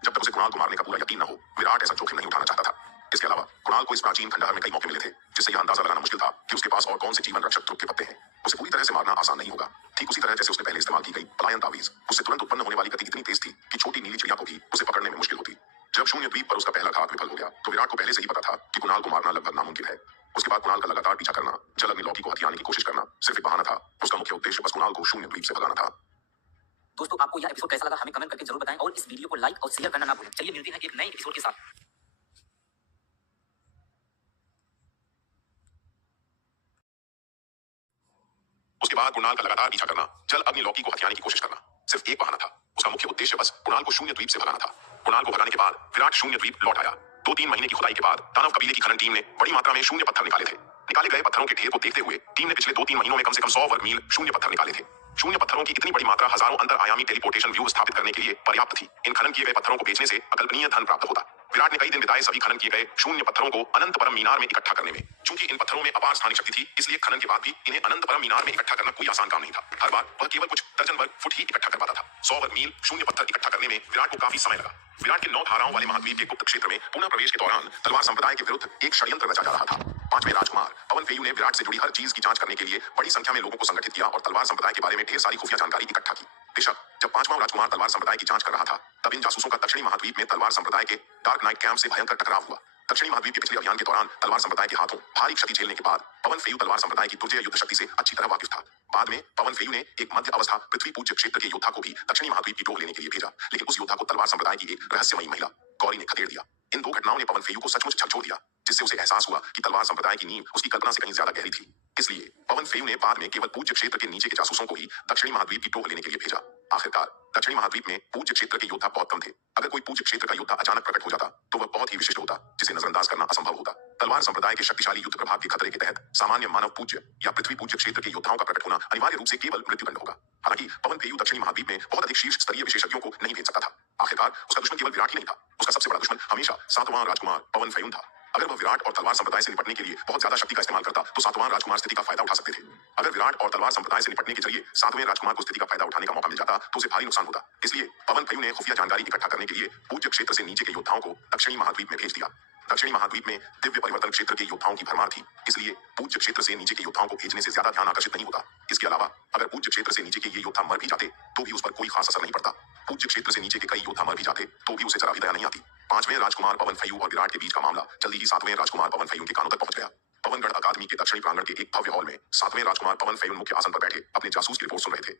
जब तक उसे कुणाल को मारने का पूरा यकीन न हो, विराट ऐसा जोखिम नहीं उठाना चाहता था। इसके अलावा कुणाल को इस प्राचीन खंडहर में कई मौके मिले थे जिससे यह अंदाजा लगाना मुश्किल था कि उसके पास और कौन से जीवन रक्षक तुर्क के पत्ते हैं। उसे पूरी तरह से मारना आसान नहीं होगा। ठीक उसी तरह जैसे उसने पहले इस्तेमाल की गई पलायन तावीज, उससे तुरंत उत्पन्न होने वाली गति इतनी तेज थी कि छोटी नीली चिड़िया को भी उसे पकड़ने में मुश्किल होती। जब शून्य द्वीप पर उसका पहला घात विफल हो गया तो विराट को पहले से ही पता था कि कुणाल को मारना लगभग नामुमकिन है। उसके बाद कुणाल का लगातार पीछा करना, जल अग्नि लौकी को हथियाने की कोशिश करना सिर्फ एक बहाना था। उसका मुख्य उद्देश्य बस कुणाल को शून्य द्वीप से भगाना था। दोस्तों आपको यह एपिसोड कैसा लगा हमें कमेंट करके जरूर बताएं और इस वीडियो को लाइक और शेयर करना ना भूलें। चलिए मिलते हैं एक नए एपिसोड के साथ। उसके बाद कुणाल का लगातार पीछा करना, जल अग्नि लौकी को हथियाने की कोशिश करना सिर्फ एक बहाना था। उसका मुख्य उद्देश्य बस कुणाल को शून्य द्वीप से भगाना था। कुणाल को भगाने के बाद विराट शून्य द्वीप लौट आया। 2-3 महीने की खुदाई के बाद दानव कबीले की खनन टीम ने बड़ी मात्रा में शून्य पत्थर निकाले थे। निकाले गए पत्थरों के ढेर को देखते हुए टीम ने पिछले 2-3 महीनों में कम से कम 100 वर्ग मील शून्य पत्थर निकाले थे। शून्य पत्थरों की इतनी बड़ी मात्रा हजारों अंतर आयामी टेलीपोर्टेशन व्यू स्थापित करने के लिए पर्याप्त थी। इन खनन किए गए पत्थरों को बेचने से अकल्पनीय धन प्राप्त होता। विराट ने कई दिन बिताए सभी खनन किए गए शून्य पत्थरों को अनंत परम मीनार में इकट्ठा करने में। चूंकि इन पत्थरों में अपार स्थानिक शक्ति थी, इसलिए खनन के बाद भी इन्हें अनंत परम मीनार में इकट्ठा करना कोई आसान काम नहीं था। हर बार वह केवल कुछ दर्जन वर्ग फुट ही इकट्ठा कर पाता था। 100 वर्ग मील शून्य पत्थर इकट्ठा करने में विराट को काफी समय लगा। विराट के 9 धाराओं वाले महाद्वीप के गुप्त क्षेत्र में पुनः प्रवेश के दौरान तलवार संप्रदाय के विरुद्ध एक षड्यंत्र रचा जा रहा था। 5वें राजकुमार पवन फेयू ने विराट से जुड़ी हर चीज की जांच करने के लिए बड़ी संख्या में लोगों को संगठित किया और तलवार संप्रदाय के बारे में ढेर सारी खुफिया जानकारी इकट्ठा की। बेशक जब 5वां राजकुमार तलवार संप्रदाय की जांच कर रहा था तब इन जासूसों का दक्षिणी महाद्वीप में तलवार संप्रदाय के डार्क नाइट कैंप से भयंकर टकराव हुआ। दक्षिणी महाद्वीप के पिछले अभियान के दौरान तलवार संप्रदाय के हाथों भारी क्षति झेलने के बाद पवन फेयू तलवार संप्रदाय की दुर्जय युद्ध शक्ति से अच्छी तरह वाकिफ था। बाद में पवन फेयू ने एक मध्य अवस्था पृथ्वी पूज्य क्षेत्र के योद्धा को भी दक्षिणी महाद्वीप की टोह लेने के लिए भेजा, लेकिन उस योद्धा को तलवार संप्रदाय की एक रहस्यमयी महिला गौरी ने खदेड़ दिया। इन 2 घटनाओं ने पवन फेयू को सचमुच झकझोर दिया, जिससे उसे एहसास हुआ कि तलवार संप्रदाय की नींव उसकी कल्पना से कहीं ज्यादा गहरी थी। इसलिए पवन फेयू ने बाद में केवल पूज्य क्षेत्र के नीचे के जासूसों को ही दक्षिणी महाद्वीप की टोह लेने के लिए भेजा। आखिरकार दक्षिणी महाद्वीप में पूज्य क्षेत्र के योद्धा बहुत कम थे। अगर कोई पूज्य क्षेत्र का योद्धा अचानक प्रकट हो जाता तो वह बहुत ही विशिष्ट होता, जिसे नजरअंदाज करना असंभव होता। तलवार संप्रदाय के शक्तिशाली युद्ध प्रभाव के खतरे के तहत सामान्य मानव पूज्य या पृथ्वी पूज्य क्षेत्र के योद्धाओं का प्रकट होना अनिवार्य रूप से केवल मृत्युदंड होगा। हालांकि पवन फेयू दक्षिणी महाद्वीप में बहुत अधिक शीर्ष स्तरीय विशेषज्ञों को नहीं भेज सकता था। आखिरकार उसका दुश्मन केवल विराट ही नहीं था, उसका सबसे बड़ा दुश्मन हमेशा 7वां राजकुमार पवन फेयू था। अगर वह विराट और तलवार संप्रदाय से निपटने के लिए बहुत ज्यादा शक्ति का इस्तेमाल करता तो 7वां राजकुमार स्थिति का फायदा उठा सकते थे। अगर विराट और तलवार संप्रदाय से निपटने के जरिए 7वें राजकुमार को स्थिति का फायदा उठाने का मौका मिल जाता तो उसे भारी नुकसान होता। इसलिए पवन फेयू ने खुफिया जानकारी इकट्ठा करने के लिए पूज्य क्षेत्र से नीचे के योद्धाओं को दक्षिणी महाद्वीप में भेज दिया। दक्षिणी महाद्वीप में दिव्य परिवर्तन क्षेत्र के योद्धाओं की भरमार थी, इसलिए पूज्य क्षेत्र से नीचे के योद्धाओं को भेजने से ज्यादा ध्यान आकर्षित नहीं होता। इसके अलावा अगर पूज्य क्षेत्र से नीचे के ये योद्धा मर भी जाते तो भी उस पर कोई खास असर नहीं पड़ता। पूज्य क्षेत्र से नीचे के कई योद्धा मर भी जाते तो भी उसे जरा भी दया नहीं आती। 5वें राजकुमार पवन फेयू और विराट के बीच का मामला जल्दी ही 7वें राजकुमार पवन फेयू के कानों तक पहुंच गया। पवनगढ़ अकादमी के दक्षिणी प्रांगण के एक भव्य हॉल में 7वें राजकुमार पवन फेयू मुख्य आसन पर बैठे अपने जासूस की रिपोर्ट सुन रहे थे।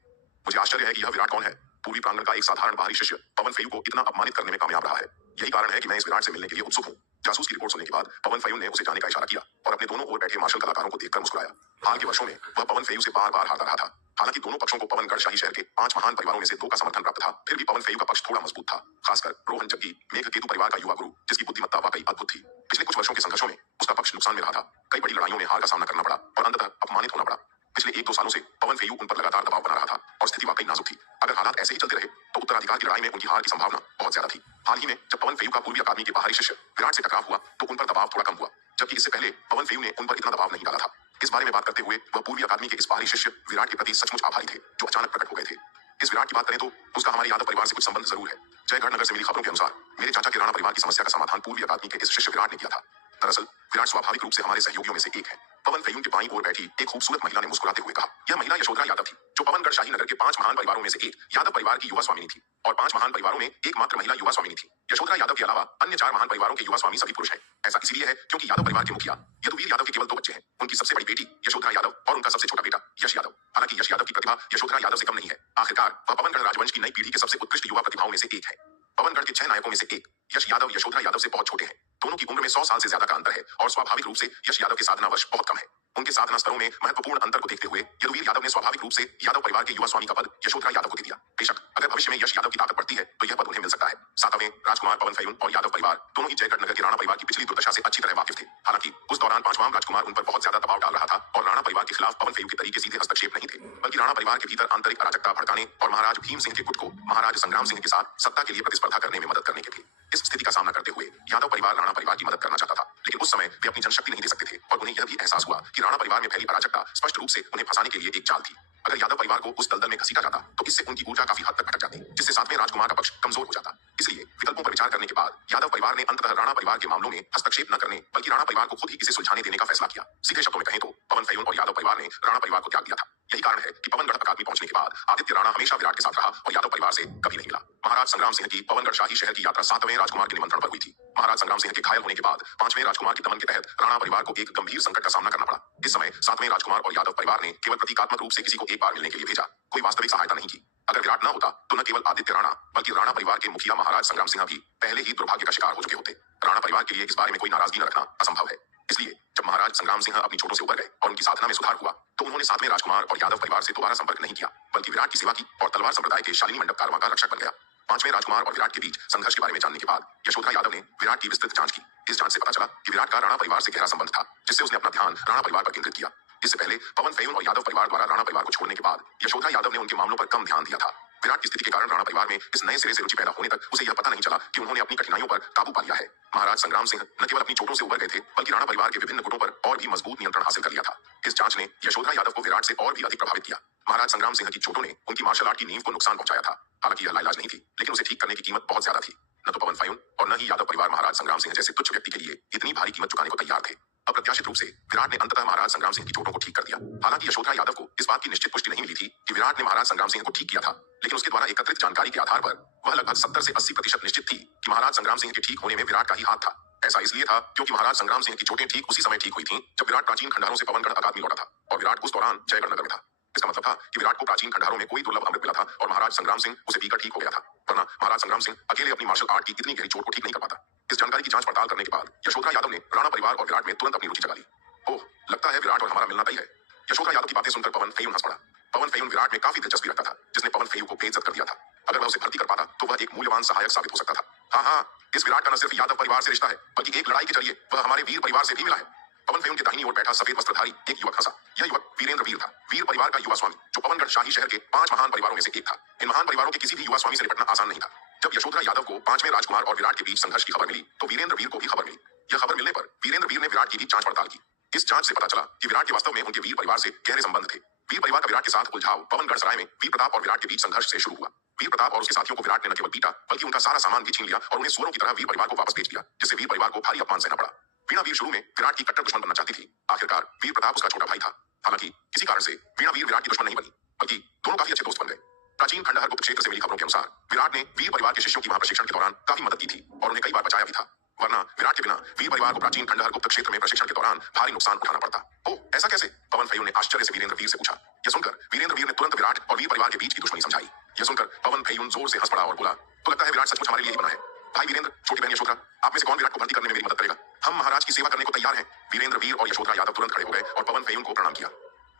मुझे आश्चर्य है कि यह विराट कौन है। पूर्वी प्रांगण का एक साधारण बाहरी शिष्य पवन फेयू को इतना अपमानित करने में कामयाब रहा है। यही कारण है कि मैं इस विराट से मिलने के लिए उत्सुक हूँ। जासूस की रिपोर्ट सुनने के बाद पवन फेयू ने उसे जाने का इशारा किया और अपने दोनों ओर बैठे मार्शल कलाकारों को देखकर मुस्कुराया। हाल के वर्षों में वह पवन फेयू से बार बार हारता रहा था। हालांकि दोनों पक्षों को पवनगढ़ शाही शहर के 5 महान परिवारों में से 2 का समर्थन प्राप्त था, फिर भी पवन फेयू का पक्ष थोड़ा मजबूत था। खासकर रोहन जग्गी मेघकेतु परिवार का युवा गुरु, जिसकी बुद्धिमत्ता वाकई अद्भुत थी। पिछले कुछ वर्षों के संघर्षों में उसका पक्ष नुकसान में रहा था। कई बड़ी लड़ाइयों में हार का सामना करना पड़ा और अंततः अपमानित होना पड़ा। पिछले 1-2 सालों से पवन फेयू उन पर लगातार दबाव बना रहा था और स्थिति वाकई नाजुक थी। अगर हालात ऐसे ही चलते रहे तो उत्तराधिकार की लड़ाई में उनकी हार की संभावना बहुत ज्यादा थी। हाल ही में जब पवन फेयू का पूर्वी अकादमी के बाहरी शिष्य विराट से टकराव हुआ तो उन पर दबाव थोड़ा कम हुआ, जबकि इससे पहले पवन फेयू ने उन पर इतना दबाव नहीं डाला था। इस बारे में बात करते हुए वह पूर्वी अकादमी के इस बाहरी शिष्य विराट के प्रति सचमुच आभारी थे, जो अचानक प्रकट हो गए थे। इस विराट की बात करें तो उसका हमारे यादव परिवार से कुछ संबंध जरूर है। जयगढ़ नगर से मिली खबरों के अनुसार मेरे चाचा के राणा परिवार की समस्या का समाधान पूर्वी अकादमी के इस शिष्य विराट ने किया था। दरअसल विराट स्वाभाविक रूप से हमारे सहयोगियों में से एक है। पवन फेयू के बाईं ओर बैठी एक खूबसूरत महिला ने मुस्कुराते हुए कहा। यह महिला यशोधरा यादव थी, जो पवनगढ़ शाही नगर के 5 महान परिवारों में से एक यादव परिवार की युवा स्वामिनी थी और 5 महान परिवारों में एकमात्र महिला युवा स्वामिनी थी। यशोधरा यादव के अलावा अन्य 4 महान परिवारों के युवा स्वामी सभी पुरुष हैं। ऐसा इसलिए है क्योंकि यादव परिवार के मुखिया यदुवीर यादव के केवल 2 बच्चे हैं, उनकी सबसे बड़ी बेटी यशोधरा यादव और उनका सबसे छोटा बेटा यश यादव। हालांकि यश यादव की प्रतिभा यशोधरा यादव से कम नहीं है। आखिरकार वह पवनगढ़ राजवंश की नई पीढ़ी के सबसे उत्कृष्ट युवा प्रतिभाओं में से एक है। पवनगढ़ के 6 नायकों में से एक यश यादव यशोधरा यादव से बहुत छोटे हैं। दोनों की उम्र में 100 साल से ज्यादा का अंतर है और स्वाभाविक रूप से यश यादव के साधना वर्ष बहुत कम है। उनके साधना स्तरों में महत्वपूर्ण अंतर को देखते हुए यदुवीर यादव ने स्वाभाविक रूप से यादव परिवार के युवा स्वामी का पद यशोधरा यादव को दे दिया। बेशक अगर भविष्य में यश यादव की ताकत बढ़ती है तो यह पद उन्हें मिल सकता है। सातवें राजकुमार पवन फयून और यादव परिवार दोनों ही जयगढ़ नगर के राणा परिवार की पिछली दुर्दशा से अच्छी तरह वाकिफ थे। हालांकि उस दौरान पांचवां राजकुमार उन पर बहुत ज्यादा दबाव डाल रहा था और राणा परिवार के खिलाफ पवन फयून के तरीके सीधे हस्तक्षेप नहीं थे, बल्कि राणा परिवार के भीतर आंतरिक अराजकता भड़काने और महाराज भीम सिंह के गुट को महाराज संग्राम सिंह के साथ सत्ता के लिए प्रतिस्पर्धा करने में मदद करने के थे। इस स्थिति का सामना करते हुए यादव परिवार राणा परिवार की मदद करना चाहता था, लेकिन उस समय वे अपनी जनशक्ति नहीं दे सकते थे और उन्हें यह भी एहसास हुआ कि राणा परिवार में फैली अराजकता स्पष्ट रूप से उन्हें फंसाने के लिए एक चाल थी। अगर यादव परिवार को उस दलदल में घसीटा जाता तो इससे उनकी ऊर्जा काफी हद तक भटक जाती, जिससे सातवें राजकुमार का पक्ष कमजोर हो जाता। इसलिए विकल्पों पर विचार करने के बाद यादव परिवार ने अंततः राणा परिवार के मामलों में हस्तक्षेप न करने बल्कि राणा परिवार को खुद ही इसे सुलझाने देने का फैसला किया। सीधे शब्दों में कहें तो पवन फयून और यादव परिवार ने राणा परिवार को त्याग दिया था। यही कारण है कि पवनगढ़ अकादमी पहुंचने के बाद आदित्य राणा हमेशा विराट के साथ रहा और यादव परिवार से कभी नहीं मिला। महाराज संग्राम सिंह की पवनगढ़ शाही शहर की यात्रा सातवें राजकुमार के निमंत्रण पर हुई थी। महाराज संग्राम सिंह के घायल होने के बाद पांचवें राजकुमार के दमन के तहत राणा परिवार को एक गंभीर संकट का सामना करना पड़ा। इस समय सातवें राजकुमार और यादव परिवार ने केवल प्रतीकात्मक रूप से किसी को एक बार मिलने के लिए भेजा, कोई वास्तविक सहायता नहीं की। अगर विराट न होता तो न केवल आदित्य राणा बल्कि राणा परिवार के मुखिया महाराज संग्राम सिंह भी पहले ही दुर्भाग्य का शिकार हो चुके होते। राणा परिवार के लिए इस बारे में कोई नाराजगी न रखना असंभव है। इसलिए जब महाराज संग्राम सिंह अपनी चोटों से उबर गए और उनकी साधना में सुधार हुआ तो उन्होंने सातवें राजकुमार और यादव परिवार से दोबारा संपर्क नहीं किया, बल्कि विराट की सेवा की और तलवार संप्रदाय के शालिनी मंडप कारवां का रक्षक बन गया। पांचवें राजकुमार और विराट के बीच संघर्ष के बारे में जानने के बाद यशोधरा यादव ने विराट की विस्तृत जांच की। इस जांच से पता चला कि विराट का राणा परिवार से गहरा संबंध था, जिससे उसने अपना ध्यान राणा परिवार पर केंद्रित किया। इससे पहले पवन फयून और यादव परिवार द्वारा राणा परिवार को छोड़ने के बाद यशोधरा यादव ने उनके मामलों पर कम ध्यान दिया था। विराट की स्थिति के कारण राणा परिवार में इस नए सिरे से रुचि पैदा होने तक उसे यह पता नहीं चला कि उन्होंने अपनी कठिनाइयों पर काबू पा लिया है। महाराज संग्राम सिंह न केवल अपनी चोटों से उबर गए थे बल्कि राणा परिवार के विभिन्न गुटों पर और भी मजबूत नियंत्रण हासिल कर लिया था। इस जांच ने यशोधरा यादव को विराट से और भी अधिक प्रभावित किया। महाराज संग्राम सिंह की चोटों ने उनकी मार्शल आर्ट की नींव को नुकसान पहुंचाया था। हालांकि यह लाइलाज नहीं थी, लेकिन उसे ठीक करने की कीमत बहुत ज्यादा थी। न तो पवन फयून और न ही यादव परिवार महाराज संग्राम सिंह जैसे तुच्छ व्यक्ति के लिए इतनी भारी कीमत चुकाने को तैयार थे। अप्रत्याशित रूप से विराट ने अंततः महाराज संग्राम सिंह की चोटों को ठीक कर दिया। हालांकि यशोधरा यादव को इस बात की निश्चित पुष्टि नहीं मिली थी कि विराट ने महाराज संग्राम सिंह को ठीक किया था, लेकिन उसके द्वारा एकत्रित जानकारी के आधार पर वह लगभग 70 से 80% निश्चित थी कि महाराज संग्राम सिंह के ठीक होने में विराट का ही हाथ था। ऐसा इसलिए था क्योंकि महाराज संग्राम सिंह की चोटें ठीक उसी समय ठीक हुई थीं जब विराट प्राचीन खंडारों से पवनगढ़ अकादमी लौटा था और विराट उस दौरान जयगढ़ नगर में था। इसका मतलब था कि विराट को प्राचीन खंडारों में कोई दुर्लभ अमृत मिला था और महाराज संग्राम सिंह उसे पीकर ठीक हो गया था, वरना महाराज संग्राम सिंह अकेले अपनी मार्शल आर्ट की इतनी गहरी चोट को ठीक नहीं कर पाता। इस जानकारी की जांच पड़ताल करने के बाद यशोधरा यादव ने राणा परिवार और विराट में तुरंत अपनी रुचि जगा ली। ओह, लगता है विराट और हमारा मिलना तय है। यशोधरा यादव की बातें सुनकर पवन फयून हंस पड़ा। पवन फयून विराट में काफी दिलचस्पी रखता था, जिसने पवन फयून को बेइज्जत कर दिया था। अगर वह उसे भर्ती कर पाता तो वह एक मूल्यवान सहायक साबित हो सकता था। हाँ, इस विराट का न सिर्फ यादव परिवार से रिश्ता है बल्कि एक लड़ाई के जरिए वह हमारे वीर परिवार से भी मिला है। पवन फयून के दाहिनी ओर बैठा सफेद वस्त्रधारी एक युवक हंसा। यह युवक वीरेंद्र वीर था, वीर परिवार का युवा स्वामी, जो पवनगढ़ शाही शहर के 5 महान परिवारों में से एक था। इन महान परिवारों के किसी भी युवा स्वामी से निपटना आसान नहीं था। जब यशोधरा यादव को पांचवें राजकुमार और विराट के बीच संघर्ष की खबर मिली तो वीरेंद्र वीर को भी खबर मिली। यह खबर मिलने पर वीरेंद्र वीर ने विराट की भी जांच पड़ताल की। इस जांच से पता चला कि विराट के वास्तव में उनके वीर परिवार से गहरे संबंध थे। वीर परिवार का विराट के साथ उलझाव पवनगढ़ सराय में वीर प्रताप और विराट के बीच संघर्ष से शुरू हुआ। वीर प्रताप और उसके साथियों को विराट ने न केवल पीटा बल्कि उनका सारा सामान भी छीन लिया और उन्हें सुअरों की तरह वीर परिवार को वापस भेज दिया, जिससे वीर परिवार को भारी अपमान सहना पड़ा। वीणा वीर शुरू में विराट की कट्टर दुश्मन बनना चाहती थी। आखिरकार वीर प्रताप उसका छोटा भाई था। हालांकि किसी कारण से वीणा वीर विराट की दुश्मन नहीं बनी, बल्कि दोनों काफी अच्छे दोस्त बन गए। प्राचीन खंडहर गुप्त क्षेत्र से मिली खबरों के अनुसार विराट ने वीर परिवार के शिष्यों की वहां प्रशिक्षण के दौरान काफी मदद की थी और उन्हें कई बार बचाया भी था, वरना विराट के बिना वीर परिवार को प्राचीन खंडहर गुप्त क्षेत्र में प्रशिक्षण के दौरान भारी नुकसान उठाना पड़ता। ओह, ऐसा कैसे? पवन फयून ने आश्चर्य से वीरेंद्र वीर से पूछा। यह सुनकर वीरेंद्र वीर ने तुरंत विराट और वीर परिवार के बीच की दुश्मनी समझाई। यह सुनकर पवन फयून जोर से हंस पड़ा और बोला, तो लगता है विराट सचमुच हमारे लिए ही बना है। भाई वीरेंद्र, छोटी बहन यशोधरा, आप में से कौन विराट को भर्ती करने में मेरी मदद करेगा? हम महाराज की सेवा करने को तैयार हैं। वीरेंद्र वीर और यशोधरा यादव तुरंत खड़े हो गए और पवन फयून को प्रणाम किया।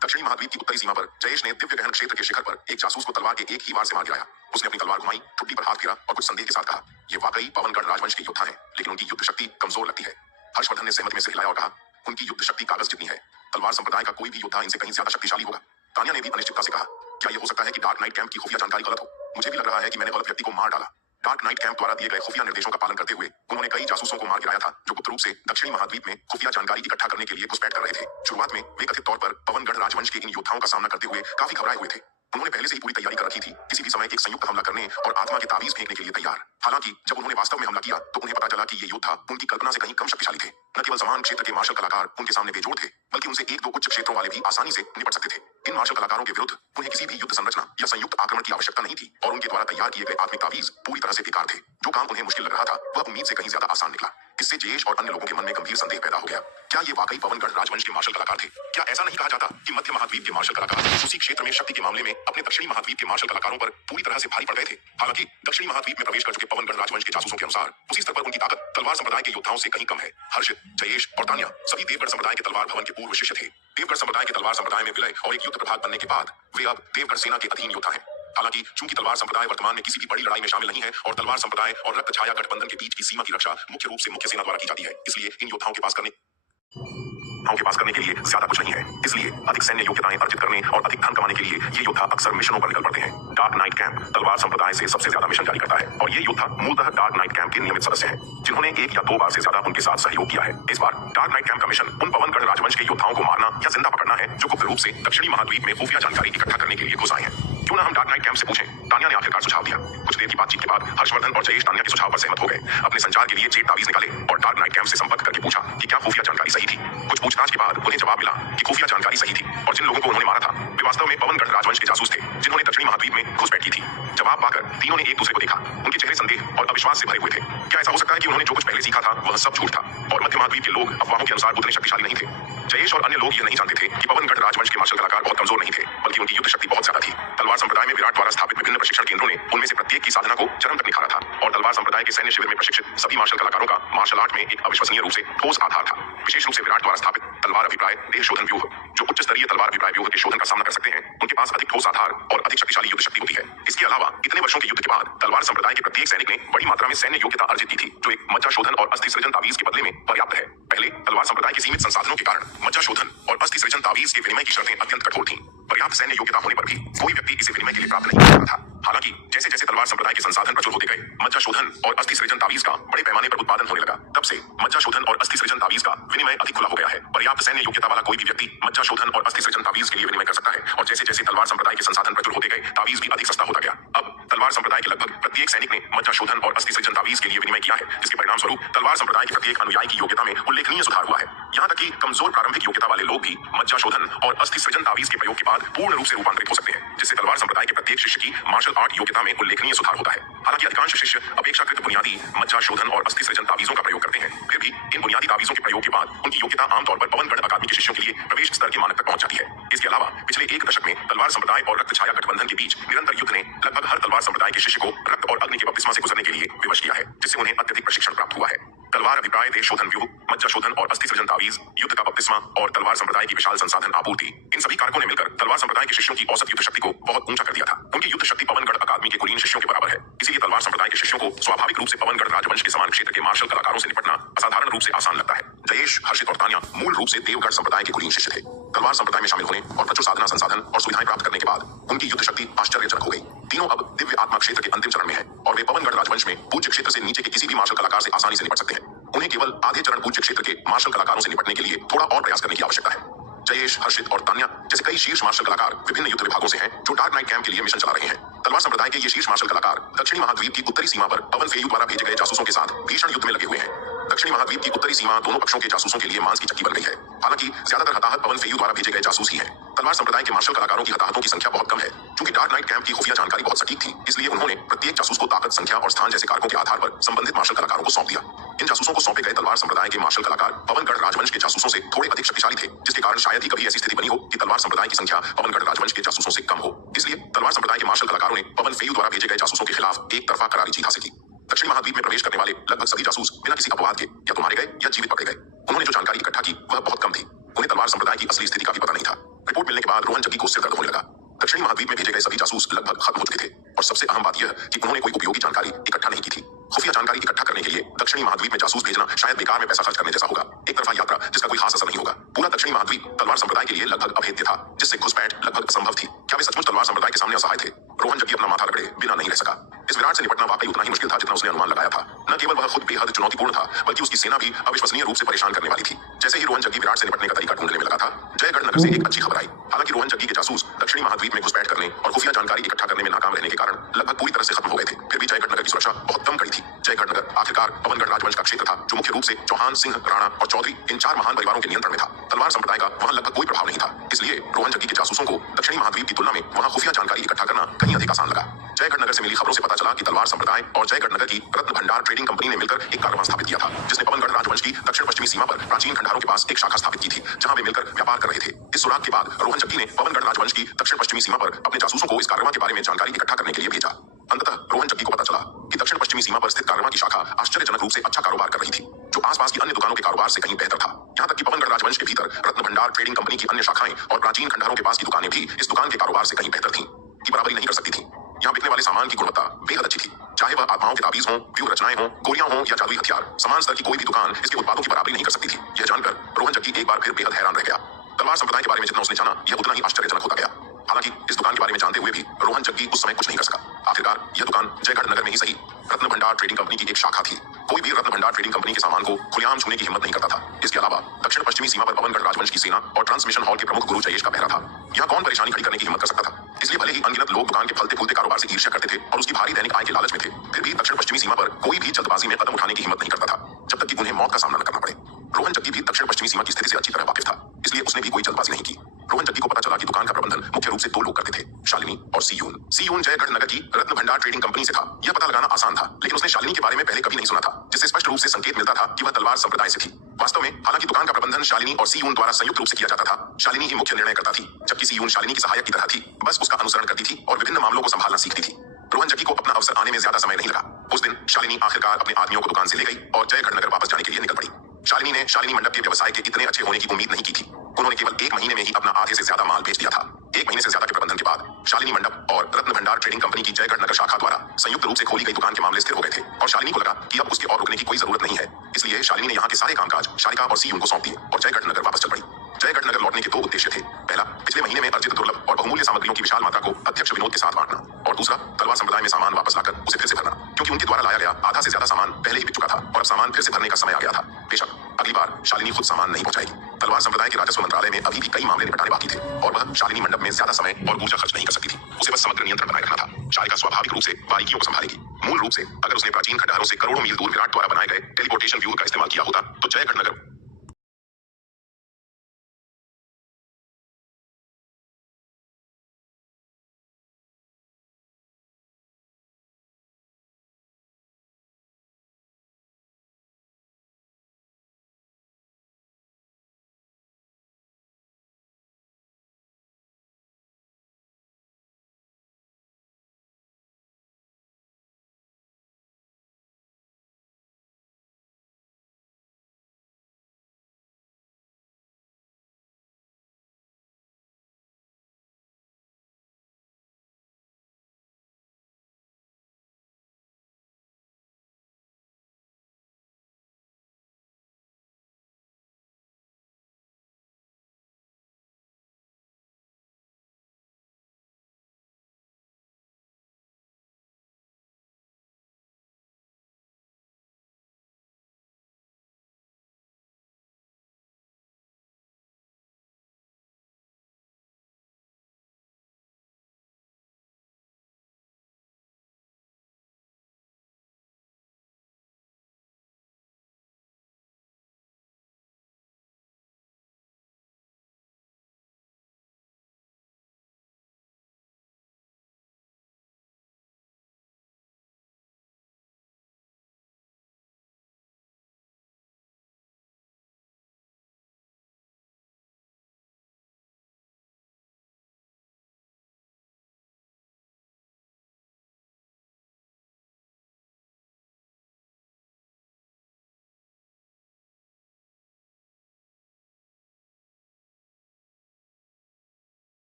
दक्षिणी महाद्वीप की उत्तरी सीमा पर जयेश ने दिव्य गहन क्षेत्र के शिखर पर एक जासूस को तलवार के एक ही वार से मार गिराया। उसने अपनी तलवार घुमाई, ठुड्डी पर हाथ फेरा और कुछ संदेह के साथ कहा, ये वाकई पवनगढ़ राजवंश के योद्धा हैं, लेकिन उनकी युद्ध शक्ति कमजोर लगती है। हर्षवर्धन ने सहमति में सिर हिलाया और कहा, उनकी युद्ध शक्ति कागज जितनी है। तलवार संप्रदाय का कोई भी योद्धा इनसे कहीं ज्यादा शक्तिशाली होगा। तानिया ने भी अनिश्चितता से कहा, क्या यह हो सकता है कि डार्क नाइट कैंप की खुफिया जानकारी गलत हो? मुझे भी लग रहा है कि मैंने गलत व्यक्ति को मार डाला। डार्क नाइट कैंप द्वारा दिए गए खुफिया निर्देशों का पालन करते हुए उन्होंने कई जासूसों को मार गिराया था, जो गुप्त रूप से दक्षिणी महाद्वीप में खुफिया जानकारी इकट्ठा करने के लिए घुसपैठ कर रहे थे। शुरुआत में वे कथित तौर पर पवनगढ़ राजवंश के इन योद्धाओं का सामना करते हुए काफी घबराए हुए थे। उन्होंने पहले से ही पूरी तैयारी कर रखी थी, किसी भी समय एक संयुक्त हमला करने और आत्मा के ताबीज फेंकने के लिए तैयार। हालांकि जब उन्होंने वास्तव में हमला किया तो उन्हें पता चला कि ये योद्धा उनकी कल्पना से कहीं कम शक्तिशाली थे। न केवल समान क्षेत्र के मार्शल कलाकार उनके सामने बेजोड़ थे, बल्कि उनसे 1-2 उच्च क्षेत्रों वाले भी आसानी से निपट सकते थे। इन मार्शल कलाकारों के विरुद्ध उन्हें किसी भी युद्ध संरचना या संयुक्त आक्रमण की आवश्यकता नहीं थी और उनके द्वारा तैयार किए गए आत्मिक ताबीज पूरी तरह से बेकार थे। जो काम उन्हें मुश्किल लग रहा था वह उम्मीद से कहीं ज्यादा आसान निकला। इससे जयेश और अन्य लोगों के मन में गंभीर संदेह पैदा हो गया। क्या ये वाकई पवनगढ़ राजवंश के मार्शल कलाकार थे? क्या ऐसा नहीं कहा जाता कि मध्य महाद्वीप के मार्शल कलाकार उसी क्षेत्र में शक्ति के मामले में अपने दक्षिणी महाद्वीप के मार्शल कलाकारों पर पूरी तरह से भारी पड़ गए थे? हालांकि दक्षिणी महाद्वीप में प्रवेश कर चुके पवनगढ़ राजवंश के जासूसों के अनुसार उसी स्तर पर उनकी ताकत तलवार संप्रदाय के योद्धाओं से कहीं कम है। हर्षित, जयेश और तान्या सभी देवगढ़ संप्रदाय के तलवार भवन के पूर्व शिष्य थे। देवगढ़ संप्रदाय के तलवार संप्रदाय में विलय और एक युद्ध प्रभाग बनने के बाद वे अब देवगढ़ सेना के अधीन योद्धा हैं। हालांकि चूंकि तलवार संप्रदाय वर्तमान में किसी भी बड़ी लड़ाई में शामिल नहीं है और तलवार संप्रदाय और रक्त छाया गठबंधन के बीच की सीमा की रक्षा मुख्य रूप से मुख्य सेना द्वारा की जाती है, इसलिए इन योद्धाओं के पास करने के लिए ज्यादा कुछ नहीं है। इसलिए अधिक सैन्य योग्यताएं अर्जित करने और अधिक धन कमाने के लिए ये योद्धा अक्सर मिशनों पर निकल पड़ते हैं। डार्क नाइट कैंप तलवार संप्रदाय से सबसे ज्यादा मिशन जारी करता है और ये योद्धा मूलतः डार्क नाइट कैंप के नियमित सदस्य हैं, जिन्होंने 1 या 2 बार से ज्यादा उनके साथ सहयोग किया है। इस बार डार्क नाइट कैंप का मिशन उन पवनगढ़ राजवंश के योद्धाओं को मारना या जिंदा पकड़ना है जो गुप्त रूप से दक्षिणी महाद्वीप में खुफिया जानकारी इकट्ठा करने के लिए घुस आए हैं। क्यों ना हम डार्क नाइट कैंप से पूछें। तान्या ने आखिरकार सुझाव दिया। कुछ देर की बातचीत के बाद हर्षवर्धन और जयेश तान्या के सुझाव पर सहमत हो गए। अपने संचार के लिए जेट तावीज निकाले और डार्क नाइट कैंप से संपर्क करके पूछा कि क्या खुफिया जानकारी सही थी। कुछ पूछताछ के बाद उन्हें जवाब मिला कि खुफिया जानकारी सही थी और जिन लोगों को उन्होंने मारा था वे वास्तव में पवनगढ़ राजवंश के जासूस थे, जिन्होंने दक्षिणी महाद्वीप में घुसपैठ की थी। जवाब पाकर तीनों ने एक दूसरे को देखा। उनके चेहरे संदेह और अविश्वास से भरे हुए थे। क्या ऐसा हो सकता है कि उन्होंने जो कुछ पहले सीखा था वह सब झूठ था और मध्य महाद्वीप के लोग अफवाहों के अनुसार उतने शक्तिशाली नहीं थे। जयेश और अन्य लोग यह नहीं जानते थे कि पवनगढ़ राजवंश के मार्शल कलाकार बहुत कमजोर नहीं थे, बल्कि उनकी युद्ध शक्ति बहुत ज्यादा थी। तलवार संप्रदाय में विराट द्वारा स्थापित विभिन्न प्रशिक्षण केंद्रों ने उनमें से प्रत्येक की साधना को चरम तक निखारा था और तलवार संप्रदाय के सैन्य शिविर में प्रशिक्षित सभी मार्शल कलाकारों का मार्शल आर्ट में एक अविश्वसनीय रूप से ठोस आधार था। विशेष रूप से विराट द्वारा स्थापित तलवार अभिप्राय देह शोधन व्यूह, जो उच्च स्तरीय तलवार अभिप्राय व्यूह के शोधन का सामना कर सकते हैं, उनके पास अधिक ठोस आधार और अधिक शक्तिशाली युद्ध शक्ति होती है। इसके अलावा इतने वर्षों के युद्ध के बाद तलवार संप्रदाय के प्रत्येक सैनिक ने बड़ी मात्रा में सैन्य योग्यता अर्जित की थी, जो एक मज्जा शोधन और अस्थि सृजन तावीज के बदले में पर्याप्त है। पहले तलवार संप्रदाय के सीमित संसाधनों के कारण मज्जा शोधन और अस्थि सृजन तावीज के विनिमय की शर्तें अत्यंत कठोर थीं। पर्याप्त सैन्य योग्यता होने पर भी कोई व्यक्ति इसे विनिमय के लिए प्राप्त नहीं कर सकता था। हालांकि जैसे जैसे तलवार संप्रदाय के संसाधन प्रचुर होते गए, मज्जा शोधन और अस्थि सृजन तावीज का बड़े पैमाने पर उत्पादन होने लगा। तब से मज्जा शोधन और अस्थि सृजन तावीज का विनिमय अधिक खुला हो गया है। पर्याप्त सैन्य योग्यता वाला कोई भी व्यक्ति मज्जा शोधन और अस्थि सृजन तावीज के लिए विनिमय कर सकता है और जैसे जैसे तलवार संप्रदाय के संसाधन प्रचुर होते गए, तावीज भी अधिक सस्ता होता गया। अब तलवार संप्रदाय के लगभग प्रत्येक सैनिक ने मज्जा शोधन और अस्थि सृजन तावीज के लिए विनिमय किया है, जिसके परिणाम स्वरूप तलवार संप्रदाय के प्रत्येक अनुयायी की योग्यता में उल्लेखनीय सुधार हुआ है। यहाँ तक कि कमजोर प्रारंभिक योग्यता वाले लोग भी मज्जा शोधन और अस्थि सृजन तावीज के प्रयोग के बाद पूर्ण रूप से रूपांतरित हो सकते हैं, जिससे तलवार संप्रदाय के प्रत्येक शिष्य की मार्शल आर्ट योग्यता में उल्लेखनीय सुधार होता है। हालांकि अधिकांश शिष्य अपेक्षाकृत बुनियादी मज्जा शोधन और अस्थि सृजन तावीजों का प्रयोग करते हैं, फिर भी इन बुनियादी तावीजों के प्रयोग के बाद उनकी योग्यता आमतौर पर पवनगढ़ अकादमी के शिष्यों के लिए प्रवेश स्तर के मानक तक पहुंच जाती है। इसके अलावा पिछले 1 दशक में तलवार संप्रदाय और रक्त छाया गठबंधन के बीच निरंतर युद्ध ने लगभग हर तलवार संप्रदाय के शिष्य को रक्त और अग्नि के बपतिस्मा से गुजरने के लिए विवश किया है, जिससे उन्हें अत्यधिक प्रशिक्षण प्राप्त हुआ है। तलवार अभिप्राय देह शोधन व्यूह, मज्जा शोधन और अस्थि सृजन तावीज, युद्ध का बपतिस्मा और तलवार संप्रदाय की विशाल संसाधन आपूर्ति, इन सभी कारकों ने मिलकर तलवार संप्रदाय के शिष्यों की औसत युद्ध शक्ति को बहुत ऊंचा कर दिया था। उनकी युद्ध शक्ति पवनगढ़ अकादमी के कुलीन शिष्यों के बराबर है। इसीलिए तलवार संप्रदाय के शिष्यों को स्वाभाविक रूप से पवनगढ़ राजवंश के समान क्षेत्र के मार्शल कलाकारों से निपटना असाधारण रूप से आसान लगता है। जयेश, हर्षित और तान्या मूल रूप से देवगढ़ संप्रदाय के कुलीन शिष्य थे। तलवार संप्रदाय में शामिल होने और प्रचुर साधना संसाधन और सुविधाएं प्राप्त करने के बाद उनकी युद्ध शक्ति आश्चर्यजनक हो गई। तीनों अब दिव्य आत्मा क्षेत्र के अंतिम चरण में है और वे पवनगढ़ राजवंश में पूज्य क्षेत्र से नीचे के किसी भी मार्शल कलाकार से आसानी से निपट सकते हैं। उन्हें केवल आधे चरण पूज्य क्षेत्र के मार्शल कलाकारों से निपटने के लिए थोड़ा और प्रयास करने की आवश्यकता है। जयेश, हर्षित और तान्या जैसे कई शीर्ष मार्शल कलाकार विभिन्न युद्ध विभागों से हैं जो डार्क नाइट कैंप के लिए मिशन चला रहे हैं। तलवार संप्रदाय के ये शीर्ष मार्शल कलाकार दक्षिणी महाद्वीप की उत्तरी सीमा पर पवन फेयू द्वारा भेजे गए जासूसों के साथ भीषण युद्ध में लगे हुए हैं। दक्षिणी महाद्वीप की उत्तरी सीमा दोनों पक्षों के जासूसों के लिए मांस की चक्की बन गई है। हालांकि ज्यादातर हताहत पवन फेयू द्वारा भेजे गए जासूस ही हैं। तलवार संप्रदाय के मार्शल कलाकारों की हताहतों की संख्या बहुत कम है। चूंकि डार्क नाइट कैंप की खुफिया जानकारी बहुत सटीक थी, इसलिए उन्होंने प्रत्येक जासूस को ताकत, संख्या और स्थान जैसे कारकों के आधार पर संबंधित मार्शल कलाकारों को सौंप दिया। इन जासूसों को सौंपे गए तलवार संप्रदाय के मार्शल कलाकार पवनगढ़ राजवंश के जासूसों से थोड़े अधिक शक्तिशाली थे, जिसके कारण शायद ही कभी ऐसी स्थिति बनी हो कि तलवार संप्रदाय की संख्या पवनगढ़ राजवंश के जासूसों से कम हो। इसलिए तलवार संप्रदाय के मार्शल कलाकारों ने पवन फेयू द्वारा भेजे गए जासूसों के खिलाफ एक तरफा करारी जीत हासिल की। दक्षिण महाद्वीप में प्रवेश करने वाले लगभग सभी जासूस बिना किसी अपवाद के या तो मारे गए या जीवित पकड़े गए। उन्होंने जो जानकारी इकट्ठा की वह बहुत कम थी। उन्हें तलवार संप्रदाय की असली स्थिति का भी पता नहीं था। रिपोर्ट मिलने के बाद रोहन जग्गी को सिर दर्द होने लगा। दक्षिणी महाद्वीप में भेजे गए सभी जासूस लगभग खत्म हो चुके थे और सबसे अहम बात यह कि उन्होंने कोई उपयोगी जानकारी इकट्ठा नहीं की थी। खुफिया जानकारी इकट्ठा करने के लिए दक्षिणी महाद्वीप में जासूस भेजना शायद बेकार में पैसा खर्च करने जैसा होगा, एक तरफा यात्रा जिसका कोई खास असर नहीं होगा। पूरा दक्षिणी महाद्वीप तलवार संप्रदाय के लिए लगभग अभेद्य था, जिससे घुसपैठ लगभग असंभव थी। क्या वे सचमुच तलवार संप्रदाय के सामने असहाय थे? रोहन जग्गी अपना माथा रगड़े बिना नहीं रह सका। इस विराट से निपटना वाकई उतना ही मुश्किल था जितना उसने अनुमान लगाया था। न केवल वह खुद बेहद चुनौतीपूर्ण था, बल्कि उसकी सेना भी अविश्वसनीय रूप से परेशान करने वाली थी। जैसे ही रोहन जग्गी विराट से निपटने का तरीका ढूंढने में लगा था, जयगढ़ नगर से एक अच्छी खबर आई। हालांकि रोहन जग्गी के जासूस दक्षिणी महाद्वीप में घुसपैठ करने और खुफिया जानकारी इकट्ठा करने में नाकाम रहने के कारण लगभग पूरी तरह से खत्म हो गए थे, फिर भी जयगढ़ नगर की सुरक्षा बहुत कम कड़ी थी। जयगढ़ नगर आखिरकार पवनगढ़ राजवंश का क्षेत्र था, जो मुख्य रूप से चौहान, सिंह, राणा और चौधरी इन 4 महान परिवारों के नियंत्रण में था। तलवार संप्रदाय का वहां लगभग कोई प्रभाव नहीं था, इसलिए रोहन जग्गी के जासूसों को दक्षिणी महाद्वीप की तुलना में वहां खुफिया जानकारी इकट्ठा करना कहीं अधिक आसान लगा। जयगढ़ नगर से मिली खबरों से पता चला कि तलवार संप्रदाय और जयगढ़ नगर की रत्न भंडार ट्रेडिंग कंपनी ने मिलकर एक कारवां स्थापित किया था, जिसने पवनगढ़ राजवंश की दक्षिण पश्चिमी सीमा पर प्राचीन खंडारों के पास एक शाखा स्थापित की थी, जहां वे मिलकर व्यापार कर रहे थे। इस सुराग के बाद रोहन जग्गी ने पवनगढ़ राजवंश की दक्षिण पश्चिमी सीमा पर अपने जासूसों को इस कारवां के बारे में जानकारी इकट्ठा करने के लिए भेजा। अंततः रोहन जग्गी को पता चला कि दक्षिण पश्चिमी पश्चिमी सीमा पर स्थित कारवा की शाखा आश्चर्यजनक रूप से अच्छा कारोबार कर रही थी, जो आसपास की अन्य दुकानों के कारोबार से कहीं बेहतर था। यहाँ तक कि पवनगढ़ राजवंश के भीतर रत्न भंडार ट्रेडिंग कंपनी की अन्य शाखाएं और प्राचीन खंडारों के पास की दुकानें भी इस दुकान के कारोबार से कहीं बेहतर थीं, की बराबरी नहीं कर सकती थी। यहाँ बिकने वाले सामान की गुणवत्ता बेहद अच्छी थी, चाहे वह आत्माओं के ताबीज हों, व्यूह रचनाएं हों, गोलियां हों या जादुई हथियार। समान स्तर की कोई भी दुकान इसके उत्पादों की बराबरी नहीं कर सकती थी। यह जानकर रोहन जग्गी एक बार फिर बेहद हैरान रह गया। तलवार संप्रदाय के बारे में जितना उसने जाना, यह उतना ही आश्चर्यजनक होता गया। हालांकि इस दुकान के बारे में जानते हुए भी रोहन जग्गी उस समय कुछ नहीं कर सका। आखिरकार यह दुकान जयगढ़ नगर में ही सही रत्न भंडार ट्रेडिंग कंपनी की एक शाखा थी। कोई भी रत्न भंडार ट्रेडिंग कंपनी के सामान को खुलेआम छूने की हिम्मत नहीं करता था। इसके अलावा दक्षिण पश्चिमी सीमा पर पवनगढ़ राजवंश की सेना और ट्रांसमिशन हॉल के प्रमुख गुरु जयेश का पहरा था। यहाँ कौन परेशानी खड़ी करने की हिम्मत कर सकता था? इसलिए भले ही अनगिनत लोग दुकान के फलते फूलते कारोबार से ईर्ष्या करते थे और उसकी भारी दैनिक आय के लालच में थे, फिर भी दक्षिण पश्चिमी सीमा पर कोई भी जल्दबाजी में कदम उठाने की हिम्मत नहीं करता था, जब तक कि उन्हें मौत का सामना न करना पड़े। रोहन जग्गी भी दक्षिण पश्चिमी सीमा की स्थिति से अच्छी तरह वाकिफ था, इसलिए उसने भी कोई जल्दबाजी नहीं की। रोहन जग्गी को पता चला कि दुकान का प्रबंधन मुख्य रूप से दो लोग करते थे, शालिनी और सीयून। सीयून जयगढ़ नगर की रत्न भंडार ट्रेडिंग कंपनी से था। यह पता लगाना आसान था, लेकिन उसने शालिनी के बारे में पहले कभी नहीं सुना था, जिससे स्पष्ट रूप से संकेत मिलता था कि वह तलवार संप्रदाय से थी। वास्तव में हालांकि दुकान का प्रबंधन शालिनी और सीयून द्वारा संयुक्त रूप से किया जाता था, शालिनी ही मुख्य निर्णय करता थी, जबकि सीयून शालिनी की सहायक की तरह थी, बस उसका अनुसरण करती थी और विभिन्न मामलों को संभालना सीखती थी। रोहन जग्गी को अपना अवसर आने में ज्यादा समय नहीं लगा। उस दिन शालिनी आखिरकार अपने आदमियों को दुकान से ले गई और जयगढ़ नगर वापस जाने के लिए निकल पड़ी। शालिनी ने शालिनी मंडप के व्यवसाय के इतने अच्छे होने की उम्मीद नहीं की थी। उन्होंने केवल 1 महीने में ही अपना आधे से ज्यादा माल बेच दिया था। 1 महीने से ज्यादा के प्रबंधन के बाद शालिनी मंडप और रत्न भंडार ट्रेडिंग कंपनी की जयगढ़ नगर शाखा द्वारा संयुक्त रूप से खोली गई दुकान के मामले स्थिर हो गए थे और शालिनी को लगा कि अब उसके और रुकने की कोई जरूरत नहीं है। इसलिए शालिनी ने यहाँ के सारे कामकाज शालिका और सीयून को सौंप दिए और जयगढ़ नगर वापस चल पड़ी। जयगढ़ नगर लौटने के 2 उद्देश्य थे। पहला, पिछले महीने में अर्जित दुर्लभ और बहुमूल्य सामग्रियों की विशाल मात्रा को अध्यक्ष विनोद के साथ बांटना, और दूसरा, तलवार संप्रदाय में सामान वापस लाकर उसे फिर से भरना, क्योंकि उनके द्वारा लाया गया आधा से ज्यादा सामान पहले ही बिक चुका था और अब सामान फिर से भरने का समय आ गया था। बेशक अगली बार शालिनी खुद सामान नहीं पहुंचाएगी। तलवार संप्रदाय के राजस्व मंत्रालय में अभी भी कई मामले निपटाने बाकी थे और वह शालिनी मंडप में ज्यादा समय और ऊर्जा खर्च नहीं कर सकती थी। उसे बस समग्र नियंत्रण बनाए रखना था। शालिका स्वाभाविक रूप से बारीकियों को संभालेगी। मूल रूप से अगर उसने प्राचीन खंडहरों से करोड़ों मील दूर विराट द्वारा बनाए गए टेलीपोर्टेशन व्यूह का इस्तेमाल किया होता तो जयगढ़ नगर